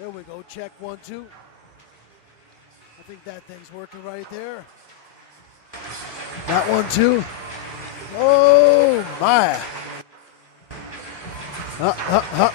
There we go, check 1, 2. I think that thing's working right there. That one too. Oh my. Up, up.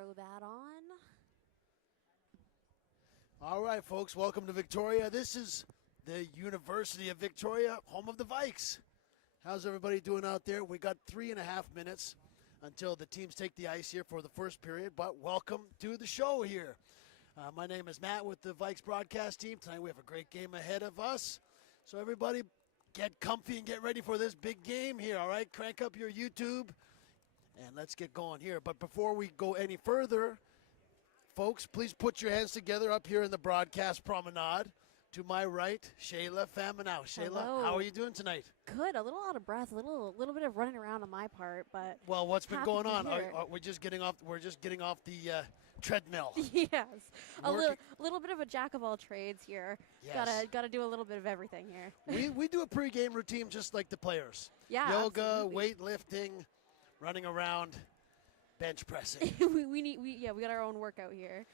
throw that on. All right, folks, welcome to Victoria. This is the University of Victoria, home of the Vikes. How's everybody doing out there? We got 3.5 minutes until the teams take the ice here for the first period, but welcome to the show here. My name is Matt with the Vikes broadcast team. Tonight we have a great game ahead of us. So everybody get comfy and get ready for this big game here, all right? Crank up your YouTube and let's get going here. But before we go any further, folks, please put your hands together up here in the broadcast promenade. To my right, Shayla Faminow. Shayla, Hello. how are you doing tonight? Good. A little out of breath. A little bit of running around on my part, but Well, what's been going on? here. We're just getting off the treadmill. Yes, a Working- little bit of a jack of all trades here. Yes. Gotta do a little bit of everything here. we do a pregame routine just like the players. Yeah, Yoga, absolutely. weightlifting, running around, bench pressing. we got our own workout here.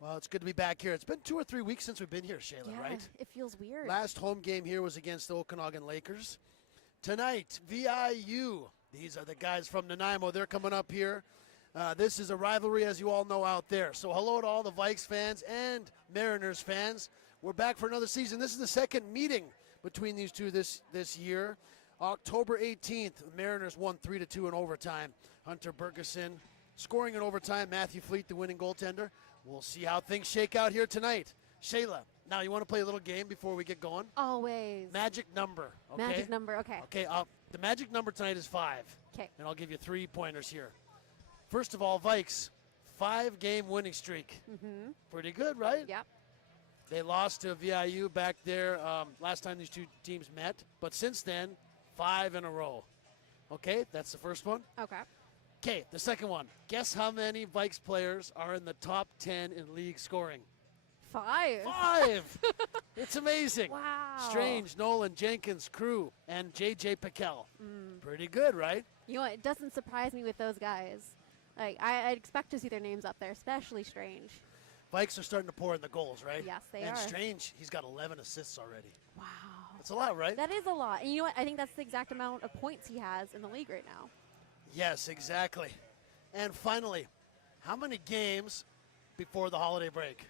Well, it's good to be back here. It's been 2 or 3 weeks since we've been here, Shayla, Yeah, right? it feels weird. Last home game here was against the Okanagan Lakers. Tonight, VIU. These are the guys from Nanaimo. They're coming up here. This is a rivalry, as you all know, out there. So hello to all the Vikes fans and Mariners fans. We're back for another season. This is the second meeting between these two this year. October 18th, the Mariners won 3-2 in overtime. Hunter Bergeson scoring in overtime. Matthew Fleet, the winning goaltender. We'll see how things shake out here tonight. Shayla, now you want to play a little game before we get going? Always. Magic number. Okay? Magic number. Okay. Okay, the magic number tonight is 5. Okay. And I'll give you 3 pointers here. First of all, Vikes, 5-game winning streak. Mm-hmm. Pretty good, right? Yep. They lost to VIU back there last time these two teams met. But since then, 5 in a row. Okay, that's the first one. Okay. Okay, the second one. Guess how many Vikes players are in the top 10 in league scoring? 5. 5! It's amazing. Wow. Strange, Nolan, Jenkins, Crew, and J.J. Piquel. Pretty good, right? You know what? It doesn't surprise me with those guys. Like I'd expect to see their names up there, especially Strange. Vikes are starting to pour in the goals, right? Yes, they and are. And Strange, he's got 11 assists already. Wow. That's a lot, right? That is a lot. And you know what? I think that's the exact amount of points he has in the league right now. Yes, exactly. And finally, how many games before the holiday break?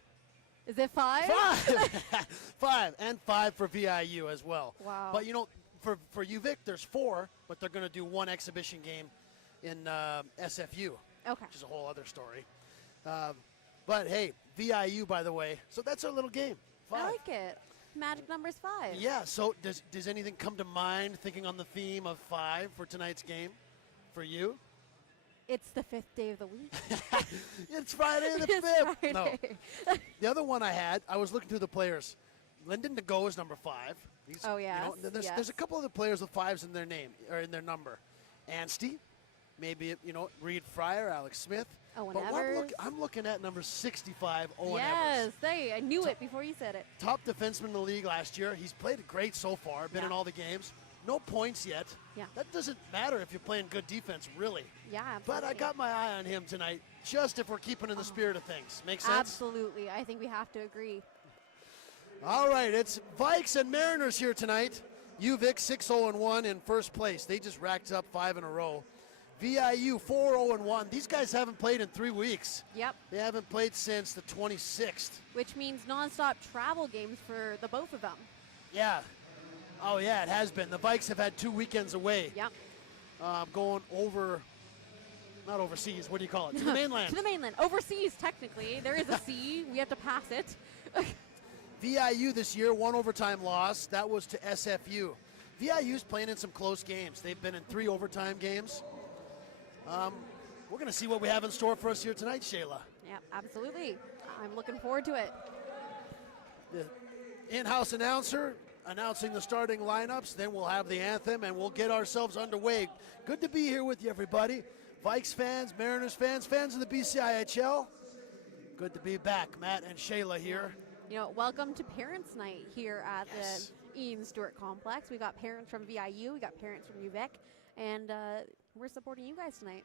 Is it 5? 5! 5, and 5 for VIU as well. Wow. But, you know, for UVic, there's 4, but they're going to do 1 exhibition game in SFU. Okay. Which is a whole other story. But, hey, VIU, by the way. So that's our little game. 5. I like it. Magic number's 5. Yeah, so does anything come to mind thinking on the theme of 5 for tonight's game for you? It's the 5th day of the week. It's Friday the 5th. Friday. No. The other one I was looking through the players. Lyndon DeGo is number 5. Oh, yes, You know, there's yes. a couple of the players with 5s in their name or in their number. Anstie, maybe, Reed Fryer, Alex Smith. Owen But Evers. I'm looking at number 65, Owen Yes, Evers. I knew it before you said it. Top defenseman in the league last year. He's played great so far, been Yeah. in all the games. No points yet. Yeah. That doesn't matter if you're playing good defense, really. Yeah, absolutely. But I got my eye on him tonight, just if we're keeping in the spirit of things. Make sense? Absolutely. I think we have to agree. All right, it's Vikes and Mariners here tonight. UVic 6-0-1 in first place. They just racked up 5 in a row. VIU 4-0-1. These guys haven't played in 3 weeks. Yep. They haven't played since the 26th. Which means nonstop travel games for the both of them. Yeah. Oh, yeah, it has been. The Vikes have had 2 weekends away. Yep. Going not overseas, what do you call it? To the mainland. To the mainland. Overseas, technically. There is a sea. We have to pass it. VIU this year, 1 overtime loss. That was to SFU. VIU's playing in some close games. They've been in 3 overtime games. We're going to see what we have in store for us here tonight, Shayla. Yep, absolutely. I'm looking forward to it. The in-house announcer announcing the starting lineups. Then we'll have the anthem, and we'll get ourselves underway. Good to be here with you, everybody. Vikes fans, Mariners fans, fans of the BCIHL. Good to be back. Matt and Shayla here. You know, welcome to Parents Night here at Yes. the Ian Stewart Complex. We got parents from VIU, we got parents from UVic, and we're supporting you guys tonight.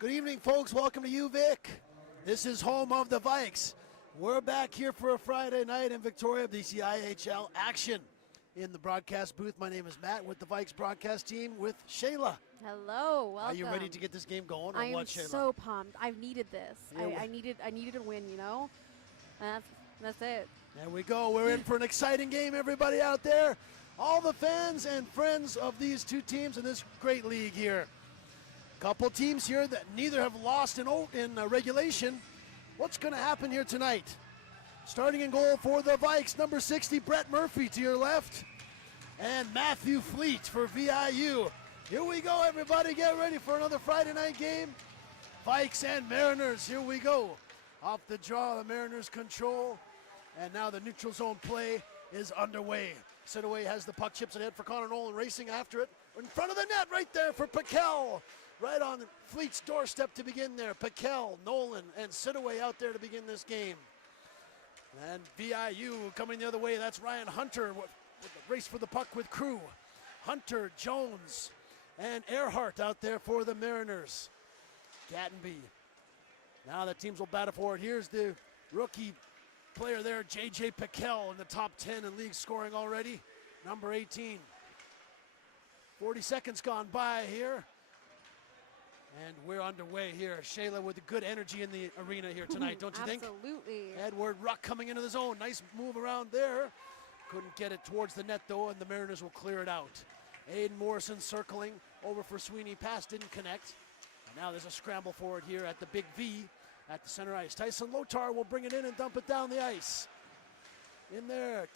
Good evening, folks. Welcome to UVic. This is home of the Vikes. We're back here for a Friday night in Victoria, BCIHL action in the broadcast booth. My name is Matt with the Vikes broadcast team with Shayla. Hello, welcome. Are you ready to get this game going? I am what, Shayla? so pumped. I've needed this. Yeah, I needed a win, you know? That's it. There we go. We're in for an exciting game, everybody out there. All the fans and friends of these two teams in this great league here. Couple teams here that neither have lost in regulation. What's going to happen here tonight? Starting in goal for the Vikes, number 60, Brett Murphy to your left, and Matthew Fleet for VIU. Here we go, everybody. Get ready for another Friday night game. Vikes and Mariners, here we go. Off the draw, the Mariners control, and now the neutral zone play is underway. Sidaway has the puck, chips ahead for Connor Nolan, racing after it. In front of the net right there for Piquel. Right on Fleet's doorstep to begin there. Piquel, Nolan, and Sidaway out there to begin this game. And VIU coming the other way. That's Ryan Hunter with the race for the puck with Crew. Hunter, Jones, and Earhart out there for the Mariners. Gattenby. Now the teams will battle for it. Here's the rookie player there, J.J. Piquel, in the top 10 in league scoring already. Number 18. 40 seconds gone by here. And we're underway here. Shayla with the good energy in the arena here tonight, don't you think? Absolutely. Edward Ruck coming into the zone. Nice move around there. Couldn't get it towards the net, though, and the Mariners will clear it out. Aiden Morrison circling over for Sweeney. Pass didn't connect. And now there's a scramble for it here at the Big V at the center ice. Tyson Lotar will bring it in and dump it down the ice. In there,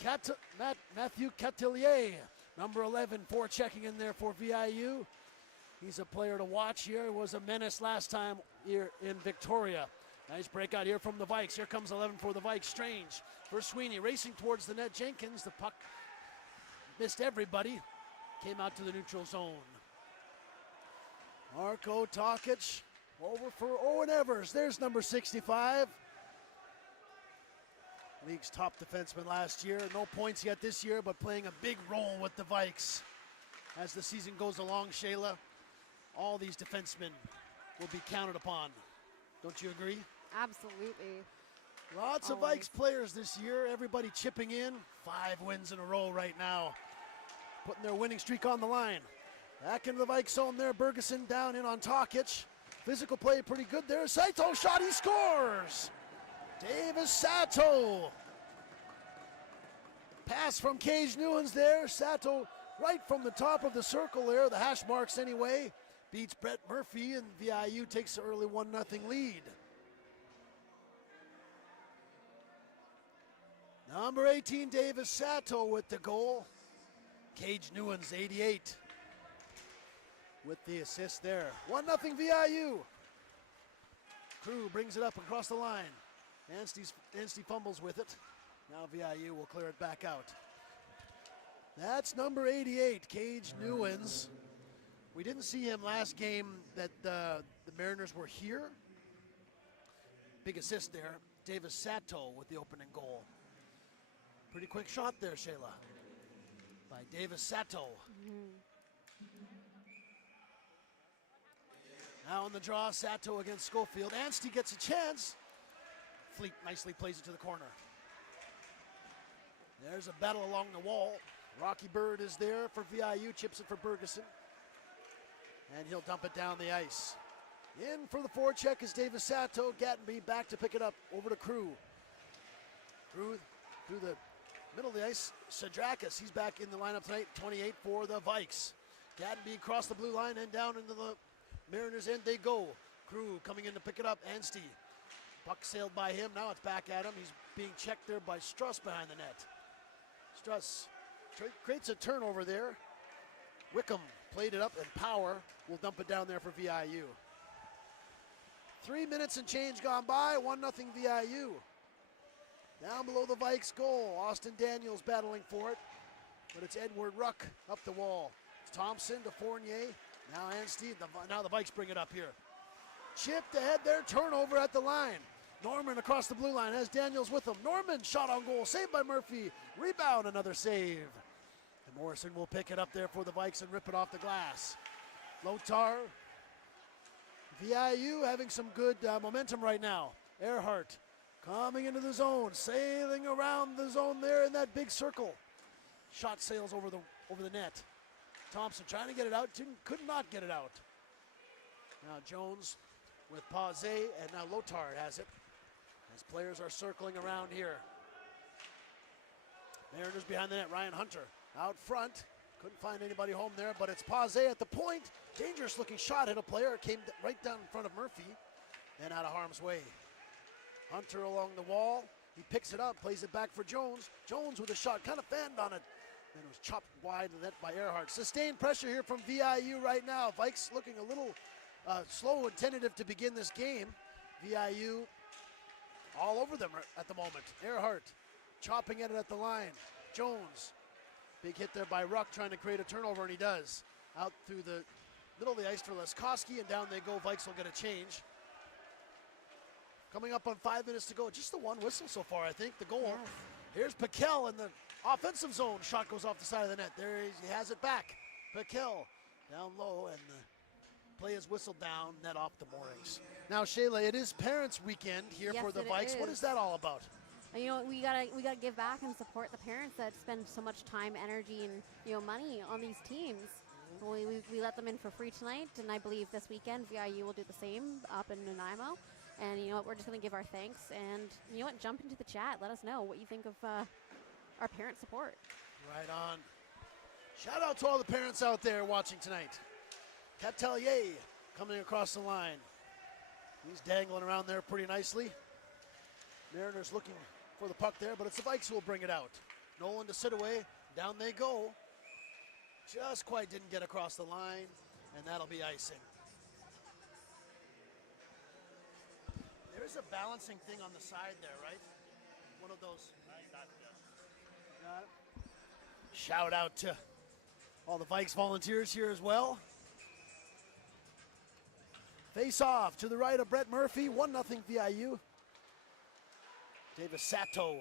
Matthew Catelier, number 11, checking in there for VIU. He's a player to watch here. Was a menace last time here in Victoria. Nice breakout here from the Vikes. Here comes 11 for the Vikes. Strange for Sweeney. Racing towards the net. Jenkins, the puck missed everybody. Came out to the neutral zone. Marco Tokic over for Owen Evers. There's number 65. League's top defenseman last year. No points yet this year, but playing a big role with the Vikes. As the season goes along, Shayla, all these defensemen will be counted upon. Don't you agree? Absolutely. Lots of Vikes players this year. Everybody chipping in. 5 wins in a row right now. Putting their winning streak on the line. Back into the Vikes zone there. Bergeson down in on Tokic. Physical play pretty good there. Sato shot, he scores! Davis Sato. Pass from Cage Newens there. Sato right from the top of the circle there. The hash marks anyway. Beats Brett Murphy, and VIU takes the early 1-0 lead. Number 18, Davis Sato with the goal. Cage Newens, 88, with the assist there. 1-0 VIU. Crew brings it up across the line. Anstey fumbles with it. Now VIU will clear it back out. That's number 88, Cage Newens. We didn't see him last game that the Mariners were here. Big assist there. Davis Sato with the opening goal. Pretty quick shot there, Shayla, by Davis Sato. Now on the draw, Sato against Schofield. Anstey gets a chance. Fleet nicely plays it to the corner. There's a battle along the wall. Rocky Bird is there for VIU, chips it for Bergeson. And he'll dump it down the ice. In for the forecheck is Davis Sato. Gattenby back to pick it up over to Crew. Crew through the middle of the ice. Sadrakis, he's back in the lineup tonight, 28 for the Vikes. Gattenby across the blue line and down into the Mariners' end they go. Crew coming in to pick it up. Anstey. Puck sailed by him. Now it's back at him. He's being checked there by Struss behind the net. Struss creates a turnover there. Wickham played it up, and Power will dump it down there for VIU. 3 minutes and change gone by, 1-0 VIU. Down below the Vikes goal, Austin Daniels battling for it, but it's Edward Ruck up the wall. It's Thompson to Fournier, now Anstey, now the Vikes bring it up here. Chipped ahead there, turnover at the line. Norman across the blue line has Daniels with him. Norman shot on goal, saved by Murphy. Rebound, another save. And Morrison will pick it up there for the Vikes and rip it off the glass. Lotar VIU having some good momentum right now. Earhart coming into the zone, sailing around the zone there in that big circle. Shot sails over the net. Thompson trying to get it out, could not get it out. Now Jones with Pause, and now Lotard has it. As players are circling around here. Mariners behind the net, Ryan Hunter out front. Couldn't find anybody home there, but it's Pause at the point. Dangerous looking shot, hit a player, came right down in front of Murphy, and out of harm's way. Hunter along the wall, he picks it up, plays it back for Jones. Jones with a shot, kind of fanned on it, and it was chopped wide of the net by Earhart. Sustained pressure here from VIU right now. Vikes looking a little slow and tentative to begin this game. VIU all over them at the moment. Earhart chopping at it at the line. Jones, big hit there by Ruck trying to create a turnover, and he does. Out through the middle of the ice for Leskoski, and down they go. Vikes will get a change. Coming up on 5 minutes to go. Just the one whistle so far, I think. The goal. Yes. Here's Piquel in the offensive zone. Shot goes off the side of the net. There he has it back. Piquel down low, and the play is whistled down, net off the moorings. Now, Shayla, it is Parents' Weekend here Yes, for the it Vikes. What is. is that all about? You know, we gotta give back and support the parents that spend so much time, energy, and money on these teams. We let them in for free tonight, and I believe this weekend VIU will do the same up in Nanaimo. And you know what, we're just gonna give our thanks, and you know what, jump into the chat. Let us know what you think of our parent support. Right on. Shout out to all the parents out there watching tonight. Catelier coming across the line. He's dangling around there pretty nicely. Mariners looking for the puck there, but it's the Vikes who will bring it out. Nolan to sit away. Down they go. Just quite didn't get across the line, and that'll be icing. There's a balancing thing on the side there, right? One of those. Got it. Shout out to all the Vikes volunteers here as well. Face off to the right of Brett Murphy, 1-0 VIU. Davis Sato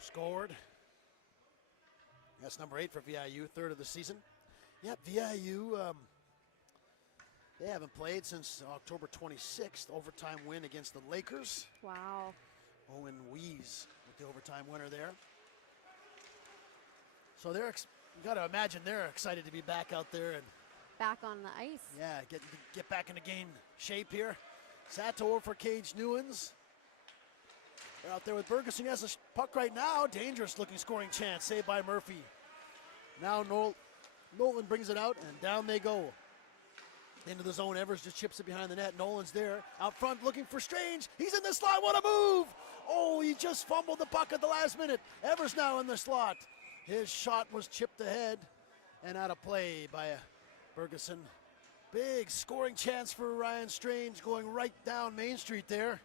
scored. That's number 8 for VIU, third of the season. Yeah, VIU, they haven't played since October 26th, overtime win against the Lakers. Wow. Owen Wees with the overtime winner there. So you got to imagine they're excited to be back out there and Back on the ice. yeah, get back into game shape here. Sato over for Cage Newens. They're out there with Bergeson. He has a puck right now. Dangerous looking scoring chance. Saved by Murphy. Now Nolan brings it out, and down they go. Into the zone. Evers just chips it behind the net. Nolan's there. Out front looking for Strange. He's in the slot. What a move! Oh, he just fumbled the puck at the last minute. Evers now in the slot. His shot was chipped ahead and out of play by Bergeson. Big scoring chance for Ryan Strange going right down Main Street there.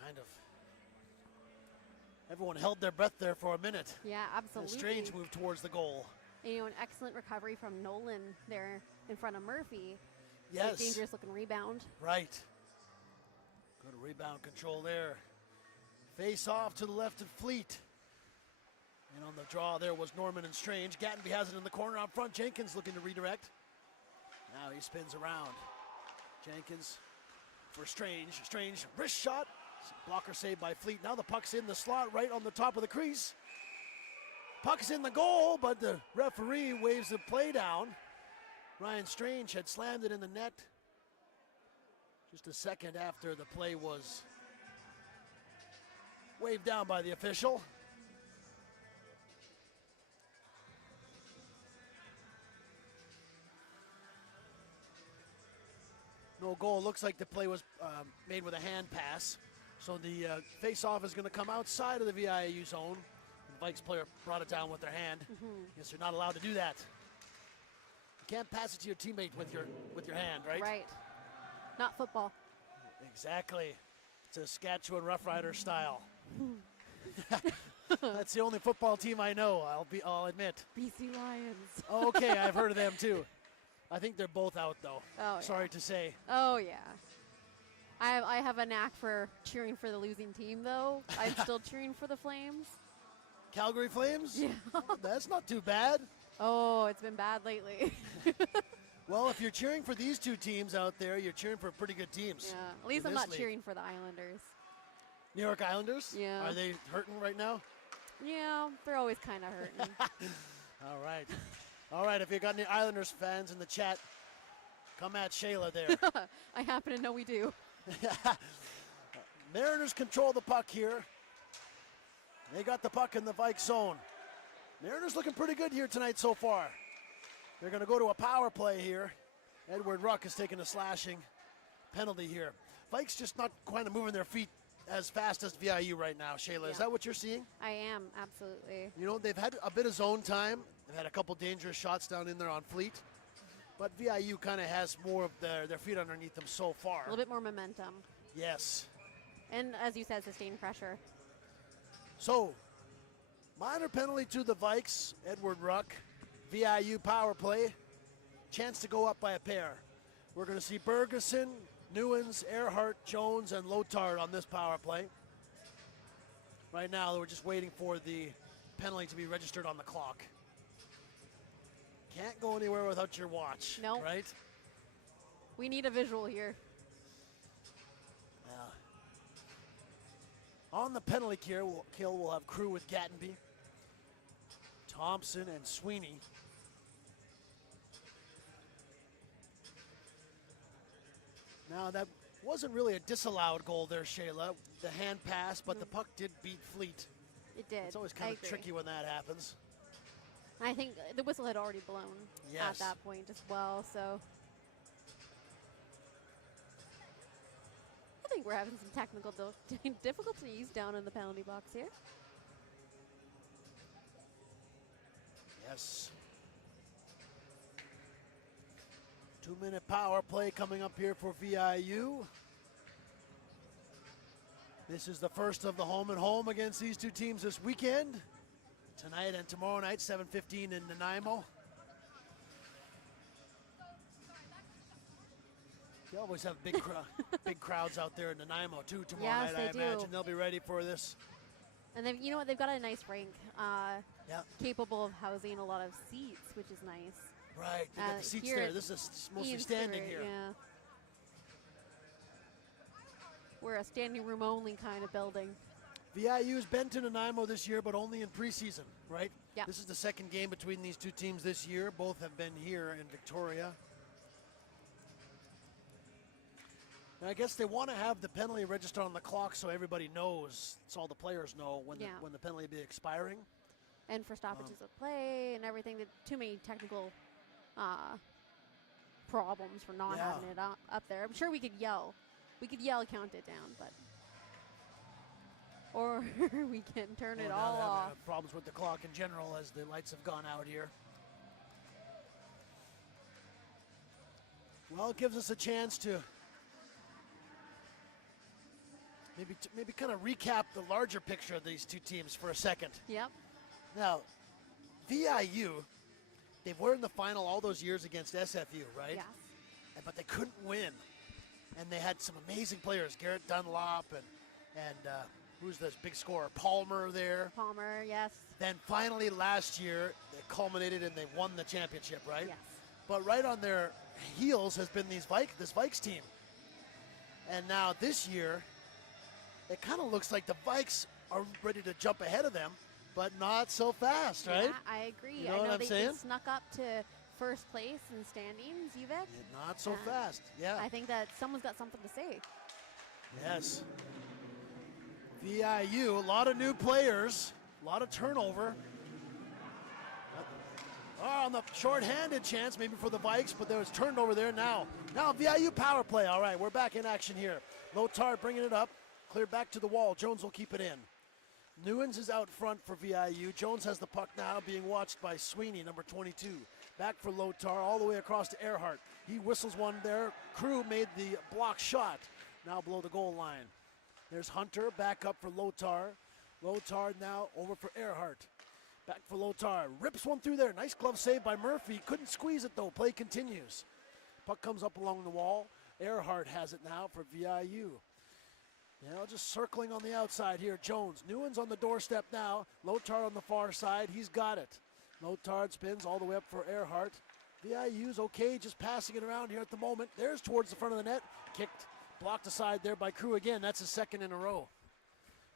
Kind of. Everyone held their breath there for a minute. Yeah, absolutely. As Strange moved towards the goal. And, you know, an excellent recovery from Nolan there in front of Murphy. Yes. Dangerous looking rebound. Right. Good rebound control there. Face off to the left of Fleet. And on the draw there was Norman and Strange. Gattenby has it in the corner out front. Jenkins looking to redirect. Now he spins around. Jenkins for Strange. Strange wrist shot. Blocker saved by Fleet. Now the puck's in the slot right on the top of the crease. Puck's in the goal, but the referee waves the play down. Ryan Strange had slammed it in the net just a second after the play was waved down by the official. No goal. Looks like the play was made with a hand pass. So the face-off is going to come outside of the VIU zone. The Vikes player brought it down with their hand. Yes, you're not allowed to do that. You can't pass it to your teammate with your hand, right? Right. Not football. Exactly. It's a Saskatchewan Rough Rider style. That's the only football team I know, I'll admit. BC Lions. Okay, I've heard of them too. I think they're both out though. Oh, Sorry to say. Oh, yeah. I have a knack for cheering for the losing team, though. I'm still cheering for the Flames. Calgary Flames? Yeah. That's not too bad. Oh, it's been bad lately. Well, if you're cheering for these two teams out there, you're cheering for pretty good teams. Yeah, at least in I'm this not league. cheering for the Islanders. New York Islanders? Yeah. Are they hurting right now? Yeah, they're always kind of hurting. All right. All right, if you got any Islanders fans in the chat, come at Shayla there. I happen to know we do. Mariners control the puck here. They got the puck in the Vikes zone. Mariners looking pretty good here tonight so far. They're going to go to a power play here. Edward Ruck is taking a slashing penalty here. Vikes just not quite moving their feet as fast as VIU right now, Shayla. Yeah. Is that what you're seeing? I am, absolutely. You know, they've had a bit of zone time. They've had a couple dangerous shots down in there on Fleet. But VIU kind of has more of their feet underneath them so far. A little bit more momentum. Yes. And as you said, sustained pressure. So, minor penalty to the Vikes, Edward Ruck. VIU power play. Chance to go up by a pair. We're going to see Bergeson, Newens, Earhart, Jones, and Lotard on this power play. Right now, we're just waiting for the penalty to be registered on the clock. Can't go anywhere without your watch, Nope. right? We need a visual here. On the penalty kill, we'll have Crew with Gattenby, Thompson, and Sweeney. Now, that wasn't really a disallowed goal there, Shayla. The hand pass, but the puck did beat Fleet. It did. It's always kind of tricky when that happens. I think the whistle had already blown Yes. at that point as well, so. I think we're having some technical difficulties down in the penalty box here. Yes. 2-minute power play coming up here for VIU. This is the first of the home and home against these two teams this weekend. Tonight and tomorrow night, 7:15 in Nanaimo. You always have big big crowds out there in Nanaimo too tomorrow Yes, night. they I do. imagine they'll be ready for this. And you know what? They've got a nice rink, Yeah, capable of housing a lot of seats, which is nice. right. They got the seats here there. at This is mostly Ian standing Stewart, here. Yeah. We're a standing room only kind of building. VIU's been to Nanaimo this year, but only in preseason, right? Yep. This is the second game between these two teams this year. Both have been here in Victoria. Now, I guess they want to have the penalty registered on the clock so everybody knows, so all the players know when the penalty will be expiring. And for stoppages of play and everything, too many technical problems for not Yeah. having it up there. I'm sure we could yell. We could yell, count it down, but. Or we can turn it Well, now all they're having off. problems with the clock in general as the lights have gone out here. Well, it gives us a chance to maybe kind of recap the larger picture of these two teams for a second. Yep. Now, VIU, they were in the final all those years against SFU, right? Yes. But they couldn't win. And they had some amazing players, Garrett Dunlop and who's this big scorer, Palmer there. Palmer, yes. Then finally last year, it culminated and they won the championship, right? Yes. But right on their heels has been this Vikes team. And now this year, it kind of looks like the Vikes are ready to jump ahead of them, but not so fast, right? Yeah, I agree. You know I what know I'm they saying? snuck up to first place in standings, UVic. Not so fast, yeah. I think that someone's got something to say. Yes. VIU, a lot of new players, a lot of turnover. On the short-handed chance, maybe for the Vikes, but there was turned over there now. Now VIU power play. All right, we're back in action here. Lotard bringing it up, cleared back to the wall. Jones will keep it in. Newens is out front for VIU. Jones has the puck now, being watched by Sweeney, number 22. Back for Lotard, all the way across to Earhart. He whistles one there. Crew made the block shot, now below the goal line. There's Hunter, back up for Lotard. Lotard now over for Earhart. Back for Lotard, rips one through there. Nice glove save by Murphy. Couldn't squeeze it though, play continues. Puck comes up along the wall. Earhart has it now for VIU. Just circling on the outside here, Jones. Newens on the doorstep now. Lotard on the far side, he's got it. Lotard spins all the way up for Earhart. VIU's okay, just passing it around here at the moment. There's towards the front of the net. Kicked, blocked aside there by Crew again. That's his second in a row.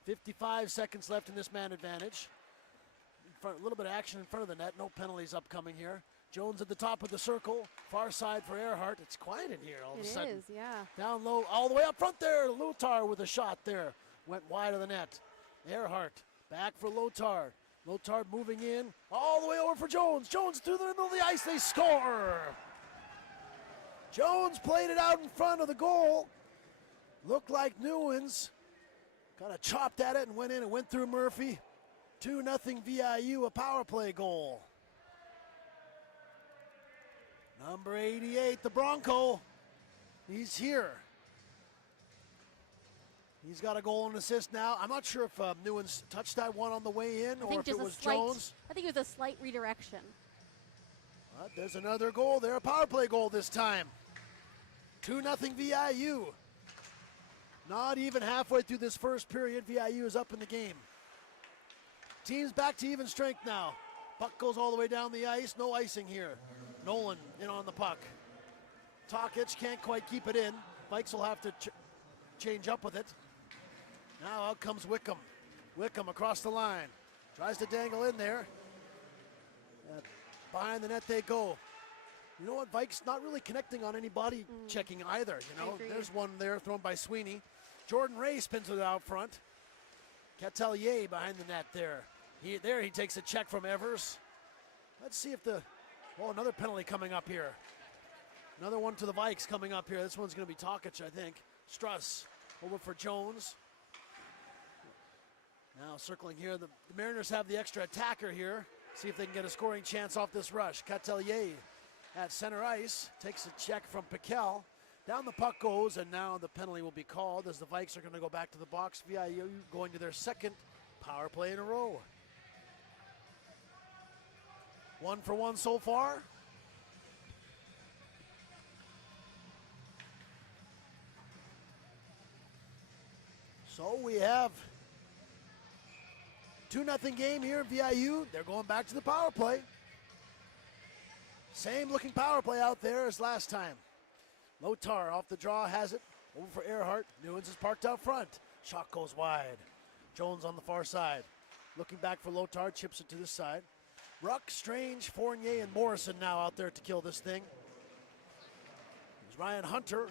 55 seconds left in this man advantage. A little bit of action in front of the net. No penalties upcoming here. Jones at the top of the circle. Far side for Earhart. It's quiet in here all of a sudden. It is, yeah. Down low, all the way up front there. Lotard with a shot there. Went wide of the net. Earhart back for Lotard. Lotard moving in, all the way over for Jones. Jones through the middle of the ice, they score. Jones played it out in front of the goal. Looked like Newens kind of chopped at it and went in and went through Murphy. 2-0 VIU, a power play goal. Number 88, the Bronco, he's here. He's got a goal and assist now. I'm not sure if Newens touched that one on the way in or if it was Jones. I think it was a slight redirection. But there's another goal there, a power play goal this time. 2-0 VIU. Not even halfway through this first period, VIU is up in the game. Team's back to even strength now. Puck goes all the way down the ice, no icing here. Nolan in on the puck. Tokic can't quite keep it in. Vikes will have to change up with it. Now out comes Wickham. Wickham across the line. Tries to dangle in there. Behind the net they go. You know what, Vikes not really connecting on any body checking either, you know. There's one there thrown by Sweeney. Jordan Ray spins it out front. Catelier behind the net there. He takes a check from Evers. Let's see if another penalty coming up here. Another one to the Vikes coming up here. This one's going to be Tokic, I think. Struss over for Jones. Now circling here, the Mariners have the extra attacker here. See if they can get a scoring chance off this rush. Catelier at center ice, takes a check from Piquel. Down the puck goes, and now the penalty will be called as the Vikes are going to go back to the box. VIU going to their second power play in a row. 1 for 1 so far. So we have 2-0 game here in VIU. They're going back to the power play. Same looking power play out there as last time. Lotard off the draw, has it. Over for Earhart. Newens is parked out front. Shot goes wide. Jones on the far side. Looking back for Lotard, chips it to this side. Ruck, Strange, Fournier, and Morrison now out there to kill this thing. There's Ryan Hunter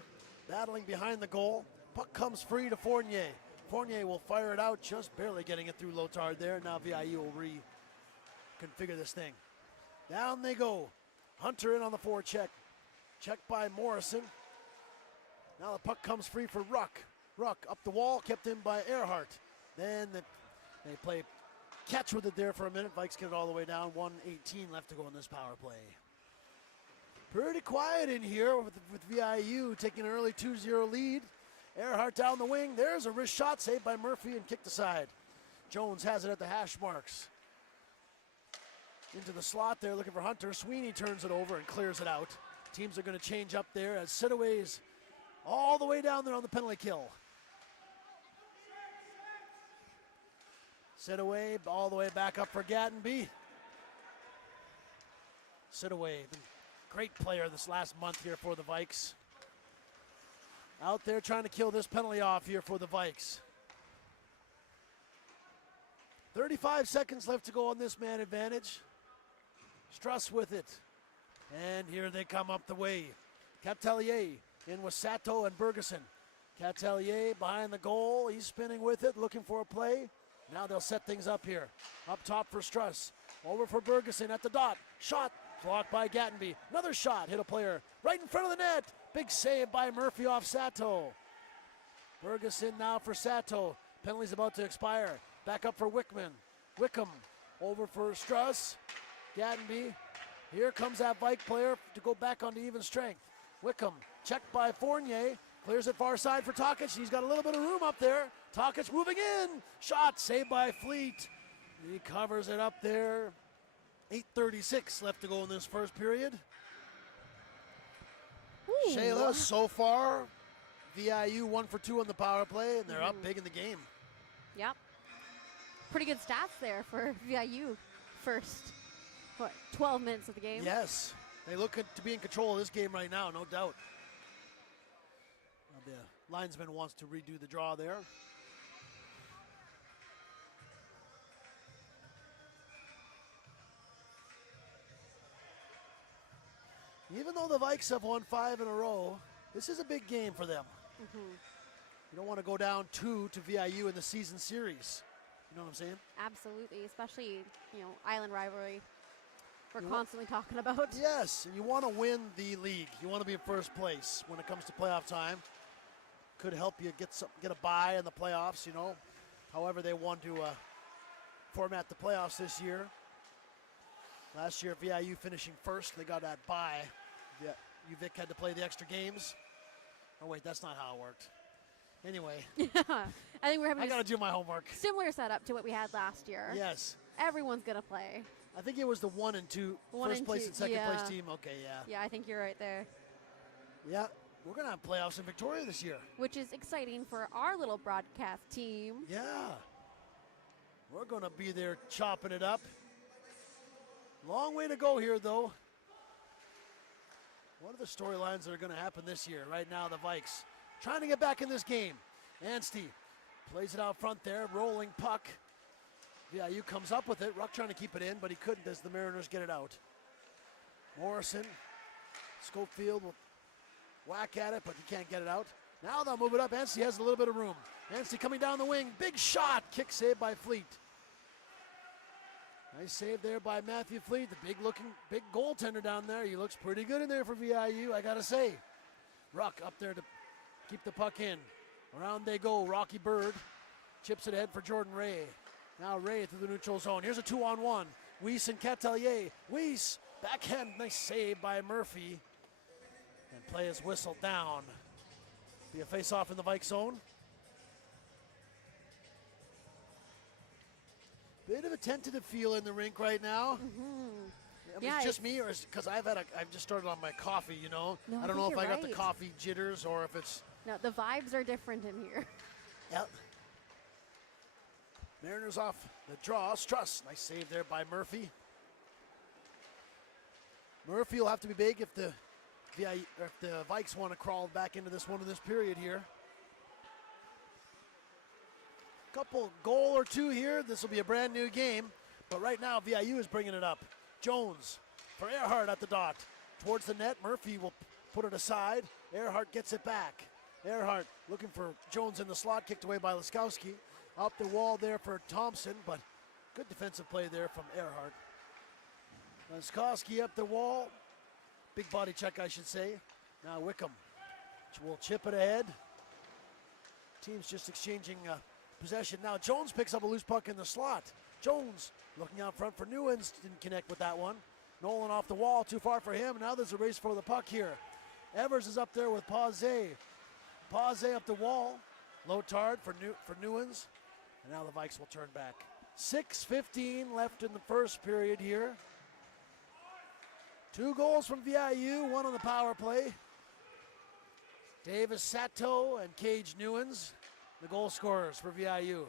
battling behind the goal. Puck comes free to Fournier. Fournier will fire it out, just barely getting it through Lotard there. Now VIU will reconfigure this thing. Down they go. Hunter in on the forecheck. Checked by Morrison. Now the puck comes free for Ruck. Ruck up the wall, kept in by Earhart. Then they play catch with it there for a minute. Vikes get it all the way down. 1:18 left to go in this power play. Pretty quiet in here with VIU taking an early 2-0 lead. Earhart down the wing. There's a wrist shot saved by Murphy and kicked aside. Jones has it at the hash marks. Into the slot there looking for Hunter. Sweeney turns it over and clears it out. Teams are going to change up there as Sidaway's all the way down there on the penalty kill. Sidaway all the way back up for Gattenby. Sidaway, great player this last month here for the Vikes. Out there trying to kill this penalty off here for the Vikes. 35 seconds left to go on this man advantage. Struss with it. And here they come up the way. Catelier in with Sato and Bergeson. Catelier behind the goal. He's spinning with it, looking for a play. Now they'll set things up here. Up top for Struss. Over for Bergeson at the dot. Shot blocked by Gattenby. Another shot hit a player right in front of the net. Big save by Murphy off Sato. Bergeson now for Sato. Penalty's about to expire. Back up for Wickham over for Struss. Gattenby. Here comes that Vike player to go back onto even strength. Wickham checked by Fournier. Clears it far side for Tokic. He's got a little bit of room up there. Tokic moving in. Shot saved by Fleet. He covers it up there. 8:36 left to go in this first period. Ooh. Shayla, so far, VIU 1 for 2 on the power play, and they're up big in the game. Yep. Pretty good stats there for VIU first. what, 12 minutes of the game? Yes. They look to be in control of this game right now, no doubt. Now the linesman wants to redo the draw there. Even though the Vikes have won 5 in a row, this is a big game for them. You don't want to go down 2 to VIU in the season series. You know what I'm saying? Absolutely, especially, island rivalry we're constantly talking about. Yes, and you want to win the league. You want to be in first place when it comes to playoff time. Could help you get a bye in the playoffs, however they want to format the playoffs this year. Last year, VIU finishing first, they got that bye. UVic had to play the extra games. Oh, wait, that's not how it worked. Anyway. I think we're having I got to do my homework. Similar setup to what we had last year. Yes. Everyone's going to play. I think it was the 1 and 2, first place and second place team. Okay, yeah. Yeah, I think you're right there. Yeah, we're going to have playoffs in Victoria this year. Which is exciting for our little broadcast team. Yeah. We're going to be there chopping it up. Long way to go here, though. What are the storylines that are going to happen this year? Right now, the Vikes trying to get back in this game. Anstey plays it out front there, rolling puck. VIU comes up with it. Ruck trying to keep it in, but he couldn't as the Mariners get it out. Morrison, Schofield will whack at it, but he can't get it out. Now they'll move it up. Anstey has a little bit of room. Anstey coming down the wing. Big shot. Kick saved by Fleet. Nice save there by Matthew Fleet, the big goaltender down there. He looks pretty good in there for VIU, I gotta say. Ruck up there to keep the puck in. Around they go, Rocky Bird chips it ahead for Jordan Ray. Now Ray through the neutral zone. Here's a 2-on-1. Weiss and Catelier. Weiss, backhand, nice save by Murphy. And play is whistled down. Be a face-off in the Vike zone. Bit of a tentative feel in the rink right now. It's just me, or because I've just started on my coffee, No, I don't know if I got right. the coffee jitters or if it's. No, the vibes are different in here. Yep. Mariners off the draw. Struss, nice save there by Murphy. Murphy will have to be big if the Vikes want to crawl back into this one in this period here. Couple goal or two here. This will be a brand new game. But right now, VIU is bringing it up. Jones for Earhart at the dot. Towards the net. Murphy will put it aside. Earhart gets it back. Earhart looking for Jones in the slot. Kicked away by Laskowski. Up the wall there for Thompson. But good defensive play there from Earhart. Laskowski up the wall. Big body check, I should say. Now Wickham will chip it ahead. Teams just exchanging possession. Now Jones picks up a loose puck in the slot. Jones looking out front for Newens. Didn't connect with that one. Nolan off the wall. Too far for him. Now there's a race for the puck here. Evers is up there with Paze. Paze up the wall. Lotard for Newens. And now the Vikes will turn back. 6:15 left in the first period here. 2 goals from VIU. 1 on the power play. Davis Sato and Cage Newens, the goal scorers for VIU.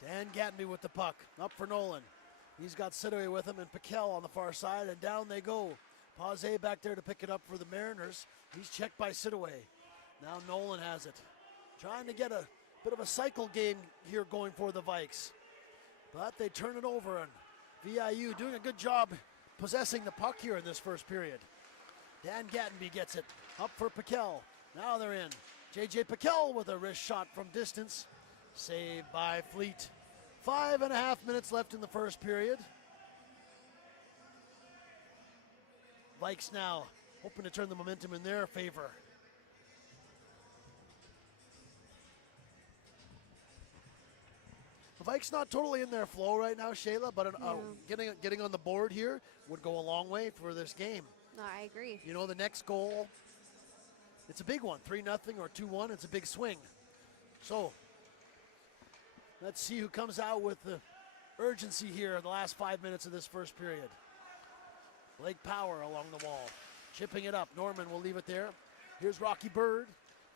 Dan Gatnby with the puck. Up for Nolan. He's got Sidaway with him and Piquel on the far side, and down they go. Paze back there to pick it up for the Mariners. He's checked by Sidaway. Now Nolan has it. Trying to get a bit of a cycle game here going for the Vikes. But they turn it over, and VIU doing a good job possessing the puck here in this first period. Dan Gatnby gets it. Up for Piquel. Now they're in. J.J. Piquel with a wrist shot from distance. Saved by Fleet. 5.5 minutes left in the first period. Vikes now hoping to turn the momentum in their favor. The Vikes not totally in their flow right now, Shayla, but getting on the board here would go a long way for this game. No, I agree. The next goal, it's a big one, 3-0 or 2-1. It's a big swing. So let's see who comes out with the urgency here in the last 5 minutes of this first period. Blake Power along the wall, chipping it up. Norman will leave it there. Here's Rocky Bird,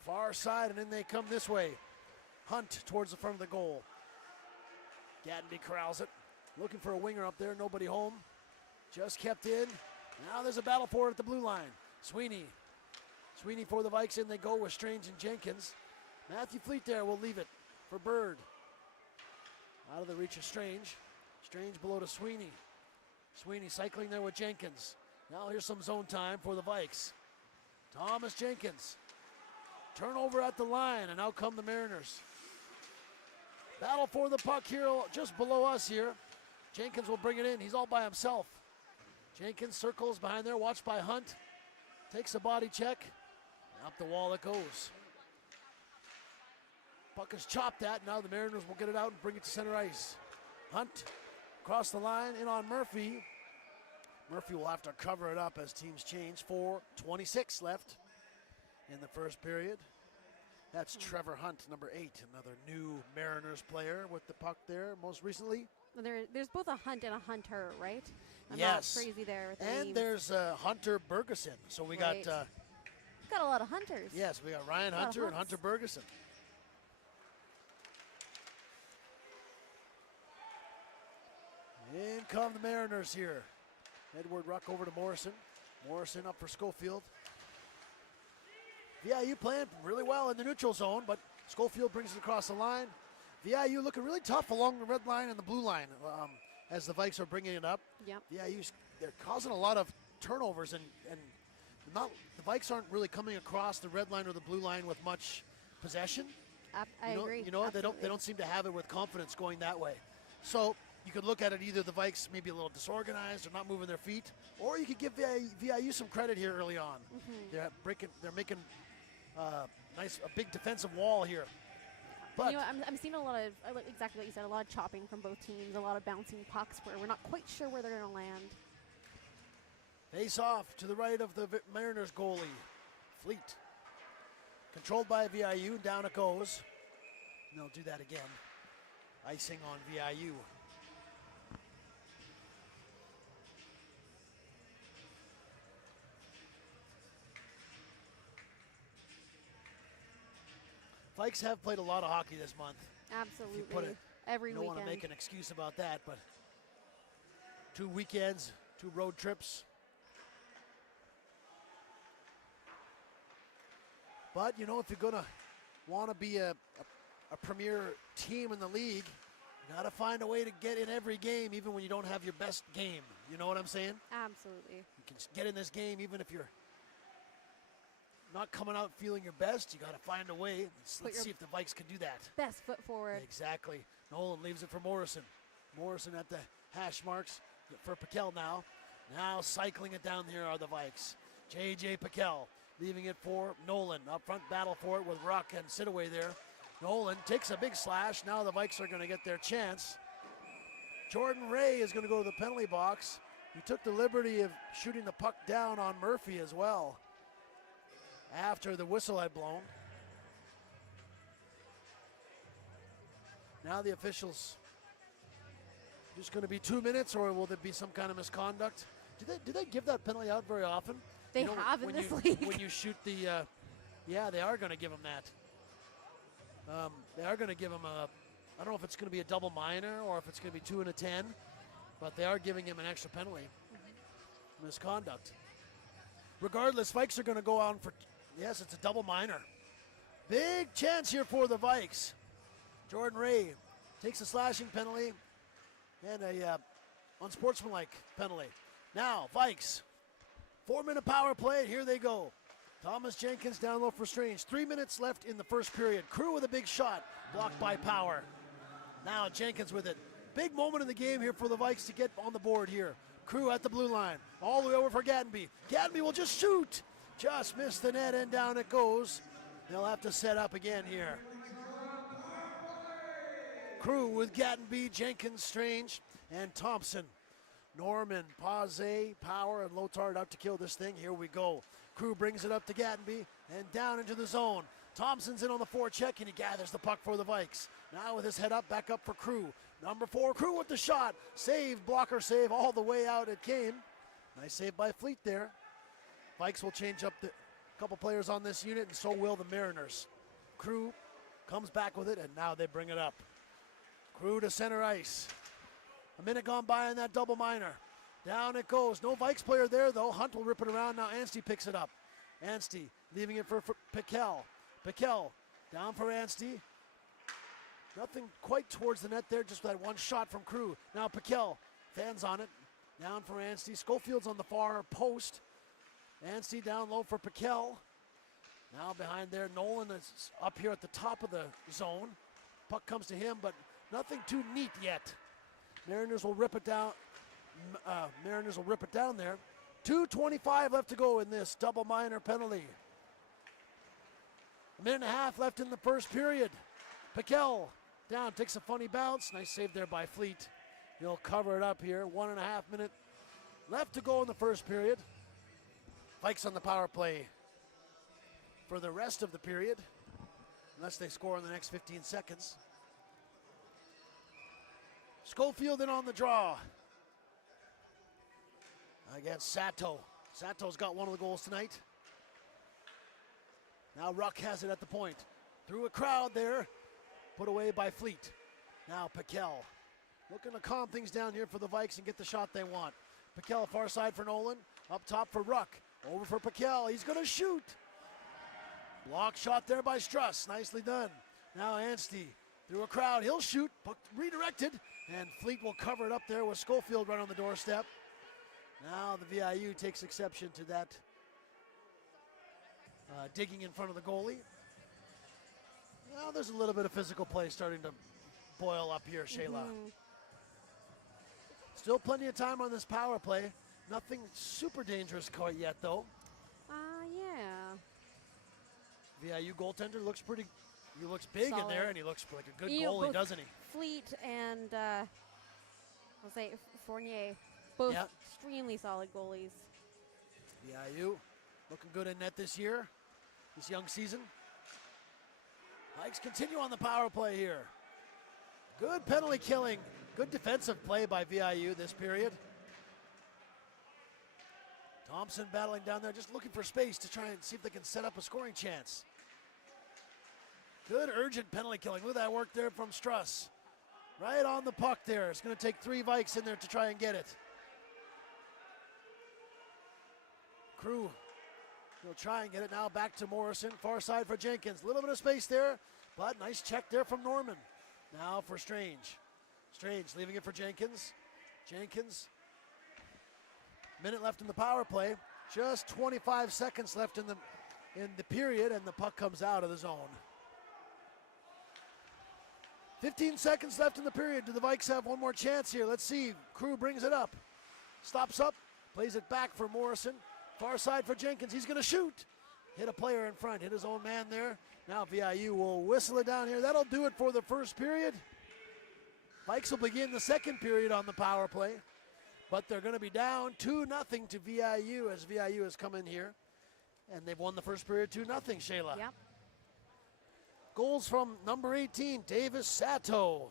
far side, and in they come this way. Hunt towards the front of the goal. Gatnby corrals it. Looking for a winger up there, nobody home. Just kept in. Now there's a battle for it at the blue line. Sweeney for the Vikes, in they go with Strange and Jenkins. Matthew Fleet there will leave it for Bird. Out of the reach of Strange. Strange below to Sweeney. Sweeney cycling there with Jenkins. Now here's some zone time for the Vikes. Thomas Jenkins. Turnover at the line, and out come the Mariners. Battle for the puck here just below us here. Jenkins will bring it in. He's all by himself. Jenkins circles behind there, watched by Hunt. Takes a body check. Up the wall it goes. Puck is chopped at. Now the Mariners will get it out and bring it to center ice. Hunt across the line, in on Murphy. Murphy will have to cover it up as teams change. 4:26 left in the first period. That's Trevor Hunt, number 8, another new Mariners player with the puck there most recently. There's both a Hunt and a Hunter, right? I'm yes. not crazy there with the and names. There's Hunter Bergeson. So we Right. got... Got a lot of Hunters. yes, we got Ryan Hunter and Hunter Bergeson. In come the Mariners here. Edward Ruck over to Morrison. Morrison up for Schofield. VIU playing really well in the neutral zone, but Schofield brings it across the line. VIU looking really tough along the red line and the blue line as the Vikes are bringing it up. Yep. They're causing a lot of turnovers, and the Vikes aren't really coming across the red line or the blue line with much possession. I agree. You know, they don't seem to have it with confidence going that way. So you could look at it either the Vikes maybe a little disorganized or not moving their feet, or you could give VIU some credit here early on. Mm-hmm. They're making a big defensive wall here. But you know, I'm seeing a lot of exactly what you said. A lot of chopping from both teams. A lot of bouncing pucks where we're not quite sure where they're going to land. face off to the right of the Mariners goalie, Fleet. Controlled by VIU, down it goes. And they'll do that again. Icing on VIU. Vikes have played a lot of hockey this month. Absolutely. If you put it, Every don't weekend. want to make an excuse about that, but 2 weekends, 2 road trips. But, you know, if you're going to want to be a premier team in the league, you got to find a way to get in every game, even when you don't have your best game. You know what I'm saying? Absolutely. You can get in this game even if you're not coming out feeling your best. You got to find a way. Let's see if the Vikes can do that. Best foot forward. Exactly. Nolan leaves it for Morrison. Morrison at the hash marks for Piquel now. Now cycling it down here are the Vikes. J.J. Piquel leaving it for Nolan. Up front battle for it with Ruck and Sidaway there. Nolan takes a big slash. Now the Vikes are going to get their chance. Jordan Ray is going to go to the penalty box. He took the liberty of shooting the puck down on Murphy as well after the whistle had blown. Now the officials, just going to be 2 minutes, or will there be some kind of misconduct? Do they give that penalty out very often? They have in this league. When you shoot the, yeah, they are going to give them that. They are going to give him a, I don't know if it's going to be a double minor or if it's going to be 2 and a 10, but they are giving him an extra penalty. Misconduct. Regardless, Vikes are going to go on for, yes, it's a double minor. Big chance here for the Vikes. Jordan Ray takes a slashing penalty and a unsportsmanlike penalty. Now, Vikes, 4-minute power play, here they go. Thomas Jenkins down low for Strange. 3 minutes left in the first period. Crew with a big shot, blocked by Power. Now Jenkins with it. Big moment in the game here for the Vikes to get on the board here. Crew at the blue line, all the way over for Gatenby. Gatenby will just shoot. Just missed the net and down it goes. They'll have to set up again here. Crew with Gatenby, Jenkins, Strange, and Thompson. Norman, Paze, Power, and Lotard out to kill this thing. Here we go. Crew brings it up to Gatenby and down into the zone. Thompson's in on the forecheck and he gathers the puck for the Vikes. Now with his head up, back up for Crew. Number 4, Crew with the shot. Save, blocker save, all the way out it came. Nice save by Fleet there. Vikes will change up the couple players on this unit, and so will the Mariners. Crew comes back with it, and now they bring it up. Crew to center ice. A minute gone by on that double minor. Down it goes. No Vikes player there, though. Hunt will rip it around. Now Anstey picks it up. Anstey leaving it for Piquel. Piquel down for Anstey. Nothing quite towards the net there, just that one shot from Crew. Now Piquel fans on it. Down for Anstey. Schofield's on the far post. Anstey down low for Piquel. Now behind there, Nolan is up here at the top of the zone. Puck comes to him, but nothing too neat yet. Mariners will rip it down. Mariners will rip it down there. 2:25 left to go in this double minor penalty. A minute and a half left in the first period. Piquel down, takes a funny bounce. Nice save there by Fleet. He'll cover it up here. 1.5 minutes left to go in the first period. Vikes on the power play for the rest of the period, unless they score in the next 15 seconds. Schofield in on the draw against Sato. Sato's got one of the goals tonight. Now Ruck has it at the point. Through a crowd there, put away by Fleet. Now Piquel looking to calm things down here for the Vikes and get the shot they want. Piquel far side for Nolan, up top for Ruck. Over for Piquel, he's gonna shoot. Block shot there by Struss, nicely done. Now Anstey through a crowd, he'll shoot, puck redirected, and Fleet will cover it up there with Schofield right on the doorstep. Now the VIU takes exception to that digging in front of the goalie. Now there's a little bit of physical play starting to boil up here, Shayla. Still plenty of time on this power play. Nothing super dangerous quite yet, though. Yeah. VIU goaltender looks pretty. He looks big Solid. in there, and he looks like a good You know, goalie, both doesn't he? Fleet and I'll say Fournier, both Yep. extremely solid goalies. VIU looking good in net this year, this young season. Vikes continue on the power play here. Good penalty killing, good defensive play by VIU this period. Thompson battling down there, just looking for space to try and see if they can set up a scoring chance. Good urgent penalty killing. Look at that work there from Struss. Right on the puck there. It's going to take 3 Vikes in there to try and get it. Crew will try and get it now back to Morrison. Far side for Jenkins. A little bit of space there, but nice check there from Norman. Now for Strange. Strange leaving it for Jenkins. Jenkins. Minute left in the power play. Just 25 seconds left in the period, and the puck comes out of the zone. 15 seconds left in the period. Do the Vikes have one more chance here? Let's see. Crew brings it up. Stops up. Plays it back for Morrison. Far side for Jenkins. He's going to shoot. Hit a player in front. Hit his own man there. Now VIU will whistle it down here. That'll do it for the first period. Vikes will begin the second period on the power play. But they're going to be down 2-0 to VIU as VIU has come in here. And they've won the first period 2-0, Shayla. Yep. Goals from number 18, Davis Sato.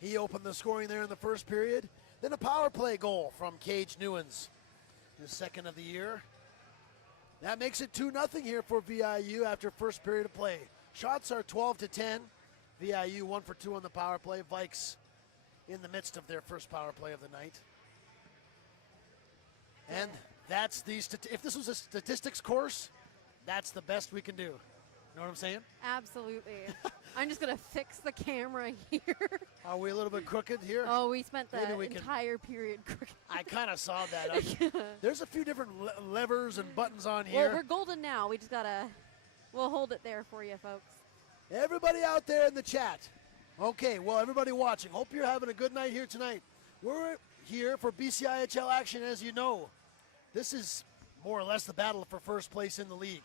He opened the scoring there in the first period. Then a power play goal from Cage Newens, his second of the year. That makes it 2-0 here for VIU after first period of play. Shots are 12-10. VIU 1 for 2 on the power play. Vikes in the midst of their first power play of the night. And that's if this was a statistics course, that's the best we can do. You know what I'm saying? Absolutely. I'm just going to fix the camera here. Are we a little bit crooked here? Oh, we spent the Maybe we can- entire period crooked. I kind of saw that. There's a few different levers and buttons on here. Well, we're golden now. We just got to, we'll hold it there for you, folks. Everybody out there in the chat. Okay, well, everybody watching, hope you're having a good night here tonight. We're here for BCIHL action, as you know. This is more or less the battle for first place in the league.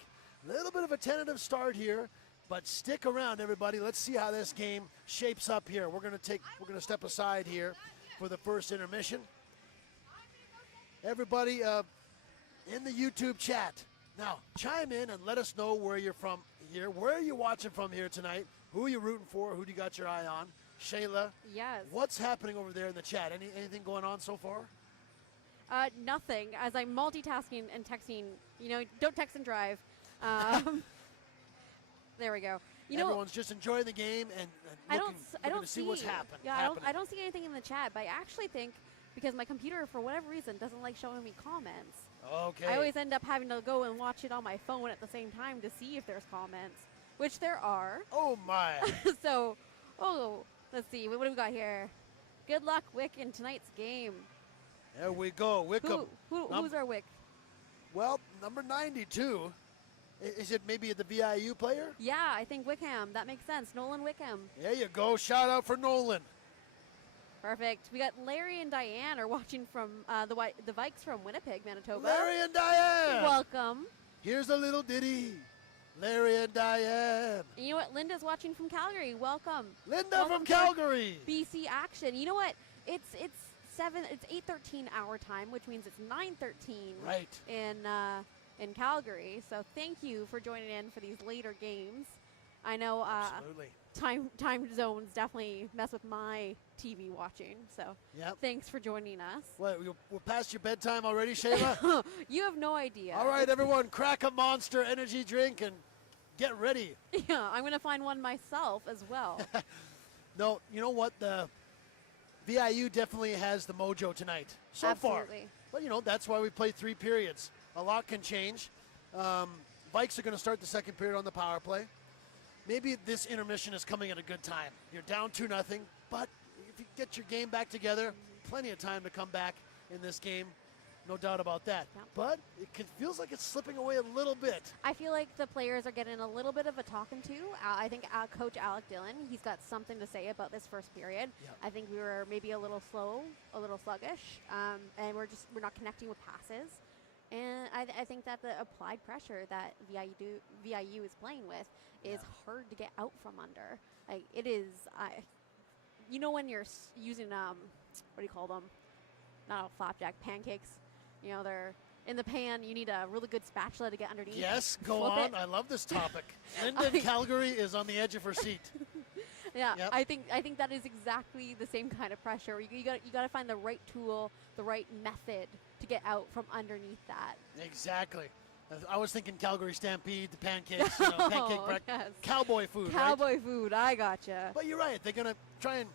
A little bit of a tentative start here, but stick around, everybody. Let's see how this game shapes up here. We're going to step aside here for the first intermission. Everybody in the YouTube chat, now chime in and let us know where you're from here. Where are you watching from here tonight? Who are you rooting for? Who do you got your eye on? Shayla, Yes. what's happening over there in the chat? Anything going on so far? Nothing. As I'm multitasking and texting, don't text and drive. There we go. You know, Everyone's just enjoying the game and looking to see what's happening. Yeah, I don't see anything in the chat, but I actually think because my computer, for whatever reason, doesn't like showing me comments. Okay. I always end up having to go and watch it on my phone at the same time to see if there's comments, which there are. Oh, my. So, let's see. What do we got here? Good luck, Wick, in tonight's game. There we go. Wickham. Who's our Wick? Well, number 92. Is it maybe the VIU player? Yeah, I think Wickham. That makes sense. Nolan Wickham. There you go. Shout out for Nolan. Perfect. We got Larry and Diane are watching from the Vikes from Winnipeg, Manitoba. Larry and Diane. Welcome. Here's a little ditty. Larry and Diane. And you know what? Linda's watching from Calgary. Welcome. Linda from Calgary. BC Action. You know what? It's 8:13 our time, which means it's 9:13 right in Calgary. So thank you for joining in for these later games. I know absolutely. Time zones definitely mess with my TV watching. So thanks for joining us. What, we're past your bedtime already, Shayla? You have no idea. All right, everyone, crack a Monster energy drink and get ready. Yeah, I'm going to find one myself as well. No, you know what? The VIU definitely has the mojo tonight so Absolutely. far. But, you know, that's why we played 3 periods. A lot can change. Vikes are going to start the second period on the power play. Maybe this intermission is coming at a good time. You're down 2-0, but if you get your game back together, plenty of time to come back in this game. No doubt about that. Yeah. But it feels like it's slipping away a little bit. I feel like the players are getting a little bit of a talking to. I think Coach Alec Dillon, he's got something to say about this first period. Yep. I think we were maybe a little slow, a little sluggish, and we're not connecting with passes. And I think that the applied pressure that VIU is playing with is hard to get out from under. Like it is, you know, when you're using what do you call them? Not a flapjack, pancakes. You know, they're in the pan. You need a really good spatula to get underneath. Yes, go on. I love this topic. Linda in Calgary is on the edge of her seat. Yeah, yep. I think that is exactly the same kind of pressure. You got to find the right tool, the right method to get out from underneath that. Exactly. I was thinking Calgary Stampede, the pancakes, pancake breakfast, cowboy food. Cowboy food, I gotcha. But you're right. They're gonna try and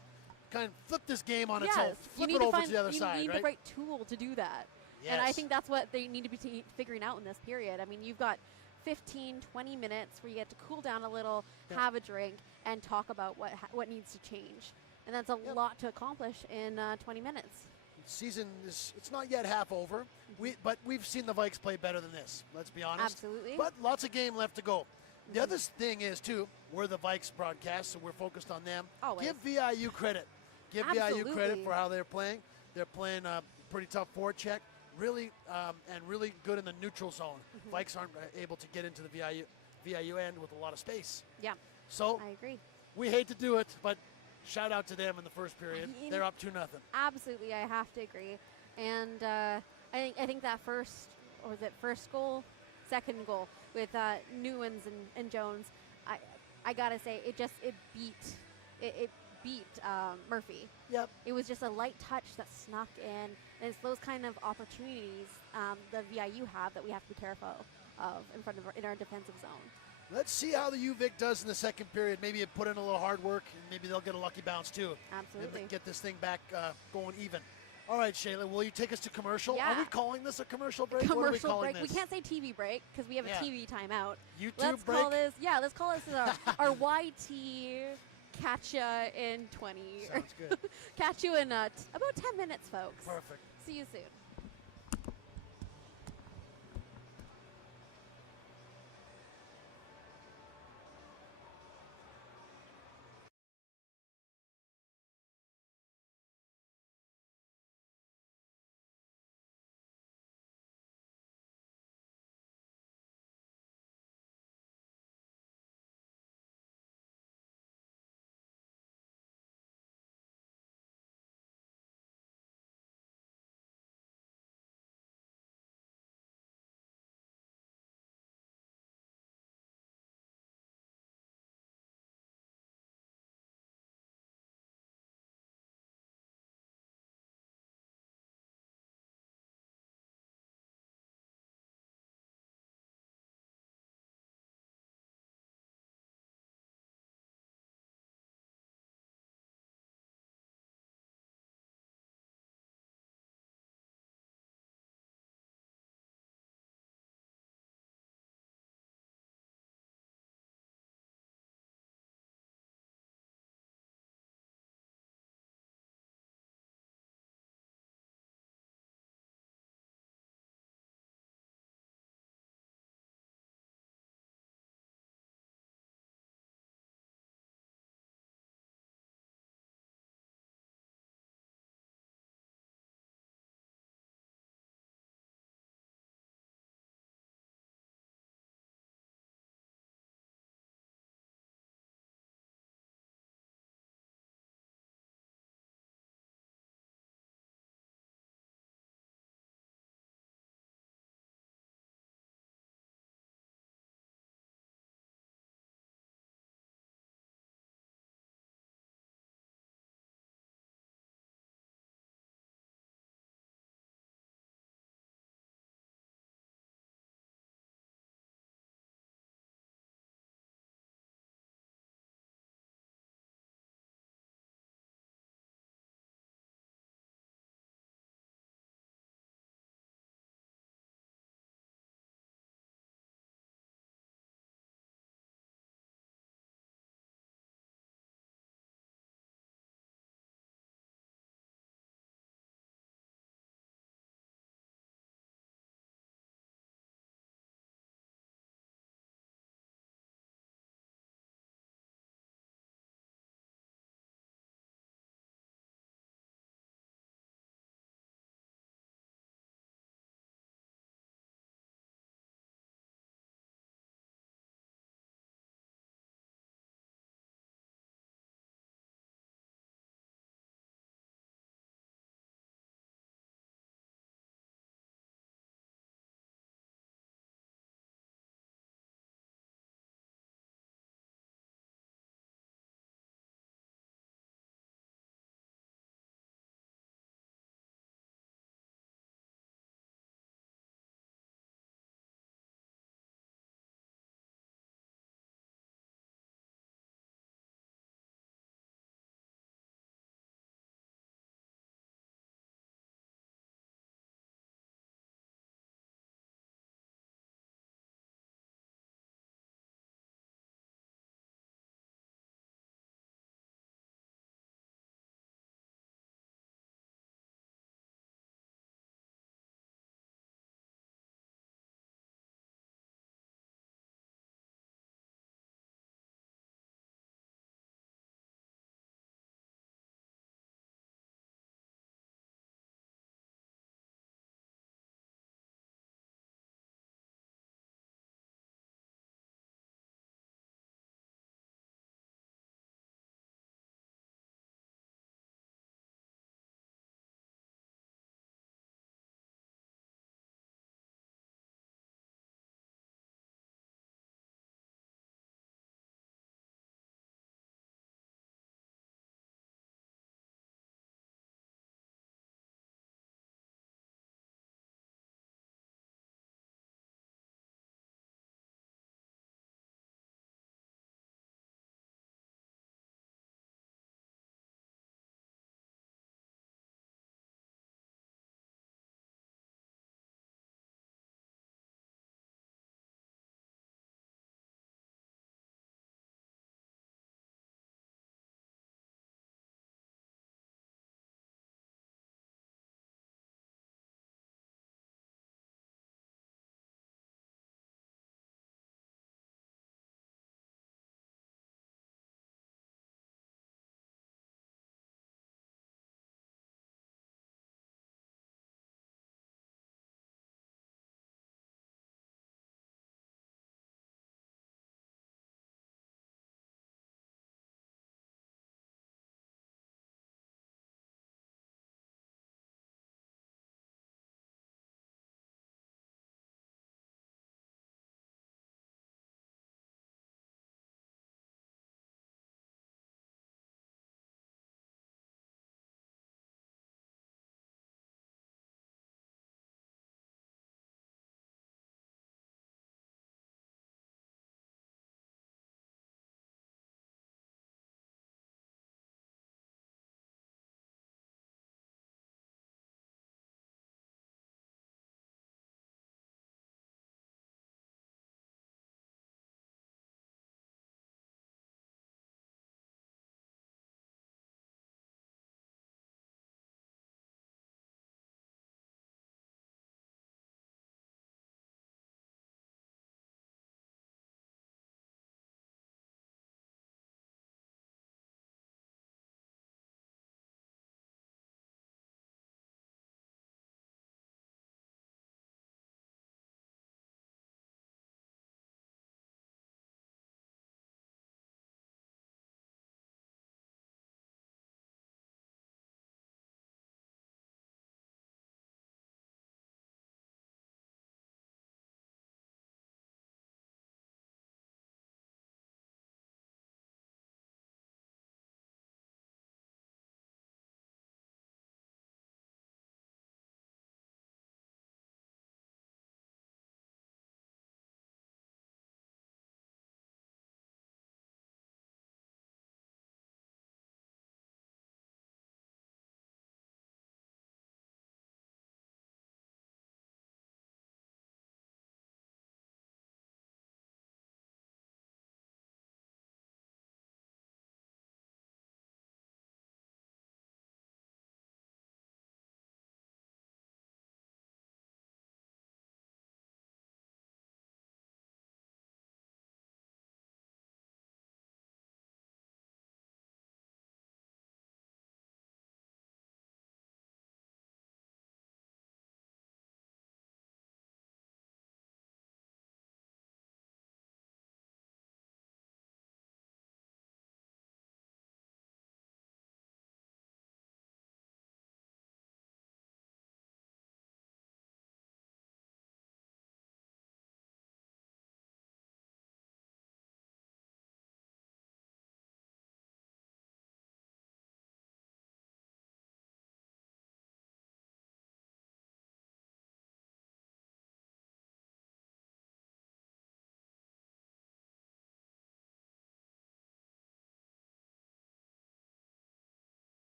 kind of flip this game on yes. itself. Flip it over to the other side, You need right? the right tool to do that. Yes. And I think that's what they need to be figuring out in this period. I mean, you've got 15, 20 minutes where you get to cool down a little, have a drink, and talk about what needs to change. And that's a lot to accomplish in 20 minutes. Season it's not yet half over. But we've seen the Vikes play better than this. Let's be honest. Absolutely. But lots of game left to go. The other thing is too, we're the Vikes broadcast, so we're focused on them. Always. Give VIU credit. Give VIU credit for how they're playing. They're playing a pretty tough forecheck, really and really good in the neutral zone. Vikes aren't able to get into the VIU end with a lot of space. Yeah. So I agree. We hate to do it, but shout out to them in the first period. They're up 2-0. Absolutely, I have to agree. And I think that first goal, second goal with Newens and Jones, I gotta say it beat Murphy. Yep. It was just a light touch that snuck in, and it's those kind of opportunities the VIU have that we have to be careful of in our defensive zone. Let's see how the UVic does in the second period. Maybe it put in a little hard work, and maybe they'll get a lucky bounce too. Absolutely. And get this thing back going even. All right, Shayla, will you take us to commercial? Yeah. Are we calling this a commercial break? Commercial what are we calling break. this? We can't say TV break because we have a TV timeout. YouTube let's break? Let's call this our YT catch ya in 20. Sounds good. Catch you in about 10 minutes, folks. Perfect. See you soon.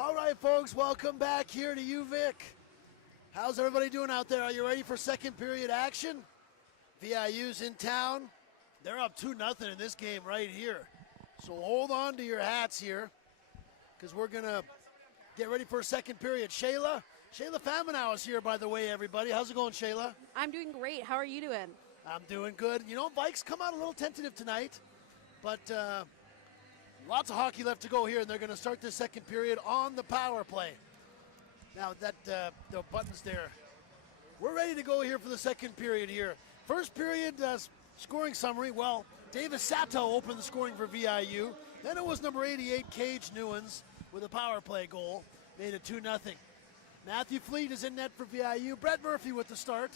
All right, folks, welcome back here to UVic. How's everybody doing out there? Are you ready for second period action? VIU's in town. They're up 2-0 in this game right here. So hold on to your hats here because we're going to get ready for a second period. Shayla Faminow is here, by the way, everybody. How's it going, Shayla? I'm doing great. How are you doing? I'm doing good. You know, Vikes come out a little tentative tonight, but lots of hockey left to go here, and they're going to start the second period on the power play. Now that the button's there. We're ready to go here for the second period here. First period scoring summary. Well, Davis Sato opened the scoring for VIU. Then it was number 88, Cage Newens, with a power play goal. Made it 2-0. Matthew Fleet is in net for VIU. Brett Murphy with the start.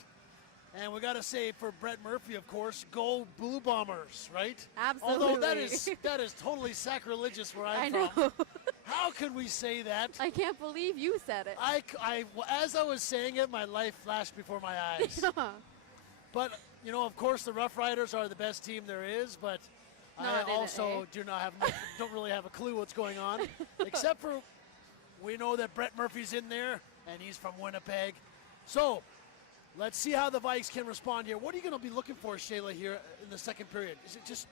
And we got to say for Brett Murphy, of course, go Blue Bombers, right? Absolutely. Although that is totally sacrilegious where I'm I from. know. How can we say that? I can't believe you said it. As I was saying it, my life flashed before my eyes. But, you know, of course, the Rough Riders are the best team there is, but Not I in it, also don't really have a clue what's going on, except for we know that Brett Murphy's in there, and he's from Winnipeg. So let's see how the Vikes can respond here. What are you going to be looking for, Shayla, here in the second period? Is it just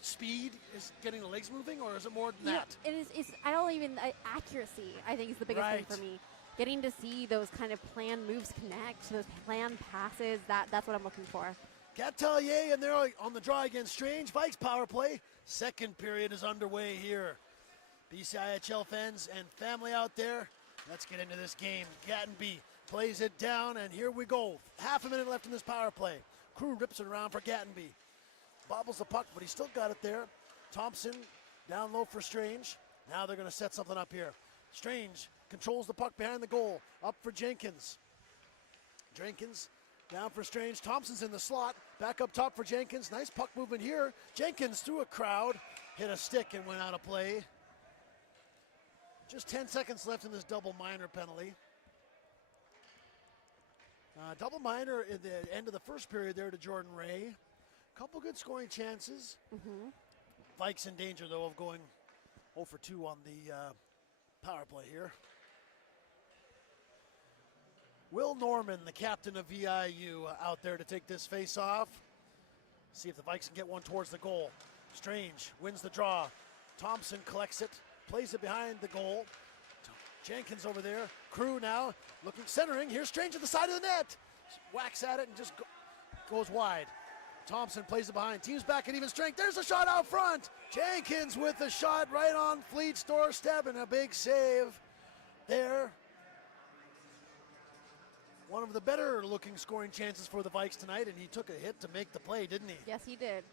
speed, is getting the legs moving, or is it more than that? It is. It's, I don't even accuracy. I think is the biggest thing for me. Getting to see those kind of planned moves connect, those planned passes. That's what I'm looking for. Catelier, and they're on the draw against Strange. Vikes power play. Second period is underway here. BCIHL fans and family out there, let's get into this game. Gattenby plays it down, and here we go. Half a minute left in this power play. Crew rips it around for Gattenby. Bobbles the puck, but he still got it there. Thompson down low for Strange. Now they're going to set something up here. Strange controls the puck behind the goal. Up for Jenkins. Jenkins down for Strange. Thompson's in the slot. Back up top for Jenkins. Nice puck movement here. Jenkins through a crowd. Hit a stick and went out of play. Just 10 seconds left in this double minor penalty. Double minor at the end of the first period there to Jordan Ray. Couple good scoring chances. Vikes in danger, though, of going 0 for 2 on the power play here. Will Norman, the captain of VIU, out there to take this face off. See if the Vikes can get one towards the goal. Strange wins the draw. Thompson collects it, plays it behind the goal. Jenkins over there. Crew now looking, centering. Here's Strange at the side of the net. Whacks at it and just goes wide. Thompson plays it behind. Team's back at even strength. There's a shot out front. Jenkins with the shot right on Fleet's doorstep and a big save there. One of the better looking scoring chances for the Vikes tonight, and he took a hit to make the play, didn't he? Yes, he did.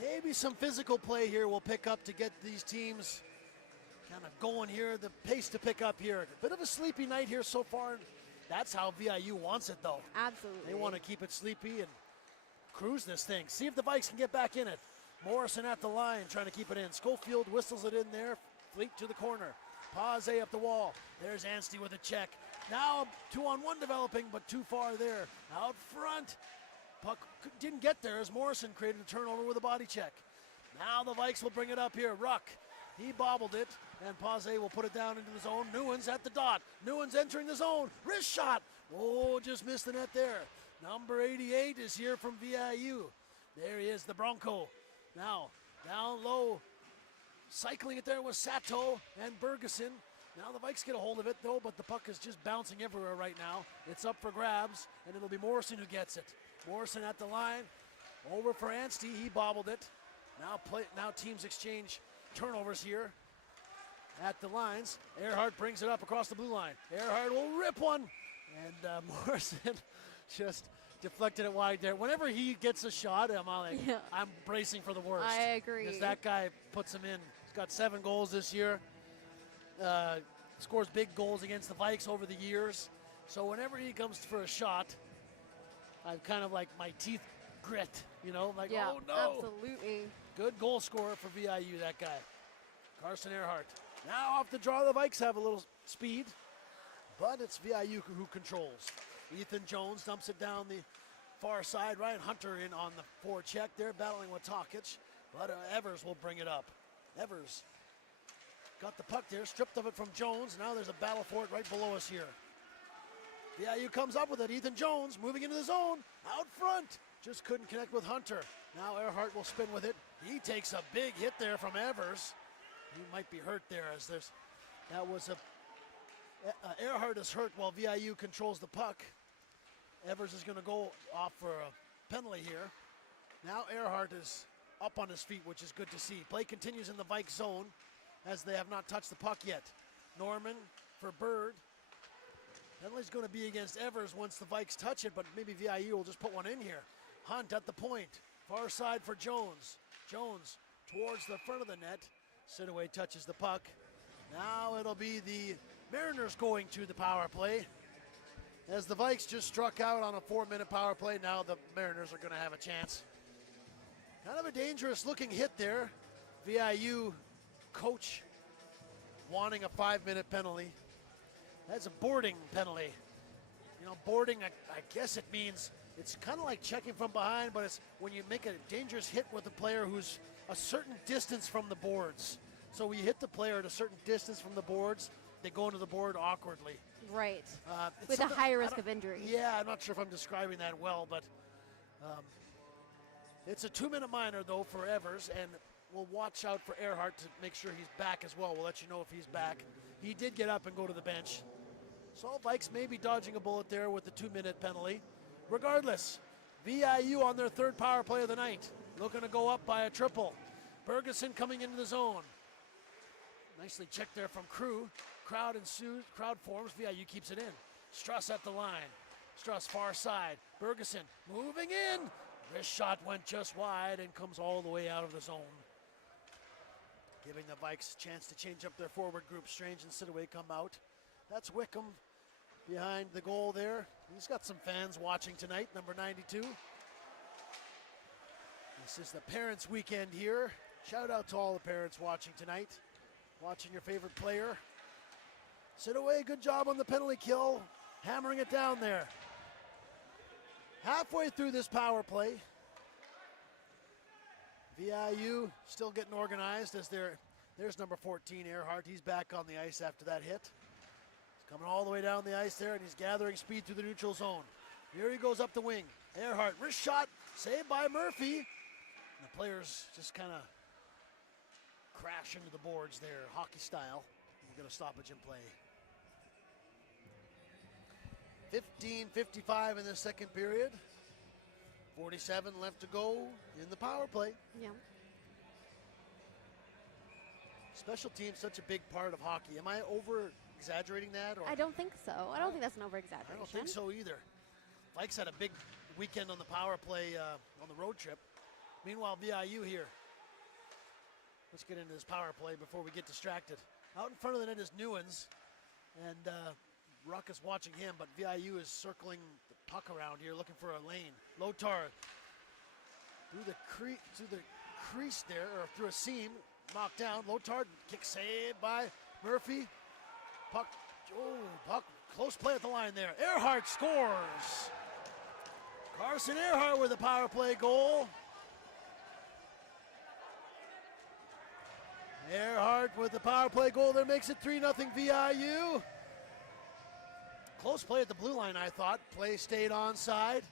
Maybe some physical play here will pick up to get these teams kind of going here. The pace to pick up here. A bit of a sleepy night here so far. That's how VIU wants it, though. Absolutely. They want to keep it sleepy and cruise this thing. See if the Vikes can get back in it. Morrison at the line trying to keep it in. Schofield whistles it in there. Fleet to the corner. Pause up the wall. There's Anstey with a check. Now 2-on-1 developing, but too far there. Out front. Puck didn't get there as Morrison created a turnover with a body check. Now the Vikes will bring it up here. Ruck, he bobbled it, and Pause will put it down into the zone. Newens at the dot. Newens entering the zone. Wrist shot. Oh, just missed the net there. Number 88 is here from VIU. There he is, the Bronco. Now, down low. Cycling it there was Sato and Bergeson. Now the Vikes get a hold of it, though, but the puck is just bouncing everywhere right now. It's up for grabs, and it'll be Morrison who gets it. Morrison at the line. Over for Anstey. He bobbled it. Now teams exchange turnovers here at the lines. Earhart brings it up across the blue line. Earhart will rip one. And Morrison just deflected it wide there. Whenever he gets a shot, I'm bracing for the worst. I agree. Because that guy puts him in. He's got 7 goals this year. Scores big goals against the Vikes over the years. So whenever he comes for a shot, I'm kind of like my teeth grit, like, yeah, oh no. Absolutely. Good goal scorer for VIU, that guy. Carson Earhart. Now off the draw, the Vikes have a little speed, but it's VIU who controls. Ethan Jones dumps it down the far side. Ryan Hunter in on the forecheck. They're battling with Tokic, but Evers will bring it up. Evers got the puck there, stripped of it from Jones. Now there's a battle for it right below us here. VIU comes up with it. Ethan Jones moving into the zone, out front. Just couldn't connect with Hunter. Now Earhart will spin with it. He takes a big hit there from Evers. He might be hurt there as that was Earhart is hurt while VIU controls the puck. Evers is going to go off for a penalty here. Now Earhart is up on his feet, which is good to see. Play continues in the Vikes zone as they have not touched the puck yet. Norman for Bird. Penalty's going to be against Evers once the Vikes touch it, but maybe VIU will just put one in here. Hunt at the point. Far side for Jones. Jones towards the front of the net. Sidaway touches the puck. Now it'll be the Mariners going to the power play. As the Vikes just struck out on a 4-minute power play, now the Mariners are going to have a chance. Kind of a dangerous looking hit there. VIU coach wanting a 5-minute penalty. That's a boarding penalty. You know, boarding, I guess it means it's kind of like checking from behind, but it's when you make a dangerous hit with a player who's a certain distance from the boards. So when you hit the player at a certain distance from the boards, they go into the board awkwardly. Right. With a high risk of injury. Yeah, I'm not sure if I'm describing that well, but it's a 2-minute minor, though, for Evers, and we'll watch out for Earhart to make sure he's back as well. We'll let you know if he's back. He did get up and go to the bench. So Vikes may be dodging a bullet there with the 2-minute penalty. Regardless, VIU on their 3rd power play of the night, looking to go up by a triple. Bergeson coming into the zone. Nicely checked there from Crew. Crowd ensues, crowd forms, VIU keeps it in. Struss at the line. Struss far side. Bergeson moving in. This shot went just wide and comes all the way out of the zone. Giving the Vikes a chance to change up their forward group. Strange and Sidaway come out. That's Wickham behind the goal there. He's got some fans watching tonight, number 92. This is the parents' weekend here. Shout out to all the parents watching tonight. Watching your favorite player. Sidaway, good job on the penalty kill. Hammering it down there. Halfway through this power play. VIU still getting organized as there's number 14, Earhart. He's back on the ice after that hit. He's coming all the way down the ice there, and he's gathering speed through the neutral zone. Here he goes up the wing. Earhart, wrist shot, saved by Murphy. And the players just kind of crash into the boards there, hockey style. We're going to stoppage in play. 15:55 in the second period. 47 left to go in the power play. Yeah. Special teams, such a big part of hockey. Am I over-exaggerating that? Or? I don't think so. I don't think that's an over-exaggeration. I don't think so either. Vikes had a big weekend on the power play on the road trip. Meanwhile, VIU here. Let's get into this power play before we get distracted. Out in front of the net is Newens, and Ruck is watching him, but VIU is circling the puck around here, looking for a lane. Lotar through the crease there, or through a seam, knocked down. Lotar, kick saved by Murphy. Puck, close play at the line there. Earhart scores. Carson Earhart with a power play goal. Earhart with the power play goal there makes it 3-0 VIU. Close play at the blue line, I thought. Play stayed onside.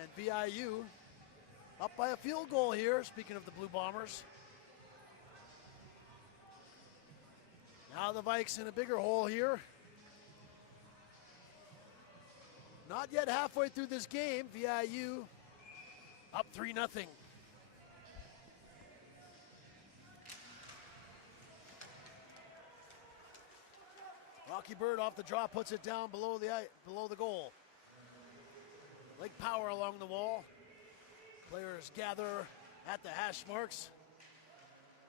And VIU up by a field goal here, speaking of the Blue Bombers. Now the Vikes in a bigger hole here. Not yet halfway through this game. VIU up 3-0. Rocky Bird off the draw, puts it down below the goal. Leg power along the wall. Players gather at the hash marks.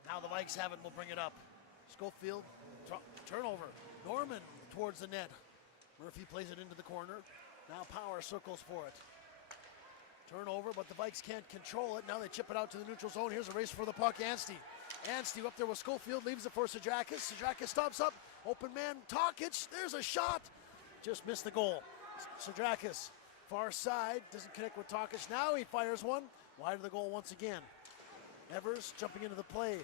Now the Vikes have it, we'll bring it up. Schofield, turnover. Norman towards the net. Murphy plays it into the corner. Now Power circles for it. Turnover, but the Vikes can't control it. Now they chip it out to the neutral zone. Here's a race for the puck, Anstey. Anstey up there with Schofield, leaves it for Sajrakis. Sajrakis stops up. Open man, Tokic, there's a shot. Just missed the goal. Sajrakis, far side, doesn't connect with Tokic. Now he fires one, wide of the goal once again. Evers jumping into the play.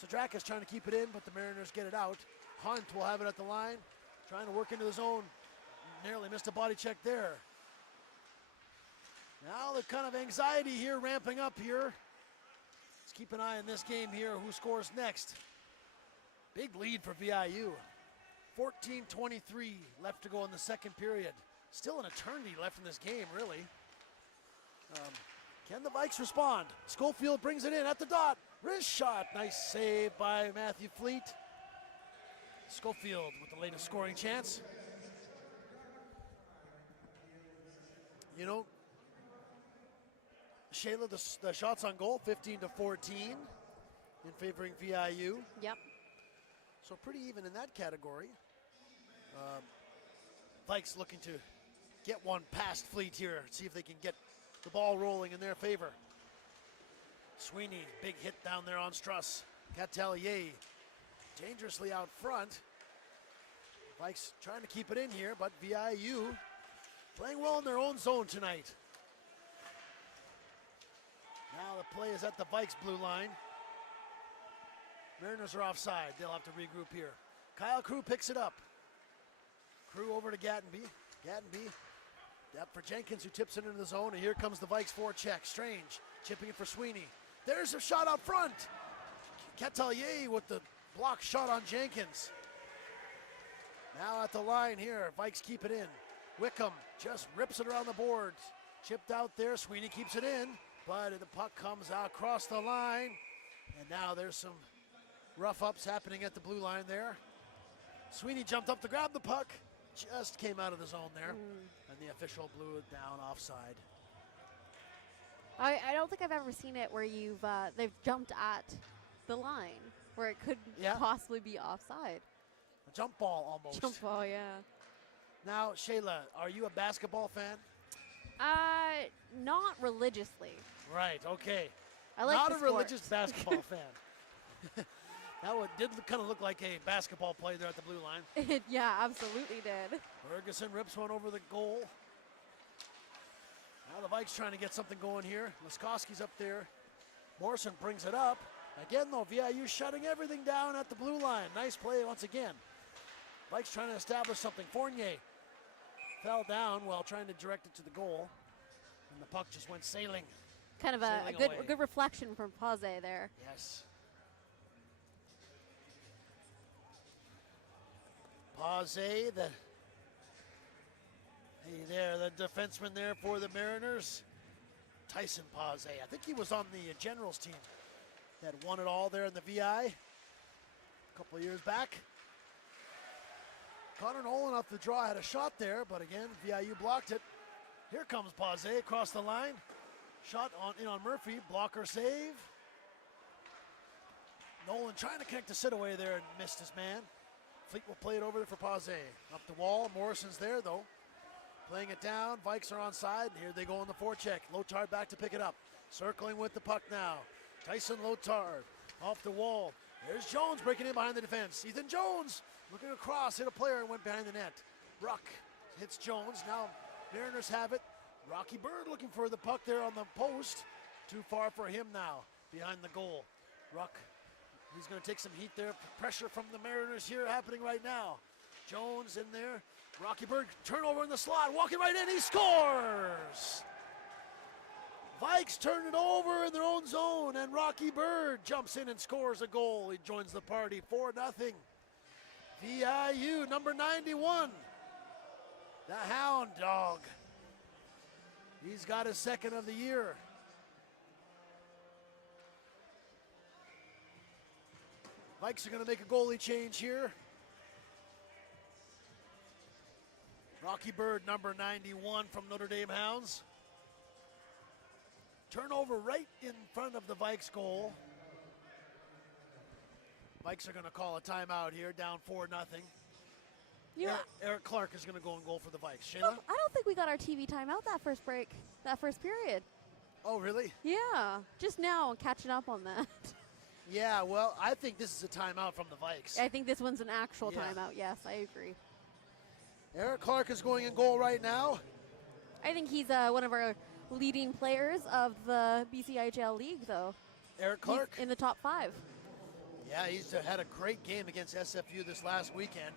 Sadrakis trying to keep it in, but the Mariners get it out. Hunt will have it at the line, trying to work into the zone. Nearly missed a body check there. Now the kind of anxiety here ramping up here. Let's keep an eye on this game here. Who scores next? Big lead for VIU. 14:23 left to go in the second period. Still an eternity left in this game, really. Can the Vikes respond? Schofield brings it in at the dot. Wrist shot. Nice save by Matthew Fleet. Schofield with the latest scoring chance. You know, Shayla, the shots on goal, 15-14 in favoring VIU. Yep. So pretty even in that category. Vikes looking to get one past Fleet here, see if they can get the ball rolling in their favor. Sweeney, big hit down there on Struss. Catelier dangerously out front. Vikes trying to keep it in here, but VIU playing well in their own zone tonight. Now the play is at the Vikes blue line. Mariners are offside. They'll have to regroup here. Kyle Crew picks it up. Crew over to Gattenby. Gattenby up for Jenkins, who tips it into the zone, and here comes the Vikes forecheck. Strange chipping it for Sweeney. There's a shot out front. Catelier with the block shot on Jenkins. Now at the line here, Vikes keep it in. Wickham just rips it around the board. Chipped out there, Sweeney keeps it in, but the puck comes out across the line. And now there's some rough ups happening at the blue line there. Sweeney jumped up to grab the puck, just came out of the zone there, and the official blew it down offside. I don't think I've ever seen it where they've jumped at the line where it could possibly be offside. A jump ball almost. Jump ball, yeah. Now, Shayla, are you a basketball fan? Not religiously. Right, okay. I like Not the a sport. religious basketball fan. That one did kind of look like a basketball play there at the blue line. Yeah, absolutely did. Ferguson rips one over the goal. Now the Vikes trying to get something going here. Laskowski's up there. Morrison brings it up. Again, though, VIU shutting everything down at the blue line. Nice play once again. Vikes trying to establish something. Fournier fell down while trying to direct it to the goal. And the puck just went sailing. Kind of a good reflection from Pause there. Yes. Pause, the defenseman there for the Mariners. Tyson Pause. I think he was on the Generals team that won it all there in the VI a couple of years back. Connor Nolan off the draw had a shot there, but again, VIU blocked it. Here comes Pause across the line. Shot in on Murphy, blocker save. Nolan trying to connect the sit away there and missed his man. Fleet will play it over there for Pause. Up the wall, Morrison's there though. Playing it down, Vikes are onside. Here they go on the forecheck. Lotard back to pick it up. Circling with the puck now. Tyson Lotard off the wall. There's Jones breaking in behind the defense. Ethan Jones looking across, hit a player and went behind the net. Ruck hits Jones. Now Mariners have it. Rocky Bird looking for the puck there on the post. Too far for him now, behind the goal. Ruck, he's going to take some heat there. Pressure from the Mariners here happening right now. Jones in there. Rocky Bird, turnover in the slot, walking right in, he scores! Vikes turn it over in their own zone, and Rocky Bird jumps in and scores a goal. He joins the party, 4-0. VIU, number 91, the Hound Dog. He's got his second of the year. Vikes are going to make a goalie change here. Rocky Bird, number 91 from Notre Dame Hounds. Turnover right in front of the Vikes goal. Vikes are going to call a timeout here, down 4-0. Yeah. Eric Clark is going to go and goal for the Vikes. Shayla? I don't think we got our TV timeout that first break, that first period. Oh, really? Yeah, just now catching up on that. Yeah, well, I think this is a timeout from the Vikes. I think this one's an actual timeout. Yes, I agree. Eric Clark is going in goal right now. I think he's one of our leading players of the BCIHL league, though. Eric Clark? He's in the top 5. Yeah, he's had a great game against SFU this last weekend.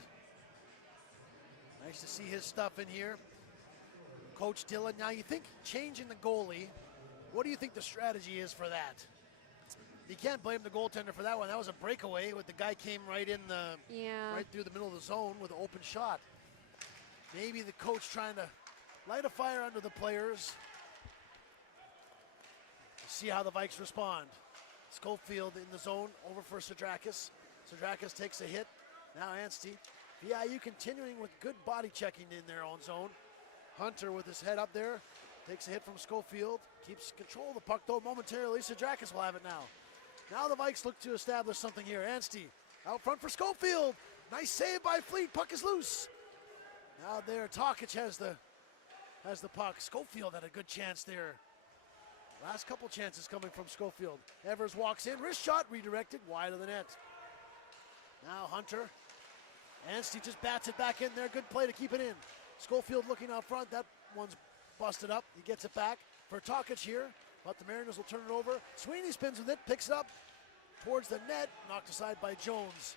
Nice to see his stuff in here. Coach Dillon, now you think changing the goalie, what do you think the strategy is for that? You can't blame the goaltender for that one. That was a breakaway with the guy came right in right through the middle of the zone with an open shot. Maybe the coach trying to light a fire under the players. See how the Vikes respond. Schofield in the zone, over for Sadrakis. Sadrakis takes a hit. Now Anstey. VIU continuing with good body checking in their own zone. Hunter with his head up there. Takes a hit from Schofield. Keeps control of the puck though momentarily. Sadrakis will have it now. Now the Vikes look to establish something here. Anstey out front for Schofield. Nice save by Fleet. Puck is loose. Now there, Tokic has the puck. Schofield had a good chance there. Last couple chances coming from Schofield. Evers walks in, wrist shot redirected wide of the net. Now Hunter. Anstey just bats it back in there. Good play to keep it in. Schofield looking out front. That one's busted up. He gets it back for Tokic here. But the Mariners will turn it over. Sweeney spins with it, picks it up towards the net. Knocked aside by Jones.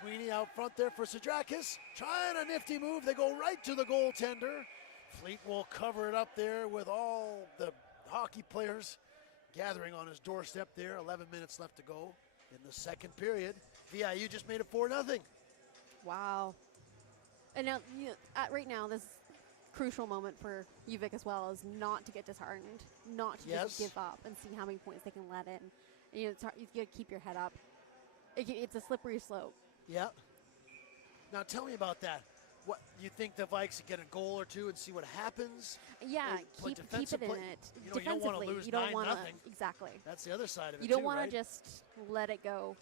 Sweeney out front there for Sadrakis. Trying a nifty move. They go right to the goaltender. Fleet will cover it up there with all the hockey players gathering on his doorstep there. 11 minutes left to go in the second period. VIU just made it 4-0. Wow. And now, right now, this crucial moment for UVic as well is not to get disheartened, not to just give up and see how many points they can let in. And, it's hard, you got to keep your head up. It's a slippery slope. Yeah. Now tell me about that. What you think the Vikes get a goal or two and see what happens? Yeah, keep it in it. You don't want to lose 9-0. Exactly. That's the other side of it. You don't want to just let it go.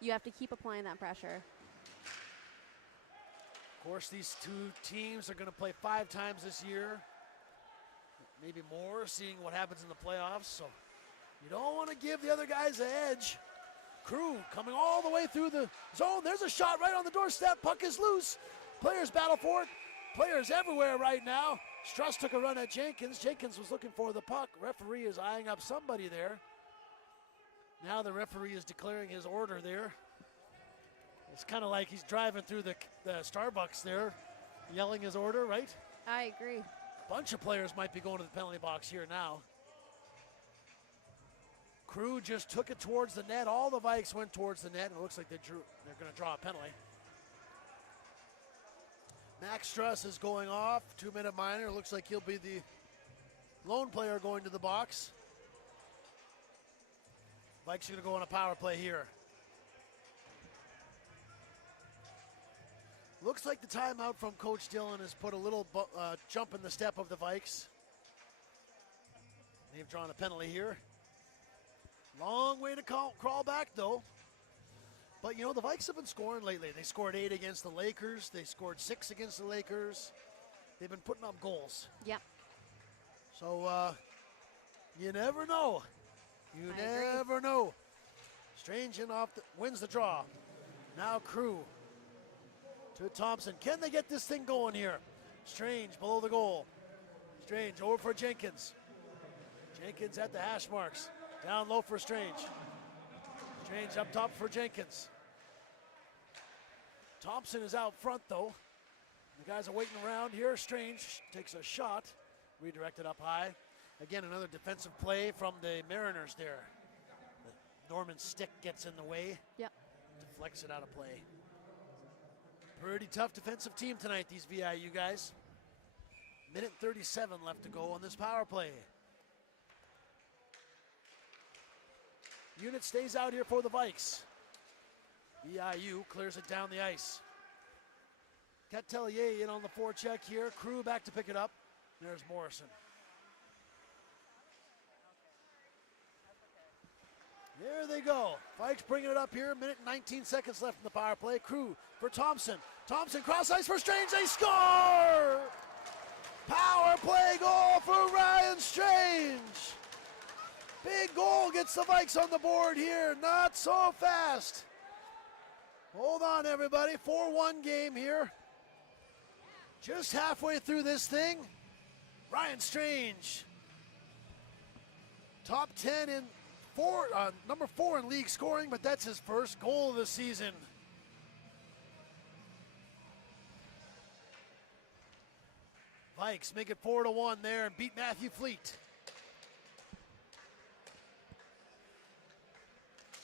You have to keep applying that pressure. Of course, these two teams are going to play 5 times this year, maybe more, seeing what happens in the playoffs. So you don't want to give the other guys an edge. Crew coming all the way through the zone. There's a shot right on the doorstep. Puck is loose. Players battle for it. Players everywhere right now. Struss took a run at Jenkins. Jenkins was looking for the puck. Referee is eyeing up somebody there. Now the referee is declaring his order there. It's kind of like he's driving through the Starbucks there, yelling his order, right? I agree. Bunch of players might be going to the penalty box here now. Crew just took it towards the net. All the Vikes went towards the net. It looks like they're going to draw a penalty. Max Struss is going off. 2-minute minor. Looks like he'll be the lone player going to the box. Vikes are going to go on a power play here. Looks like the timeout from Coach Dillon has put a little jump in the step of the Vikes. They've drawn a penalty here. Long way to crawl back though. But you know, the Vikes have been scoring lately. They scored 8 against the Lakers. They scored 6 against the Lakers. They've been putting up goals. Yep. So you never know. You never know. Strange enough wins the draw. Now Crew to Thompson. Can they get this thing going here? Strange below the goal. Strange over for Jenkins. Jenkins at the hash marks. Down low for Strange. Strange up top for Jenkins. Thompson is out front though. The guys are waiting around here. Strange takes a shot. Redirected up high. Again, another defensive play from the Mariners there. Norman's stick gets in the way. Yep. Deflects it out of play. Pretty tough defensive team tonight, these VIU guys. Minute 37 left to go on this power play. Unit stays out here for the Vikes. VIU clears it down the ice. Catelier in on the forecheck here. Crew back to pick it up. There's Morrison. There they go. Vikes bringing it up here. Minute 19 seconds left in the power play. Crew for Thompson. Thompson cross ice for Strange. They score! Power play goal for Ryan Strange. Big goal gets the Vikes on the board here. Not so fast. Hold on, everybody. 4-1 game here. Just halfway through this thing. Ryan Strange. Top 10 in number 4 in league scoring, but that's his first goal of the season. Vikes make it 4-1 there and beat Matthew Fleet.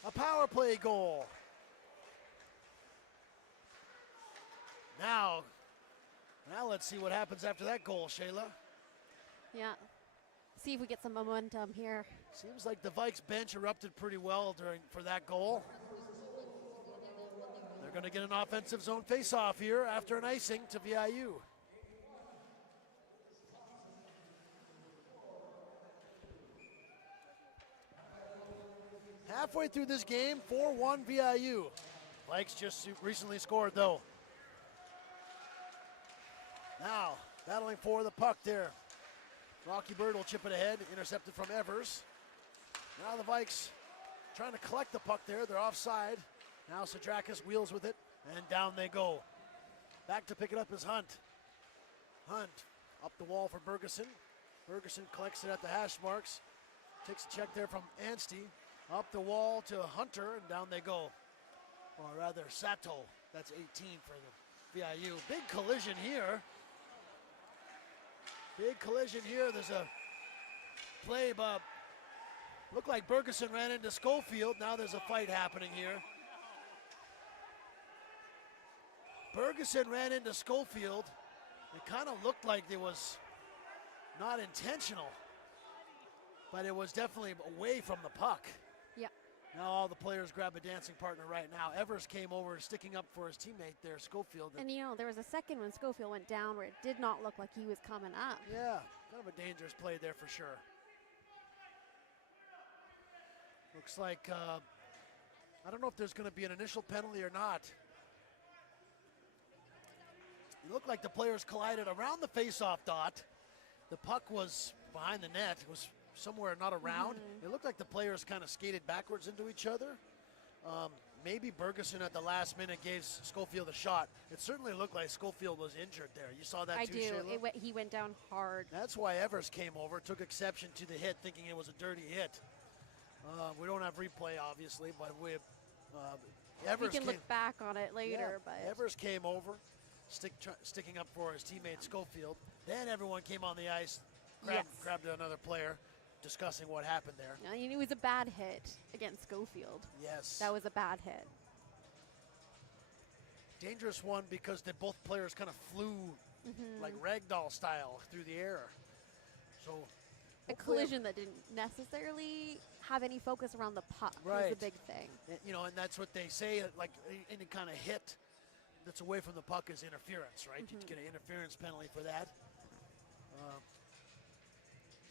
A power play goal. Now let's see what happens after that goal, Shayla. Yeah. See if we get some momentum here. Seems like the Vikes bench erupted pretty well for that goal. They're going to get an offensive zone face-off here after an icing to VIU. Halfway through this game, 4-1 VIU. Vikes just recently scored though. Now, battling for the puck there. Rocky Bird will chip it ahead, intercepted from Evers. Now the Vikes trying to collect the puck there. They're offside. Now Sadrakis wheels with it, and down they go. Back to pick it up is Hunt. Hunt up the wall for Bergeson. Bergeson collects it at the hash marks. Takes a check there from Anstey. Up the wall to Hunter, and down they go. Or rather, Sato. That's 18 for the VIU. Big collision here. Big collision here. There's a play, Bob. Looked like Bergeson ran into Schofield. Now there's a fight happening here. Bergeson ran into Schofield. It kind of looked like it was not intentional, but it was definitely away from the puck. Yeah. Now all the players grab a dancing partner right now. Evers came over sticking up for his teammate there, Schofield. And there was a second when Schofield went down where it did not look like he was coming up. Yeah, kind of a dangerous play there for sure. Looks like, I don't know if there's going to be an initial penalty or not. It looked like the players collided around the face-off dot. The puck was behind the net. It was somewhere not around. It looked like the players kind of skated backwards into each other. Maybe Bergeson at the last minute gave Schofield a shot. It certainly looked like Schofield was injured there. You saw that too, Shayla? He went down hard. That's why Evers came over, took exception to the hit, thinking it was a dirty hit. We don't have replay, obviously, but Evers we can look back on it later. But Evers came over, sticking up for his teammate Schofield. Then everyone came on the ice, grabbed another player, discussing what happened there. It was a bad hit against Schofield. Yes. That was a bad hit. Dangerous one because both players kind of flew like ragdoll style through the air. So a collision that didn't necessarily have any focus around the puck was the big thing. And that's what they say, like any kind of hit that's away from the puck is interference, right? You get an interference penalty for that.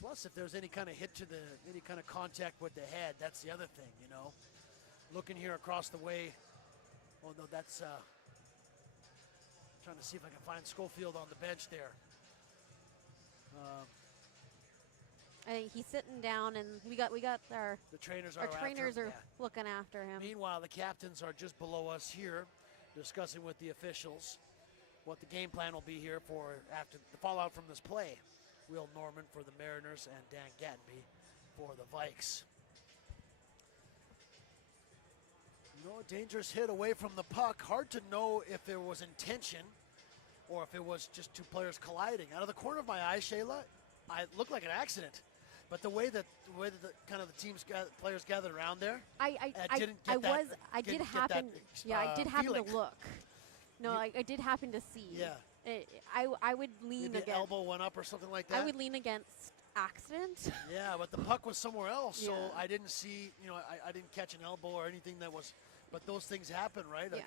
Plus, if there's any kind of hit to any kind of contact with the head, that's the other thing, Looking here across the way. Oh, no, that's trying to see if I can find Schofield on the bench there. I think he's sitting down, and we got our the trainers are looking after him. Meanwhile, the captains are just below us here, discussing with the officials what the game plan will be here for after the fallout from this play. Will Norman for the Mariners and Dan Gattenby for the Vikes. A dangerous hit away from the puck. Hard to know if there was intention or if it was just two players colliding. Out of the corner of my eye, Shayla, it looked like an accident. But the way that kind of the players gathered around there, I did happen to look. No, I did happen to see. Yeah. I would lean against. Elbow went up or something like that. I would lean against accident. Yeah, but the puck was somewhere else, so I didn't see. I didn't catch an elbow or anything that was. But those things happen, right? Yeah.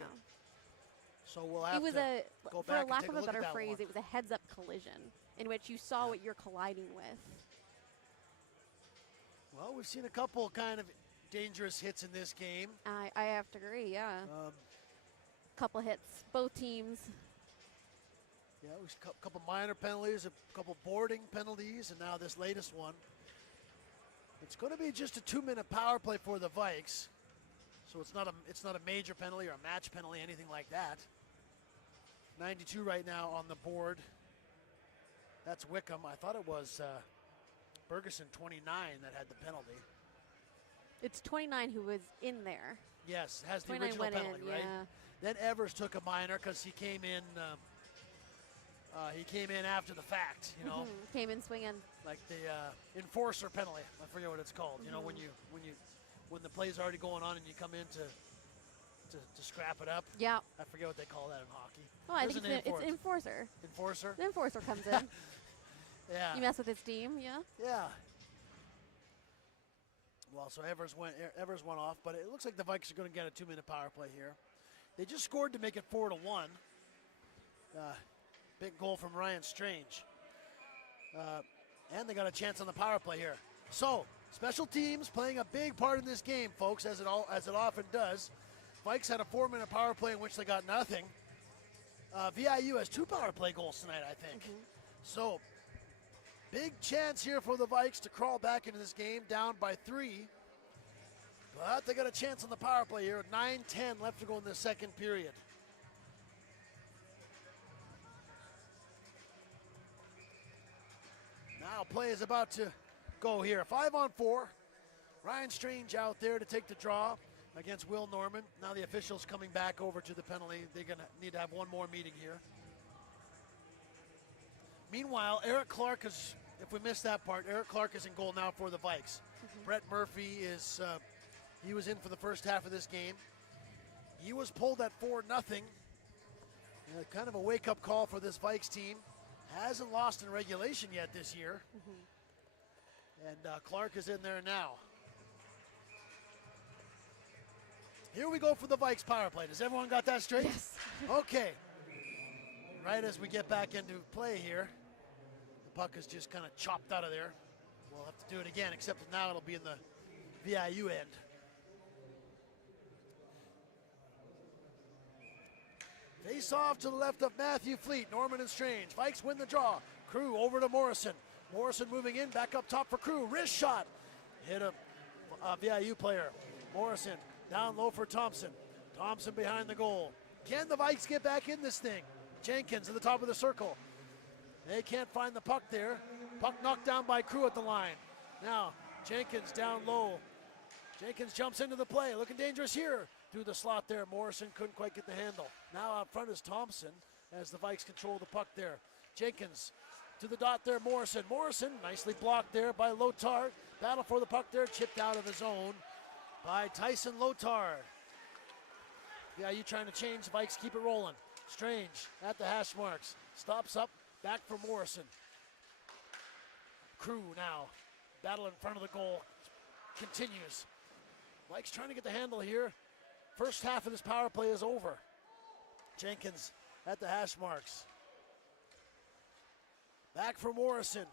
So we'll have to go back and take a look at that one. For lack of a better phrase, it was a heads-up collision in which you saw what you're colliding with. Well, we've seen a couple kind of dangerous hits in this game. I have to agree. Yeah. Couple hits, both teams. Yeah, a couple minor penalties, a couple boarding penalties, and now this latest one. It's going to be just a 2-minute power play for the Vikes, so it's not a major penalty or a match penalty, anything like that. 92 right now on the board. That's Wickham. I thought it was Bergeson 29 that had the penalty. It's 29 who was in there. Yes, has the 29 original went penalty, in, right? yeah. Then Evers took a minor because he came in. He came in after the fact, you know, Came in swinging. like the enforcer penalty. I forget what it's called. You know, when the play's already going on and you come in to scrap it up. Yeah. I forget what they call that in hockey. Well, I There's think a name for it's it. enforcer. Enforcer. The enforcer comes in. Yeah. You mess with his team, yeah. Yeah. Well, so Evers went off, but it looks like the Vikes are going to get a 2-minute power play here. They just scored to make it 4-1. Big goal from Ryan Strange. And they got a chance on the power play here. So, special teams playing a big part in this game, folks, as it often does. Vikes had a 4-minute power play in which they got nothing. VIU has 2 power play goals tonight, I think. So, big chance here for the Vikes to crawl back into this game, down by 3. But they got a chance on the power play here. 9:10 left to go in the second period. Now play is about to go here. 5-on-4. Ryan Strange out there to take the draw against Will Norman. Now the officials coming back over to the penalty. They're going to need to have one more meeting here. Meanwhile, Eric Clark is, if we missed that part, Eric Clark is in goal now for the Vikes. Brett Murphy is, he was in for the first half of this game. He was pulled at 4-0. Kind of a wake-up call for this Vikes team. Hasn't lost in regulation yet this year. And Clark is in there now. Here we go for the Vikes power play. Does everyone got that straight? Yes. Okay. Right as we get back into play here, the puck is just kind of chopped out of there. We'll have to do it again, except that now it'll be in the VIU end. Face off to the left of Matthew Fleet, Norman and Strange. Vikes win the draw. Crew over to Morrison. Morrison moving in, back up top for Crew. Wrist shot. Hit a VIU player. Morrison down low for Thompson. Thompson behind the goal. Can the Vikes get back in this thing? Jenkins at the top of the circle. They can't find the puck there. Puck knocked down by Crew at the line. Now Jenkins down low. Jenkins jumps into the play, looking dangerous here. Through the slot there, Morrison couldn't quite get the handle. Now out front is Thompson as the Vikes control the puck there. Jenkins to the dot there, Morrison. Morrison nicely blocked there by Lotard. Battle for the puck there, chipped out of his own by Tyson Lotard. Yeah, you trying to change, the Vikes keep it rolling. Strange at the hash marks. Stops up, back for Morrison. Crew now, battle in front of the goal, continues. Vikes trying to get the handle here. First half of this power play is over. Jenkins at the hash marks. Back for Morrison.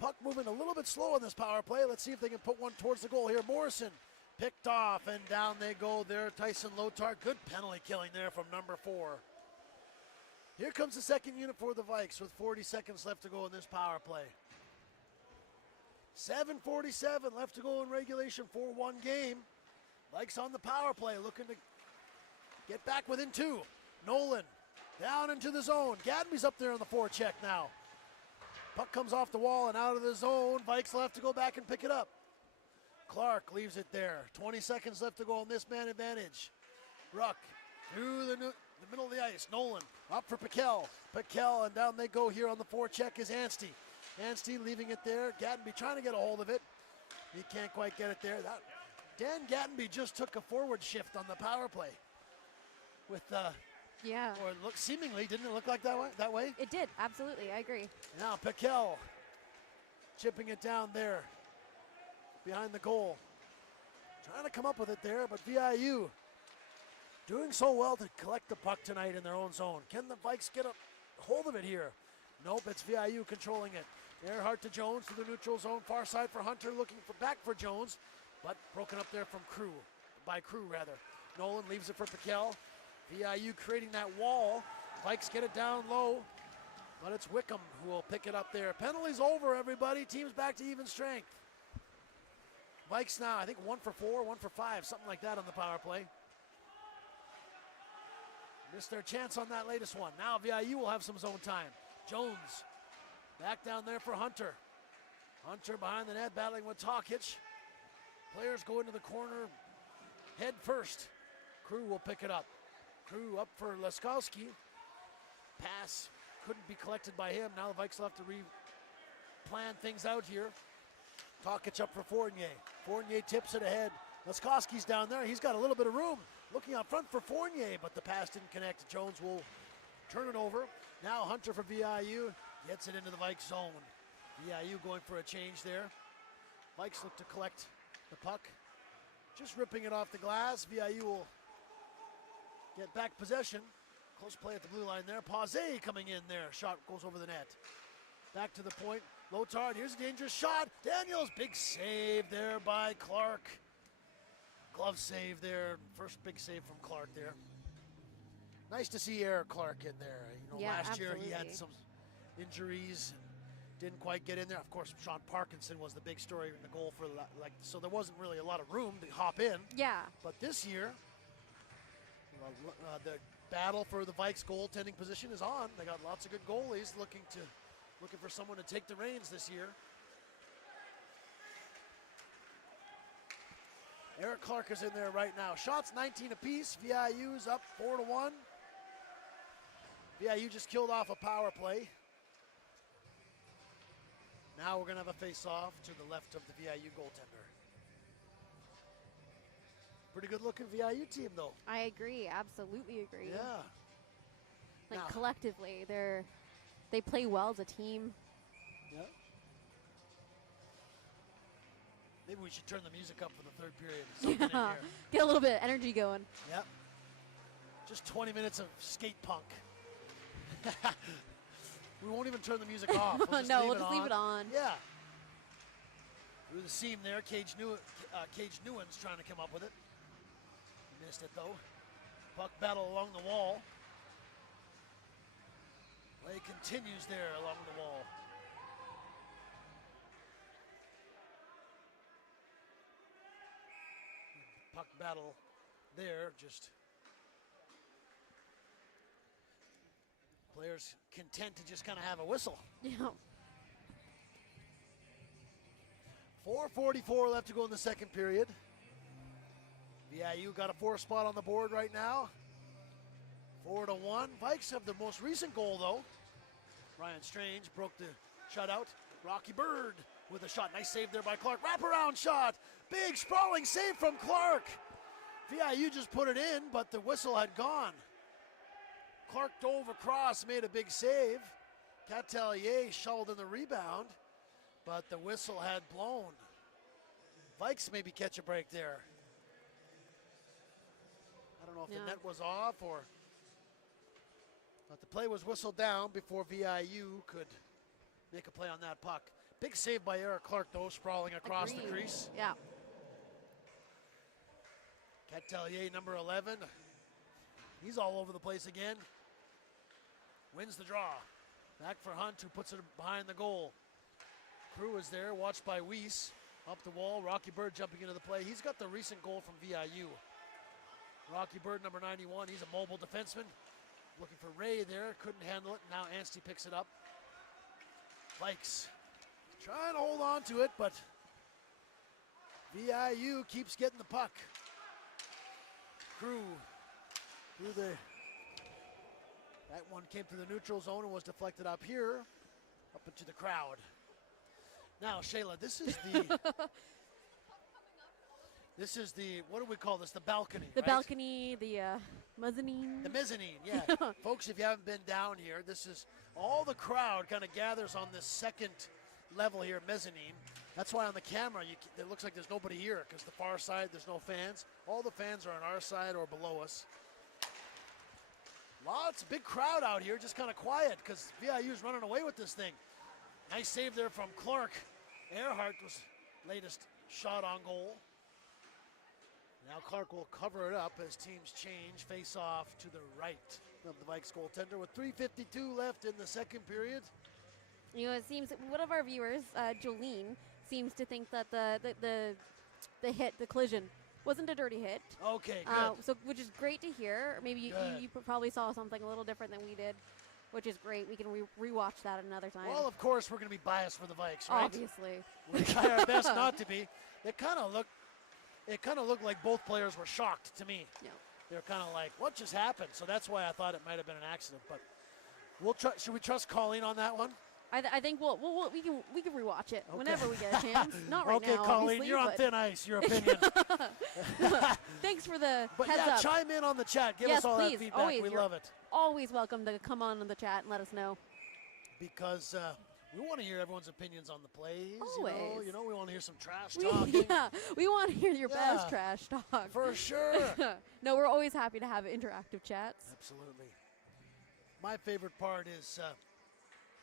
Puck moving a little bit slow in this power play. Let's see if they can put one towards the goal here. Morrison picked off and down they go there. Tyson Lotard, good penalty killing there from number 4. Here comes the second unit for the Vikes with 40 seconds left to go in this power play. 7:47 left to go in regulation, 4-1 game. Vikes on the power play, looking to get back within 2. Nolan down into the zone. Gadby's up there on the forecheck now. Puck comes off the wall and out of the zone. Vikes will have to go back and pick it up. Clark leaves it there. 20 seconds left to go on this man advantage. Ruck through the middle of the ice. Nolan up for Piquel. Piquel, and down they go here on the forecheck is Anstey. Anstey leaving it there. Gattenby trying to get a hold of it. He can't quite get it there. Dan Gattenby just took a forward shift on the power play. With yeah. Or seemingly, didn't it look like that way? It did, absolutely, I agree. Now Piquel chipping it down there behind the goal. Trying to come up with it there, but VIU doing so well to collect the puck tonight in their own zone. Can the Vikes get a hold of it here? Nope, it's VIU controlling it. Earhart to Jones to the neutral zone, far side for Hunter, looking back for Jones, but broken up there by Crew. Nolan leaves it for Piquel. VIU creating that wall. Vikes get it down low, but it's Wickham who will pick it up there. Penalties over, everybody. Team's back to even strength. Vikes now, I think 1 for 4, 1 for 5, something like that on the power play. Missed their chance on that latest one. Now VIU will have some zone time. Jones back down there for Hunter. Hunter behind the net battling with Talkich. Players go into the corner head first. Crew will pick it up. Crew up for Leskowski. Pass couldn't be collected by him. Now the Vikes will have to plan things out here. Tokic up for Fournier. Fournier tips it ahead. Leskowski's down there. He's got a little bit of room. Looking out front for Fournier, but the pass didn't connect. Jones will turn it over. Now Hunter for VIU gets it into the Vikes zone. VIU going for a change there. Vikes look to collect the puck. Just ripping it off the glass. VIU will get back possession. Close play at the blue line there. Pause coming in there. Shot goes over the net. Back to the point. Lotard, here's a dangerous shot. Daniels, big save there by Clark. Glove save there. First big save from Clark there. Nice to see Eric Clark in there. Last year he had some injuries and didn't quite get in there. Of course, Sean Parkinson was the big story in the goal for so there wasn't really a lot of room to hop in. Yeah. But this year, the battle for the Vikes goaltending position is on. They got lots of good goalies looking for someone to take the reins this year. Eric Clark is in there right now. Shots 19 apiece. VIU's up 4-1. VIU just killed off a power play. Now we're going to have a face-off to the left of the VIU goaltender. Pretty good-looking VIU team, though. I agree. Absolutely agree. Yeah. Collectively, they play well as a team. Yeah. Maybe we should turn the music up for the third period. Something in here. Get a little bit of energy going. Yep. Just 20 minutes of skate punk. We won't even turn the music off. We'll just leave it on. Yeah. Through the seam there, Cage Newen's trying to come up with it. Missed it though. Puck battle along the wall. Play continues there along the wall. Puck battle there, just players content to just kind of have a whistle. Yeah. 4:44 left to go in the second period. VIU got a 4 spot on the board right now. 4-1. Vikes have the most recent goal though. Ryan Strange broke the shutout. Rocky Bird with a shot. Nice save there by Clark. Wraparound shot. Big sprawling save from Clark. VIU just put it in, but the whistle had gone. Clark dove across, made a big save. Catelier shoveled in the rebound, but the whistle had blown. Vikes maybe catch a break there. I don't know if the net was off but the play was whistled down before VIU could make a play on that puck. Big save by Eric Clark though, sprawling across the crease. Yeah. Catelier, number 11. He's all over the place again. Wins the draw. Back for Hunt, who puts it behind the goal. Crew is there, watched by Weiss. Up the wall, Rocky Bird jumping into the play. He's got the recent goal from VIU. Rocky Bird, number 91, he's a mobile defenseman. Looking for Ray there, couldn't handle it. Now Anstey picks it up. Vikes trying to hold on to it, but VIU keeps getting the puck. Crew through that one came through the neutral zone and was deflected up here, up into the crowd. Now, Shayla, this is the, what do we call this? The balcony, The right? balcony, the mezzanine. The mezzanine, yeah. Folks, if you haven't been down here, this is all the crowd kind of gathers on this second level here, mezzanine. That's why on the camera, it looks like there's nobody here because the far side, there's no fans. All the fans are on our side or below us. Big crowd out here, just kind of quiet because VIU's running away with this thing. Nice save there from Clark. Earhart was latest shot on goal. Now Clark will cover it up as teams change, face off to the right of the Vikes goaltender with 3:52 left in the second period. It seems one of our viewers, Jolene, seems to think that the hit, the collision, wasn't a dirty hit. Okay, good. Which is great to hear. Maybe you probably saw something a little different than we did, which is great. We can rewatch that another time. Well, of course, we're going to be biased for the Vikes, right? Obviously. We try our best not to be. It kind of looked it kind of looked like both players were shocked to me. Yeah. They're kind of like, what just happened? So that's why I thought it might have been an accident. But should we trust Colleen on that one? I think we can rewatch it whenever we get a chance. Not right okay, now. Colleen, you're on thin ice. Your opinion. Thanks for the but heads yeah, up. chime in on the chat. Give yes, us all please. that feedback. Always, we love it. Always welcome to come on in the chat and let us know. Because we want to hear everyone's opinions on the plays. Always. You know, we want to hear some trash talking. We want to hear your best trash talk. For sure. No, we're always happy to have interactive chats. Absolutely. My favorite part is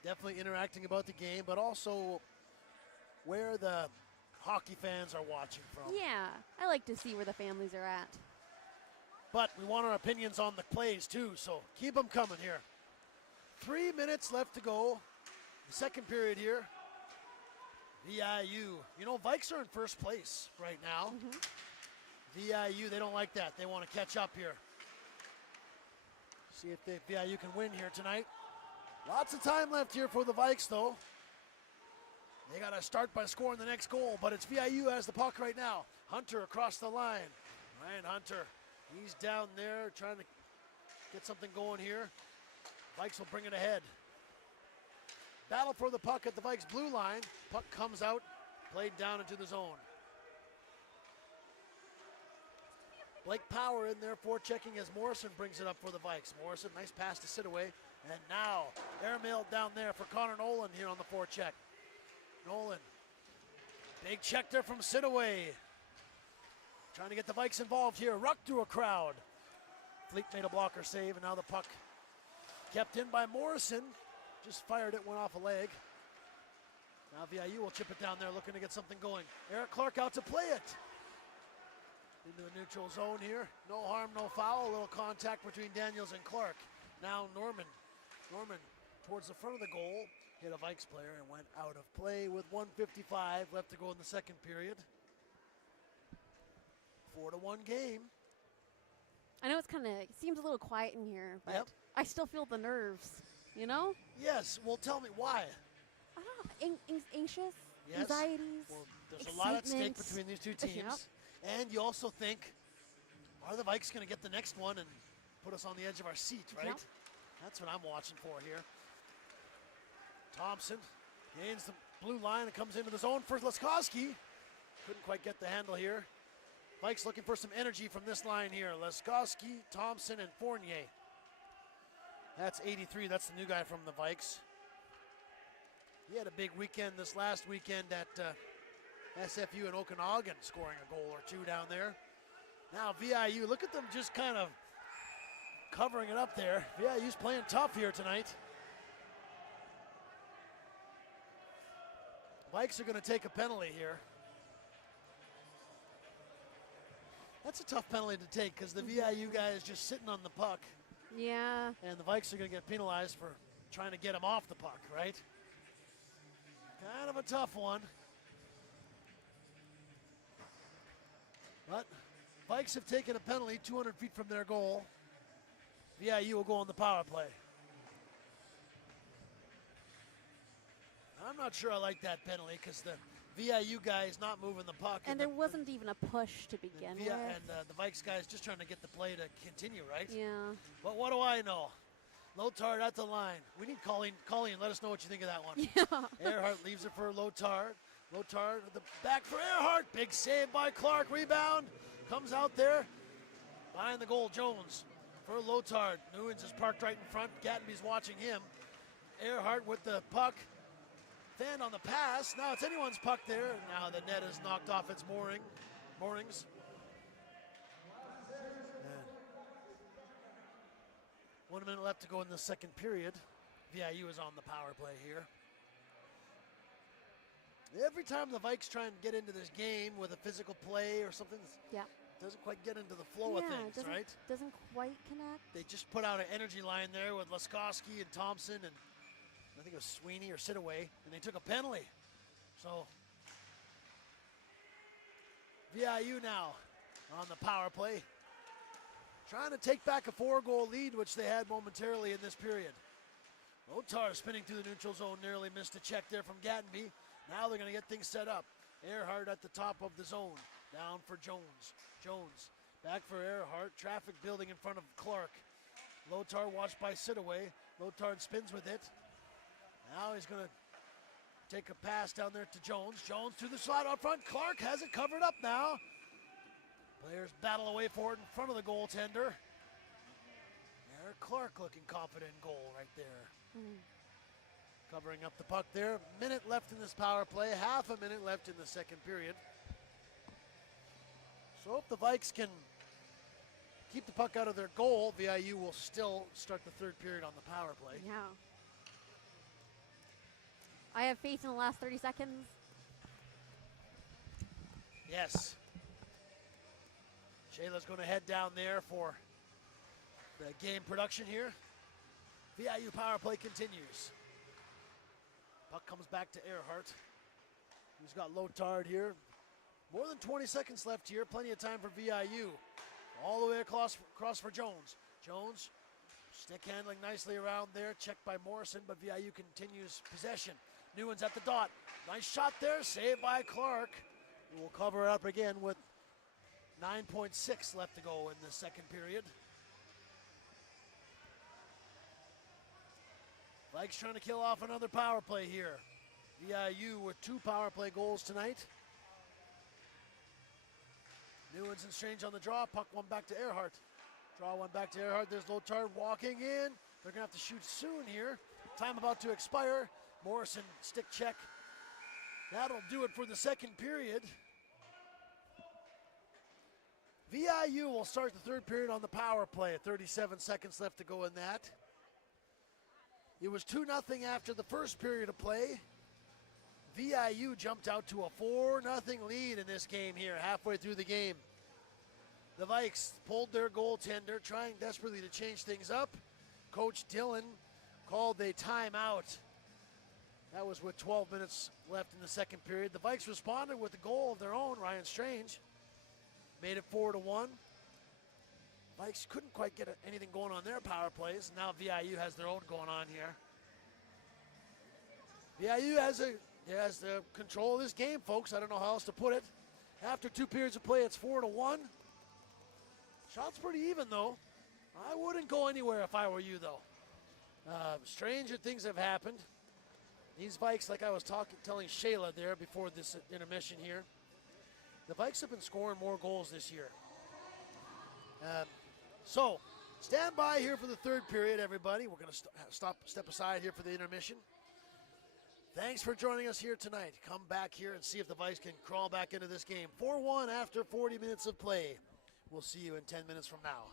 definitely interacting about the game, but also where the hockey fans are watching from. Yeah, I like to see where the families are at. But we want our opinions on the plays too, so keep them coming here. 3 minutes left to go. The second period here. VIU. You know, Vikes are in first place right now. VIU, they don't like that. They want to catch up here. See if VIU can win here tonight. Lots of time left here for the Vikes, though. They got to start by scoring the next goal, but it's VIU has the puck right now. Hunter across the line. Ryan Hunter, he's down there trying to get something going here. Vikes will bring it ahead. Battle for the puck at the Vikes blue line. Puck comes out, played down into the zone. Blake Power in there forechecking as Morrison brings it up for the Vikes. Morrison, nice pass to Sidaway. And now, airmail down there for Connor Nolan here on the forecheck. Nolan, big check there from Sidaway. Trying to get the Vikes involved here. Ruck through a crowd. Fleet made a blocker save, and now the puck kept in by Morrison. Just fired it, went off a leg. Now VIU will chip it down there, looking to get something going. Eric Clark out to play it. Into the neutral zone here. No harm, no foul. A little contact between Daniels and Clark. Now Norman towards the front of the goal. Hit a Vikes player and went out of play with 1:55 left to go in the second period. 4-1 game. I know it seems a little quiet in here, but I still feel the nerves, you know? Yes, well tell me why. I don't know, anxious, anxieties, Well, there's excitement. a lot at stake between these two teams. And you also think, are the Vikes going to get the next one and put us on the edge of our seat, right? Yep. That's what I'm watching for here. Thompson gains the blue line and comes into the zone for Laskowski. Couldn't quite get the handle here. Vikes looking for some energy from this line here. Laskowski, Thompson, and Fournier. That's 83. That's the new guy from the Vikes. He had a big weekend this last weekend at SFU in Okanagan, scoring a goal or two down there. Now VIU, look at them just kind of covering it up there. VIU's playing tough here tonight. Vikes are going to take a penalty here. That's a tough penalty to take because the VIU guy is just sitting on the puck. Yeah. And the Vikes are going to get penalized for trying to get him off the puck, right? Kind of a tough one. But Vikes have taken a penalty 200 feet from their goal. VIU will go on the power play. I'm not sure I like that penalty because the VIU guy is not moving the puck. And there wasn't even a push to begin with. And the Vikes guy is just trying to get the play to continue, right? Yeah. But what do I know? Lotard at the line. We need Colleen. Colleen, let us know what you think of that one. Yeah. Earhart leaves it for Lotard. Lotard at the back for Earhart. Big save by Clark. Rebound. Comes out there. Behind the goal, Jones for Lotard. Newens is parked right in front. Gattenby's watching him. Earhart with the puck. Fan on the pass. Now it's anyone's puck there. Now the net is knocked off its moorings. And 1 minute left to go in the second period. VIU is on the power play here. Every time the Vikes try and get into this game with a physical play or something, doesn't quite get into the flow of things, right? Doesn't quite connect. They just put out an energy line there with Laskowski and Thompson and I think it was Sweeney or Sidaway, and they took a penalty. So VIU now on the power play, trying to take back a 4-goal lead, which they had momentarily in this period. Lotar spinning through the neutral zone, nearly missed a check there from Gattenby. Now they're going to get things set up. Earhart at the top of the zone. Down for Jones. Jones back for Earhart. Traffic building in front of Clark. Lotard watched by Sitaway. Lotard spins with it. Now he's going to take a pass down there to Jones. Jones to the slot out front. Clark has it covered up now. Players battle away for it in front of the goaltender. There, Clark looking confident in goal right there. Covering up the puck there. Minute left in this power play. Half a minute left in the second period. So if the Vikes can keep the puck out of their goal, VIU will still start the third period on the power play. Yeah. I have faith in the last 30 seconds. Yes. Shayla's going to head down there for the game production here. VIU power play continues. Puck comes back to Earhart. He's got Lotard here. More than 20 seconds left here. Plenty of time for VIU. All the way across for Jones. Jones, stick handling nicely around there. Checked by Morrison, but VIU continues possession. Newen's at the dot. Nice shot there. Saved by Clark. We'll cover it up again with 9.6 left to go in the second period. Vikes trying to kill off another power play here. VIU with 2 power play goals tonight. Newens and Strange on the draw. Puck one back to Earhart. Draw one back to Earhart. There's Lotard walking in. They're going to have to shoot soon here. Time about to expire. Morrison stick check. That'll do it for the second period. VIU will start the third period on the power play. 37 seconds left to go in that. It was 2-0 after the first period of play. VIU jumped out to a 4-0 lead in this game here, halfway through the game. The Vikes pulled their goaltender, trying desperately to change things up. Coach Dillon called a timeout. That was with 12 minutes left in the second period. The Vikes responded with a goal of their own, Ryan Strange. Made it 4-1. Vikes couldn't quite get anything going on their power plays. Now VIU has their own going on here. VIU has the control of this game, folks. I don't know how else to put it. After 2 periods of play, it's 4-1. Shot's pretty even, though. I wouldn't go anywhere if I were you, though. Stranger things have happened. These Vikes, like I was telling Shayla there before this intermission here, the Vikes have been scoring more goals this year. So, stand by here for the third period, everybody. We're going to step aside here for the intermission. Thanks for joining us here tonight. Come back here and see if the Vikes can crawl back into this game. 4-1 after 40 minutes of play. We'll see you in 10 minutes from now.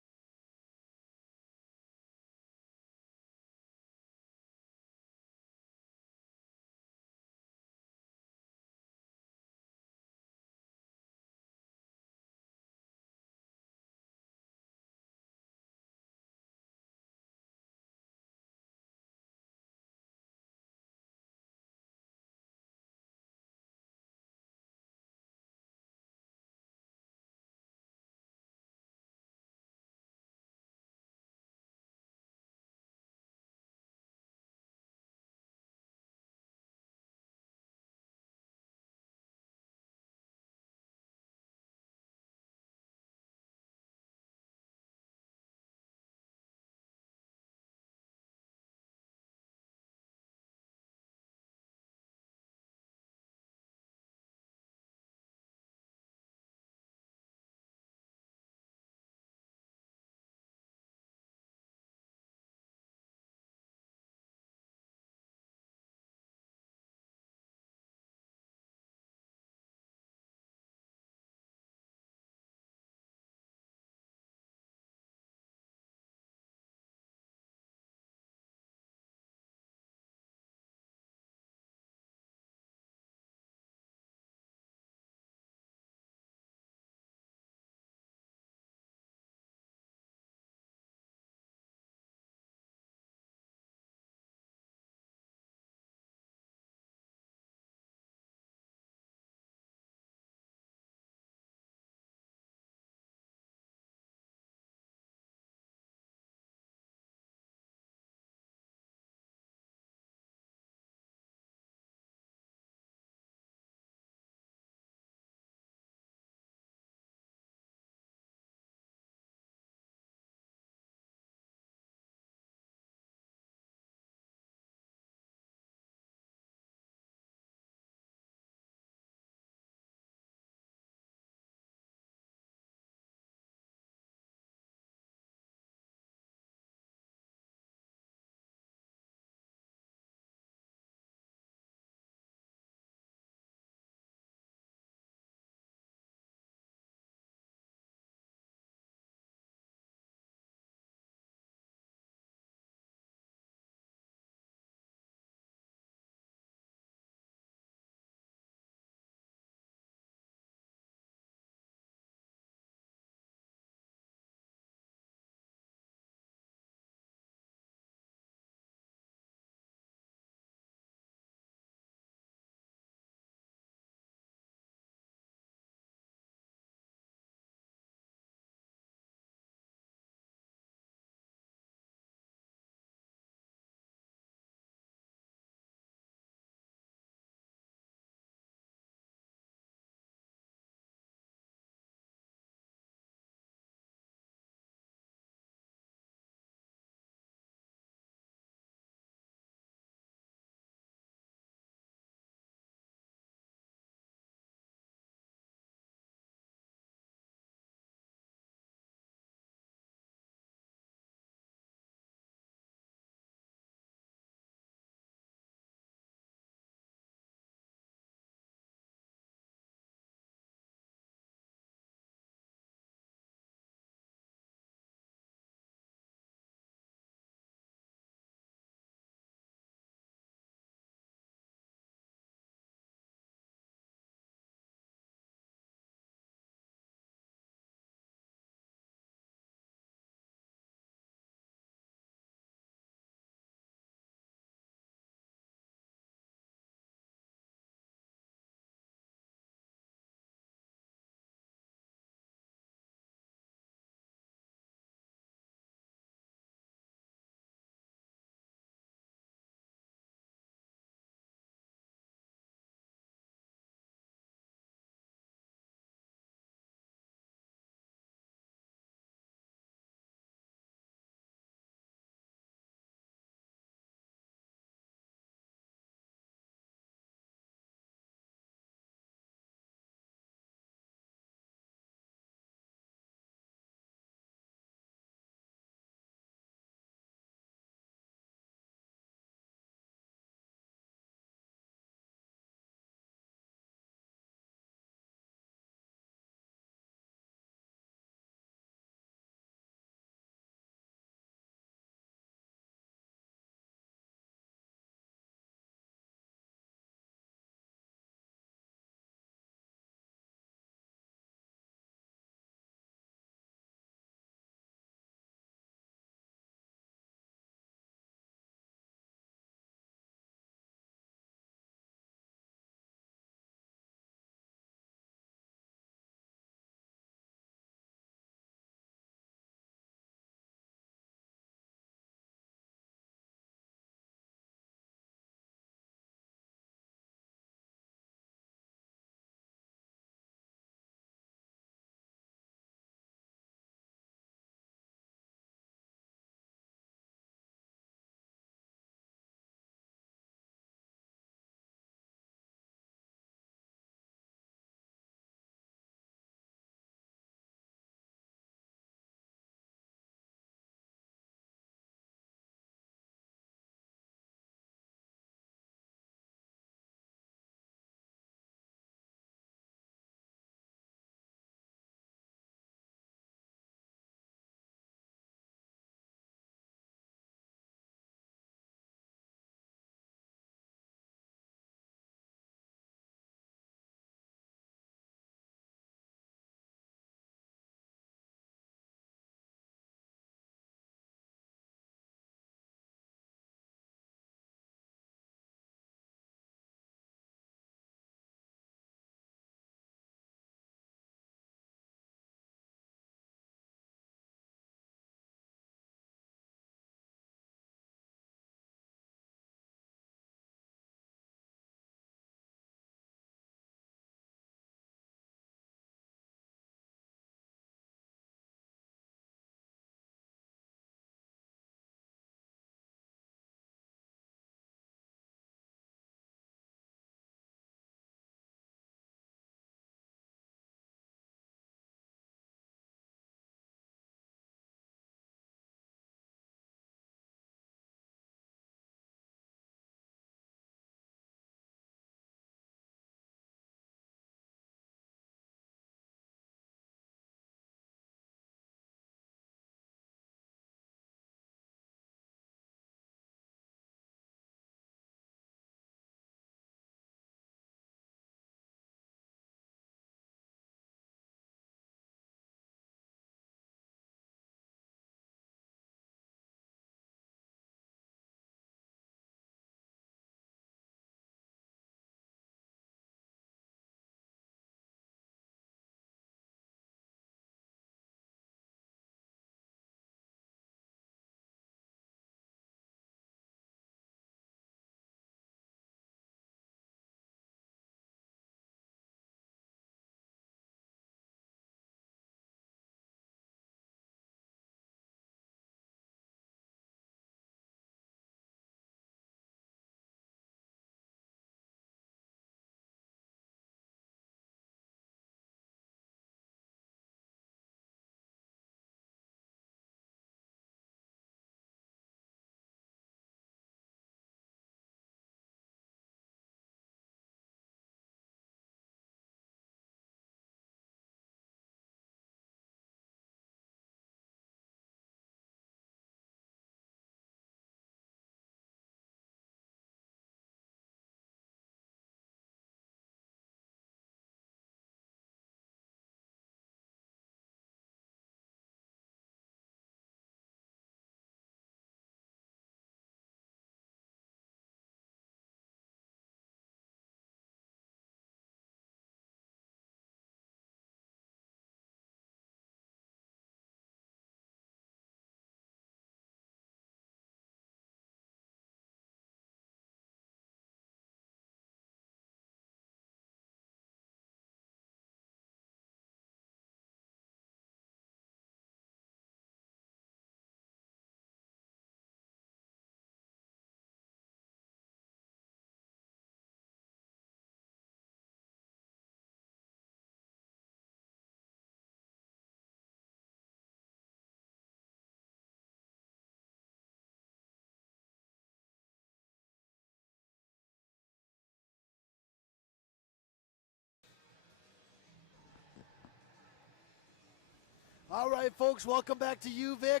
All right, folks, welcome back to UVic.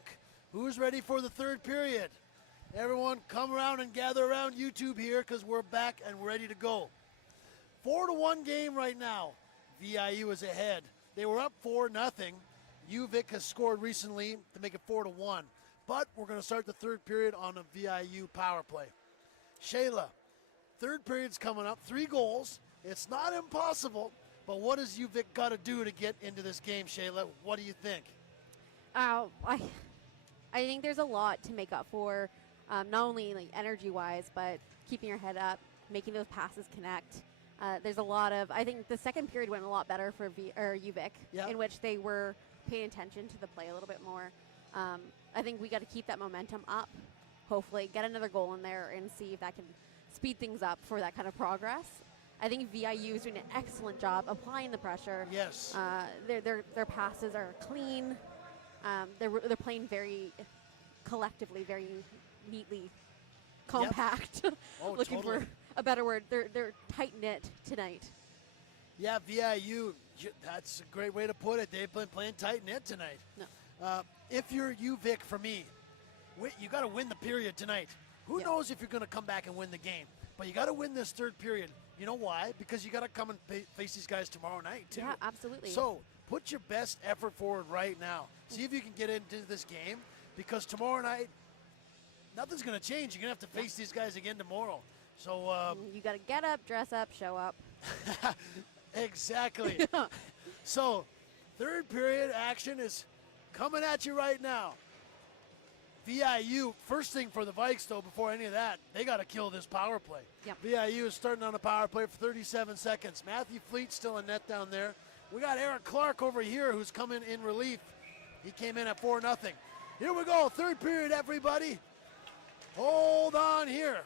Who's ready for the third period? Everyone come around and gather around YouTube here because we're back and we're ready to go. 4-1 game right now. VIU is ahead. They were up 4-0. UVic has scored recently to make it 4-1. But we're going to start the third period on a VIU power play. Shayla, third period's coming up. 3 goals. It's not impossible, but what does UVic got to do to get into this game, Shayla? What do you think? I think there's a lot to make up for, not only like energy-wise, but keeping your head up, making those passes connect. There's a lot of. I think the second period went a lot better for UVic, in which they were paying attention to the play a little bit more. I think we got to keep that momentum up. Hopefully, get another goal in there and see if that can speed things up for that kind of progress. I think VIU is doing an excellent job applying the pressure. Yes. Their passes are clean. They're playing very collectively, very neatly, compact. Yep. Oh, Looking totally. for a better word. They're tight knit tonight. Yeah, VIU. That's a great way to put it. They've been playing tight knit tonight. No. If you're UVic, for me, you got to win the period tonight. Who knows if you're going to come back and win the game? But you got to win this third period. You know why? Because you got to come and face these guys tomorrow night too. Yeah, absolutely. So put your best effort forward right now. See if you can get into this game, because tomorrow night nothing's going to change. You're going to have to face these guys again tomorrow. So you got to get up, dress up, show up. Exactly. So third period action is coming at you right now. VIU, first thing for the Vikes, though, before any of that, they got to kill this power play. Yep. VIU is starting on a power play for 37 seconds. Matthew Fleet still in net down there. We got Eric Clark over here who's coming in relief. He came in at 4-0. Here we go, third period, everybody. Hold on here.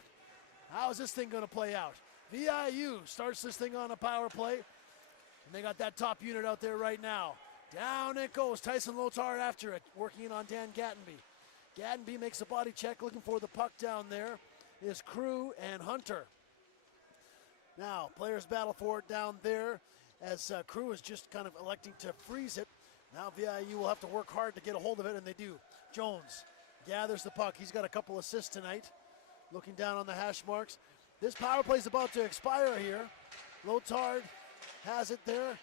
How is this thing going to play out? VIU starts this thing on a power play, and they got that top unit out there right now. Down it goes. Tyson Lothar after it, working on Dan Gattenby. Gattenby makes a body check, looking for the puck down there. Is Crew and Hunter. Now, players battle for it down there as Crew is just kind of electing to freeze it. Now VIU will have to work hard to get a hold of it, and they do. Jones gathers the puck. He's got a couple assists tonight. Looking down on the hash marks. This power play is about to expire here. Lothar has it there.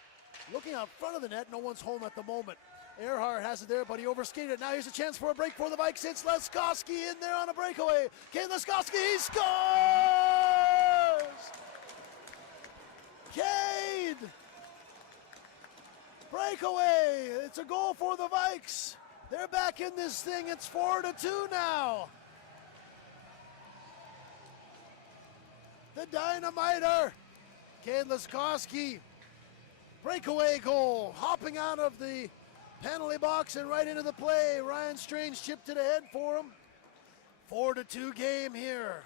Looking out front of the net, no one's home at the moment. Earhart has it there, but he overskated it. Now here's a chance for a break for the Vikes. It's Leskoski in there on a breakaway. Kane Leskoski, he scores! Kane! Breakaway! It's a goal for the Vikes. They're back in this thing. It's 4-2 now. The Dynamiter, Kane Leskoski. Breakaway goal, hopping out of the penalty box and right into the play. Ryan Strange chipped it ahead for him. 4-2 game here.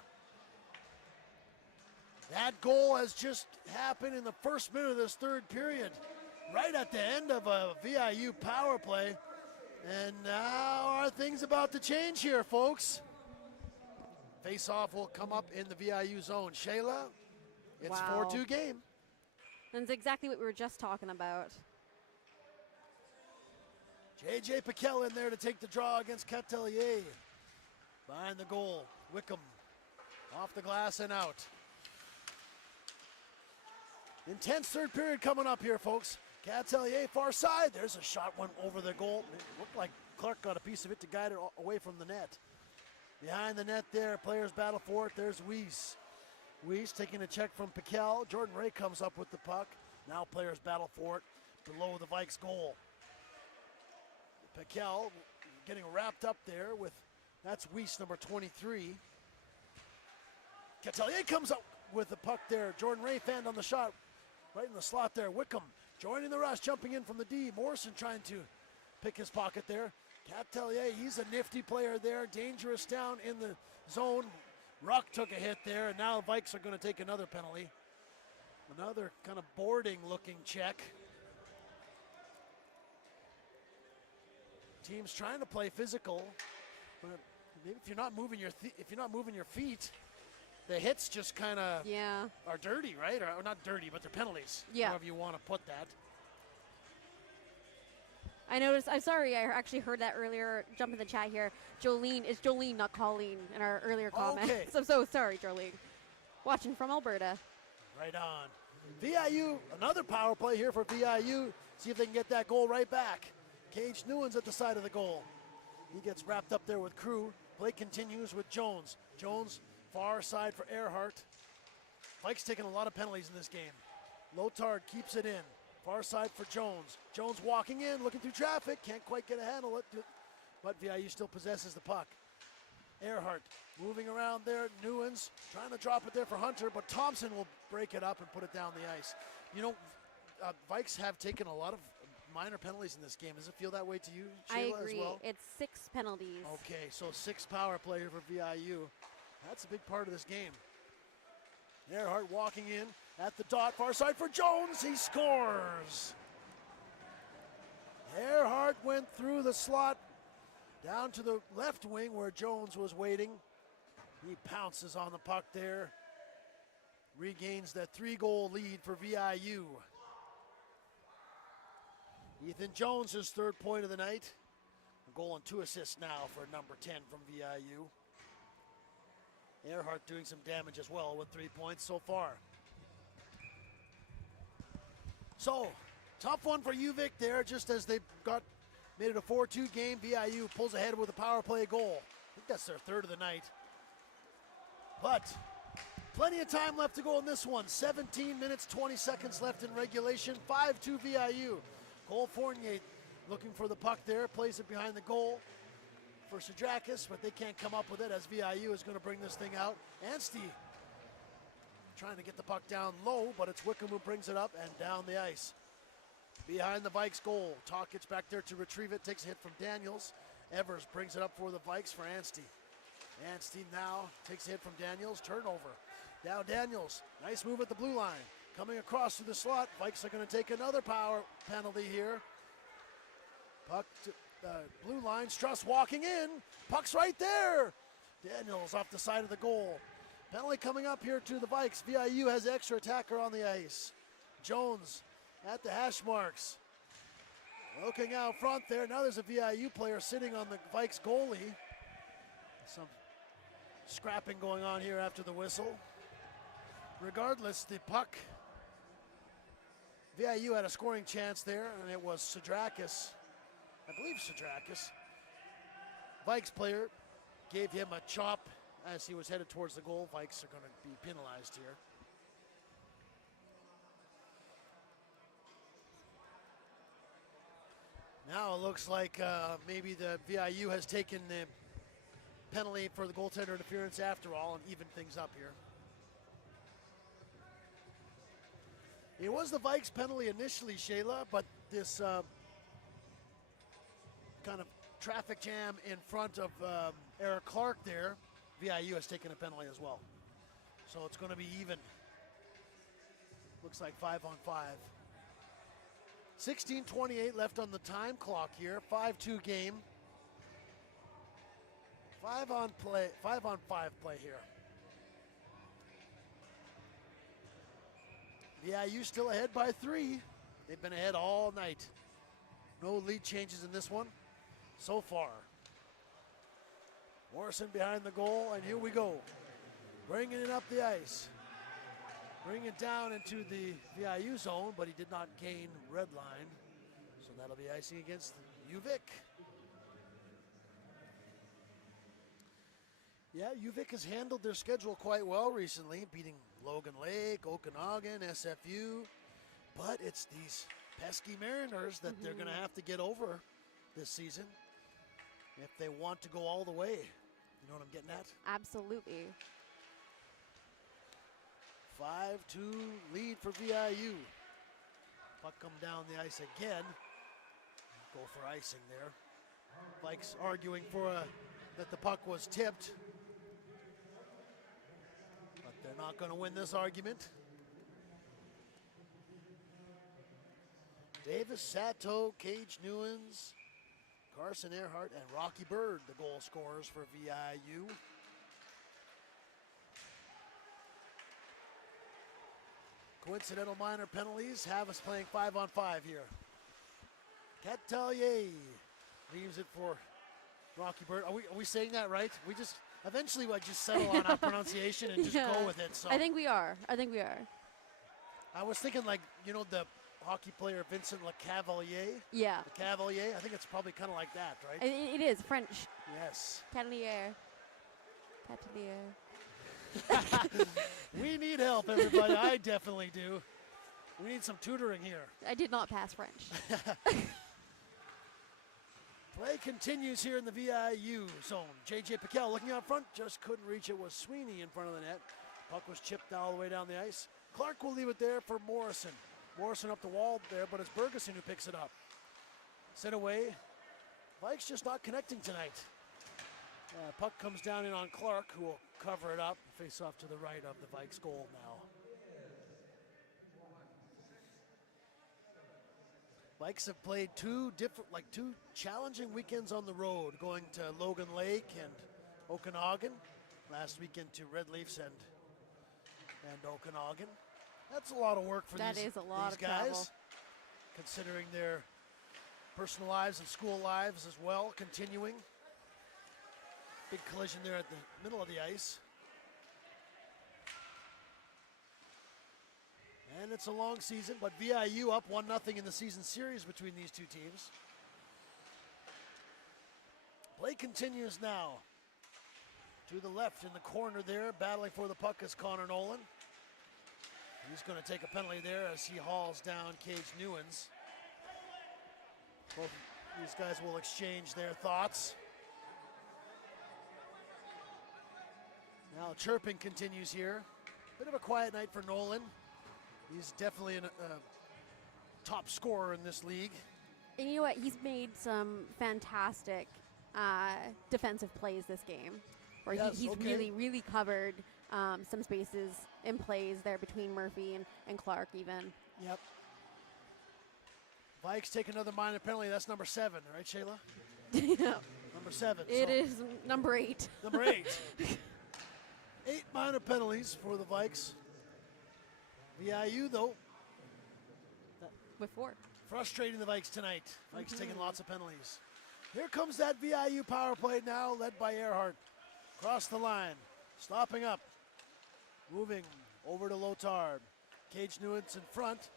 That goal has just happened in the first minute of this third period, right at the end of a VIU power play. And now are things about to change here, folks. Face-off will come up in the VIU zone. Shayla, it's 4-2 game. That's exactly what we were just talking about. J.J. Piquel in there to take the draw against Catelier. Behind the goal, Wickham off the glass and out. Intense third period coming up here, folks. Catelier far side. There's a shot, went over the goal. It looked like Clark got a piece of it to guide it away from the net. Behind the net there, players battle for it. There's Weiss. Weiss taking a check from Piquel. Jordan Ray comes up with the puck. Now players battle for it below the Vikes goal. Piquel getting wrapped up there with, that's Weiss, number 23. Catelier comes up with the puck there. Jordan Ray fanned on the shot, right in the slot there. Wickham joining the rush, jumping in from the D. Morrison trying to pick his pocket there. Catelier, he's a nifty player there. Dangerous down in the zone. Ruck took a hit there, and now Vikes are going to take another penalty. Another kind of boarding looking check. Team's trying to play physical, but maybe if you're not moving your feet, the hits just kind of are dirty, right? Or not dirty, but they're penalties. Yeah. However you want to put that. I noticed. I'm sorry. I actually heard that earlier. Jump in the chat here. Jolene, it's Jolene, not Colleen, in our earlier comment. Okay. So I'm so sorry, Jolene. Watching from Alberta. Right on. VIU, another power play here for VIU. See if they can get that goal right back. Cage Newens at the side of the goal. He gets wrapped up there with Crew. Play continues with Jones. Jones, far side for Earhart. Vikes taking a lot of penalties in this game. Lotard keeps it in. Far side for Jones. Jones walking in, looking through traffic. Can't quite get a handle on it, but VIU still possesses the puck. Earhart moving around there. Newens trying to drop it there for Hunter, but Thompson will break it up and put it down the ice. You know, Vikes have taken a lot of minor penalties in this game. Does it feel that way to you, Shayla, I agree. as well? It's 6 penalties. Okay, so 6 power play here for VIU. That's a big part of this game. Earhart walking in at the dot, far side for Jones. He scores. Earhart went through the slot down to the left wing where Jones was waiting. He pounces on the puck there. Regains that 3-goal lead for VIU. Ethan Jones, his 3rd point of the night. A goal and 2 assists now for number 10 from VIU. Earhart doing some damage as well with 3 points so far. So, tough one for UVic there, just as they made it a 4-2 game. VIU pulls ahead with a power play goal. I think that's their 3rd of the night. But plenty of time left to go in this one. 17 minutes, 20 seconds left in regulation. 5-2 VIU. Cole Fournier looking for the puck there, plays it behind the goal for Sidrakis, but they can't come up with it as VIU is going to bring this thing out. Anstey trying to get the puck down low, but it's Wickham who brings it up and down the ice. Behind the Vikes goal, Talk gets back there to retrieve it, takes a hit from Daniels. Evers brings it up for the Vikes for Anstey. Anstey now takes a hit from Daniels, turnover. Now Daniels, nice move at the blue line. Coming across through the slot, Vikes are going to take another power penalty here. Puck to blue line, Struss walking in. Puck's right there. Daniels off the side of the goal. Penalty coming up here to the Vikes. VIU has an extra attacker on the ice. Jones at the hash marks. Looking out front there. Now there's a VIU player sitting on the Vikes goalie. Some scrapping going on here after the whistle. Regardless, the puck, VIU had a scoring chance there, and it was Sidrakis. I believe Sidrakis. Vikes player gave him a chop as he was headed towards the goal. Vikes are going to be penalized here. Now it looks like maybe the VIU has taken the penalty for the goaltender interference after all and evened things up here. It was the Vikes penalty initially, Shayla, but this kind of traffic jam in front of Eric Clark there, VIU has taken a penalty as well. So it's going to be even. Looks like 5-on-5. 16:28 left on the time clock here. 5-2 game. 5-on-5 play here. VIU still ahead by 3. They've been ahead all night. No lead changes in this one so far. Morrison behind the goal, and here we go. Bringing it up the ice. Bring it down into the VIU zone, but he did not gain red line. So that'll be icing against UVic. Yeah, UVic has handled their schedule quite well recently, beating Logan Lake, Okanagan, SFU. But it's these pesky Mariners that they're going to have to get over this season if they want to go all the way. You know what I'm getting at? Absolutely. 5-2 lead for VIU. Puck come down the ice again. Go for icing there. Vikes arguing for that the puck was tipped. But they're not going to win this argument. Davis, Sato, Cage Newens, Carson Earhart, and Rocky Bird, the goal scorers for VIU. Coincidental minor penalties have us playing 5-on-5 here. Catelier leaves it for Rocky Bird. Are we saying that right? We just eventually we just settle on our pronunciation and just go with it. So I think we are. I was thinking like, you know, the hockey player Vincent Lecavalier. Yeah. Lecavalier. I think it's probably kind of like that, right? It is French. Yes. Catelier. We need help, everybody. I definitely do. We need some tutoring here. I did not pass French. Play continues here in the VIU zone. J.J. Piquel looking out front, just couldn't reach it. Was Sweeney in front of the net. Puck was chipped all the way down the ice. Clark will leave it there for Morrison. Morrison up the wall there, but it's Bergeson who picks it up. Sent away. Vikes just not connecting tonight. Puck comes down in on Clark, who will cover it up. Face off to the right of the Vikes goal now. Vikes have played two challenging weekends on the road, going to Logan Lake and Okanagan. Last weekend to Red Leafs and Okanagan. That's a lot of work for that these is a lot of guys, travel. considering their personal lives and school lives as well, continuing. Big collision there at the middle of the ice. And it's a long season, but VIU up 1-0 in the season series between these two teams. Play continues now. To the left in the corner there, battling for the puck is Connor Nolan. He's going to take a penalty there as he hauls down Cage Newens. Both these guys will exchange their thoughts. Now chirping continues here. Bit of a quiet night for Nolan. He's definitely a top scorer in this league. And you know what? He's made some fantastic defensive plays this game. Where Yes, he's okay. really covered some spaces in plays there between Murphy and Clark even. Yep. Vikes take another minor penalty. That's number 7, right, Shayla? Yeah. Number 7. It is number 8. Number 8. 8 minor penalties for the Vikes. VIU, though, With 4. frustrating the Vikes tonight. Vikes taking lots of penalties. Here comes that VIU power play now, led by Earhart. Across the line, stopping up, moving over to Lotard. Cage Newens in front.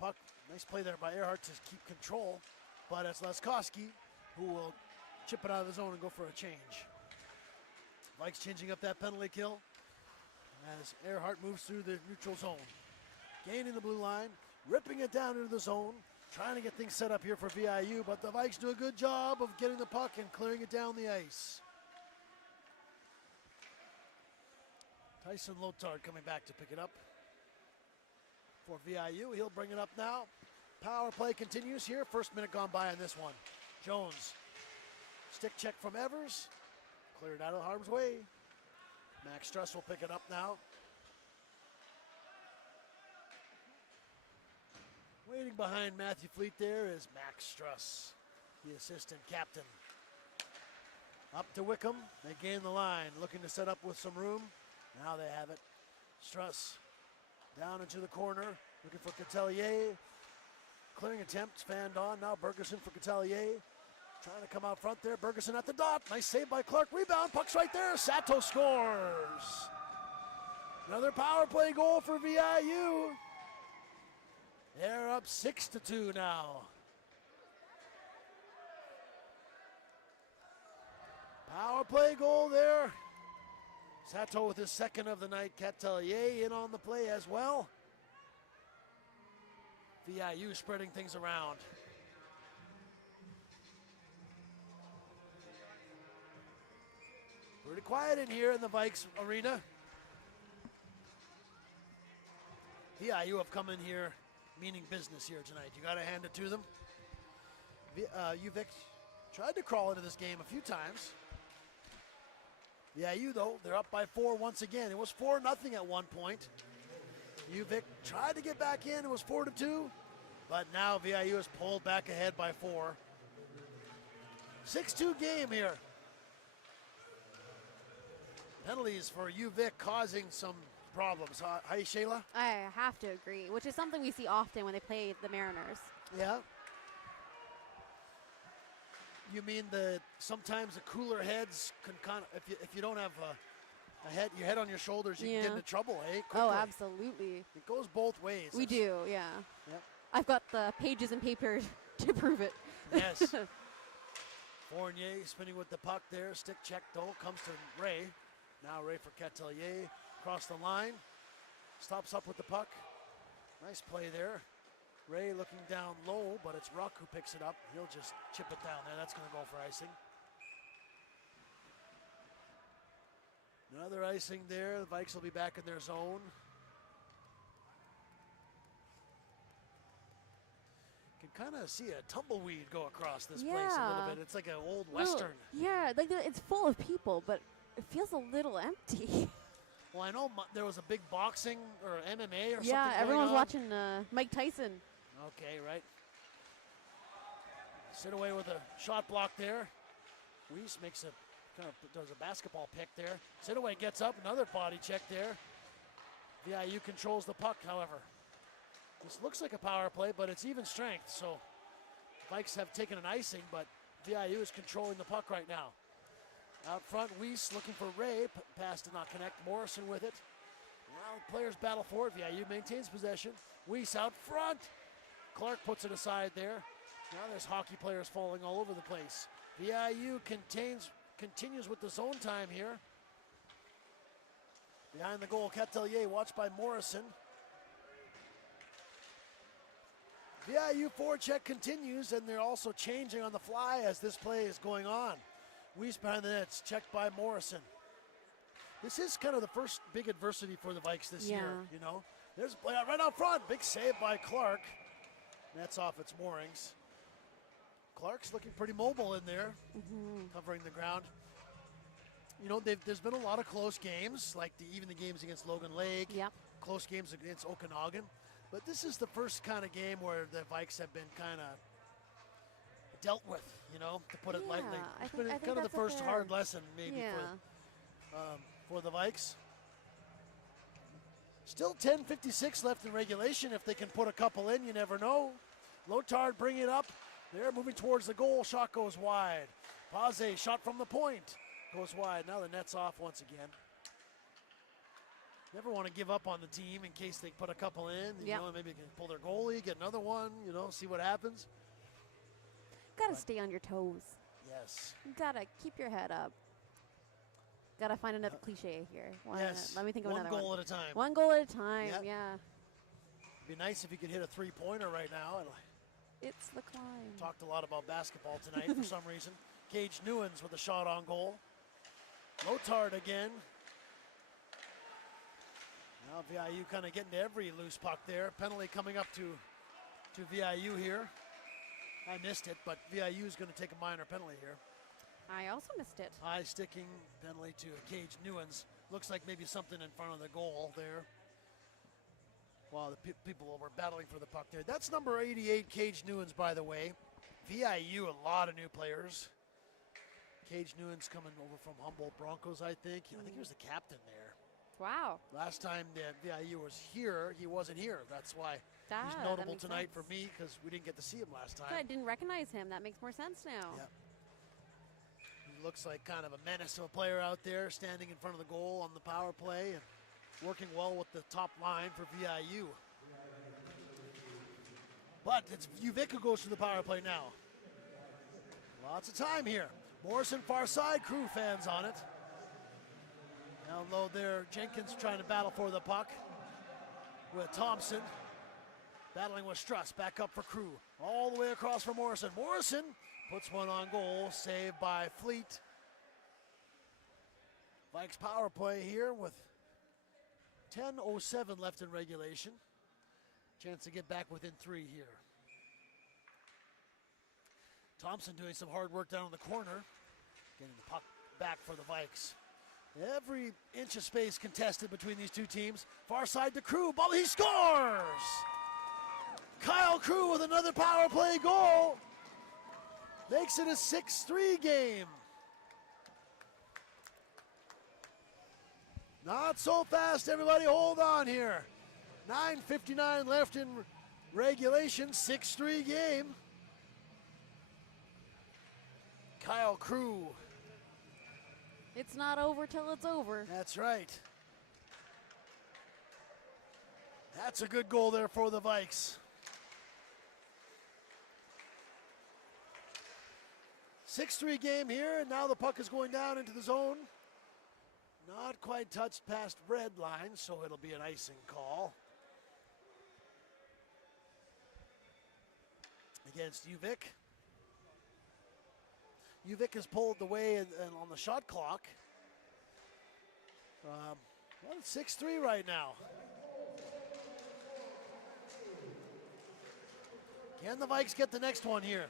Puck, nice play there by Earhart to keep control, but it's Laskowski who will chip it out of the zone and go for a change. Vikes changing up that penalty kill as Earhart moves through the neutral zone. Gaining the blue line, ripping it down into the zone, trying to get things set up here for VIU, but the Vikes do a good job of getting the puck and clearing it down the ice. Tyson Lotard coming back to pick it up for VIU. He'll bring it up now. Power play continues here. First minute gone by on this one. Jones, stick check from Evers. Cleared out of harm's way. Max Struss will pick it up now. Waiting behind Matthew Fleet there is Max Struss, the assistant captain. Up to Wickham. They gain the line, looking to set up with some room. Now they have it. Struss down into the corner, looking for Catelier. Clearing attempt, fanned on. Now Bergeson for Catelier. Trying to come out front there. Bergeson at the dot. Nice save by Clark. Rebound. Puck's right there. Sato scores. Another power play goal for VIU. They're up 6-2 now. Power play goal there. Sato with his second of the night. Catelier in on the play as well. VIU spreading things around. Pretty quiet in here in the Vikes arena. VIU have come in here meaning business here tonight. You got to hand it to them. UVic tried to crawl into this game a few times. VIU, though, they're up by 4 once again. It was 4-0 at one point. UVic tried to get back in. It was 4-2. But now VIU has pulled back ahead by 4. 6-2 game here. Penalties for UVic causing some problems. Hi, Shayla? I have to agree, which is something we see often when they play the Mariners. Yeah. You mean sometimes the cooler heads can kind of, if you don't have your head on your shoulders, you can get into trouble, eh? Quickly. Oh, absolutely. It goes both ways. We do, yeah. Yep. I've got the pages and paper to prove it. Yes. Fournier spinning with the puck there. Stick check though. Comes to Ray. Now Ray for Catelier. Across the line. Stops up with the puck. Nice play there. Ray looking down low, but it's Ruck who picks it up. He'll just chip it down there. That's going to go for icing. Another icing there. The Vikes will be back in their zone. Can kind of see a tumbleweed go across this place a little bit. It's like an old Western. Yeah, like it's full of people, but it feels a little empty. Well, I know there was a big boxing or MMA or something. Yeah, everyone's on. watching Mike Tyson. Okay, right. Sit away with a shot block there. Weiss makes does a basketball pick there. Sit away gets up, another body check there. VIU controls the puck, however. This looks like a power play, but it's even strength, so Vikes have taken an icing, but VIU is controlling the puck right now. Out front, Weiss looking for Ray. Pass did not connect. Morrison with it. Now players battle for it. VIU maintains possession. Weiss out front. Clark puts it aside there. Now there's hockey players falling all over the place. VIU continues with the zone time here. Behind the goal, Catelier watched by Morrison. VIU forecheck continues, and they're also changing on the fly as this play is going on. Weiss behind the nets, checked by Morrison. This is kind of the first big adversity for the Vikes this year, you know. There's a play out right out front. Big save by Clark. Nets off its moorings. Clark's looking pretty mobile in there, covering the ground. You know, there's been a lot of close games, like even the games against Logan Lake, close games against Okanagan. But this is the first kind of game where the Vikes have been kind of dealt with, you know, to put it lightly. It's been kind of the first hard lesson maybe for the Vikes. Still 10:56 left in regulation. If they can put a couple in, you never know. Lotard bringing it up. They're moving towards the goal. Shot goes wide. Paz, shot from the point. Goes wide. Now the net's off once again. Never want to give up on the team in case they put a couple in. You know, maybe can pull their goalie, get another one, you know, see what happens. Gotta stay on your toes. Yes. You gotta keep your head up. Gotta find another cliche here. Let me think of another one. One goal at a time. One goal at a time, yeah. It'd be nice if you could hit a three-pointer right now. It's the climb. Talked a lot about basketball tonight for some reason. Cage Newens with a shot on goal. Lotard again. Now VIU kind of getting to every loose puck there. Penalty coming up to VIU here. I missed it, but VIU is going to take a minor penalty here. I also missed it. High sticking penalty to Cage Newens. Looks like maybe something in front of the goal there. While the people were battling for the puck there. That's number 88, Cage Newens, by the way. VIU, a lot of new players. Cage Newens coming over from Humboldt Broncos, I think. I think he was the captain there. Wow. Last time that VIU was here, he wasn't here. That's why he's notable tonight for me, because we didn't get to see him last time. I didn't recognize him. That makes more sense now. Yeah. He looks like kind of a menace of a player out there, standing in front of the goal on the power play and working well with the top line for VIU. But it's UVic who goes to the power play now. Lots of time here. Morrison far side, Crew fans on it. Down low there, Jenkins trying to battle for the puck with Thompson. Battling with Struss, back up for Crew. All the way across for Morrison. Morrison puts one on goal, saved by Fleet. Vikes power play here with 10:07 left in regulation. Chance to get back within 3 here. Thompson doing some hard work down in the corner. Getting the puck back for the Vikes. Every inch of space contested between these two teams. Far side to Crew, ball, he scores! Kyle Crew with another power play goal. Makes it a 6-3 game. Not so fast, everybody, hold on here. 9:59 left in regulation, 6-3 game. Kyle Crew. It's not over till it's over. That's right. That's a good goal there for the Vikes. 6-3 game here, and now the puck is going down into the zone. Not quite touched past red line, so it'll be an icing call against UVic. UVic has pulled away and on the shot clock. Well, it's 6-3 right now. Can the Vikes get the next one here?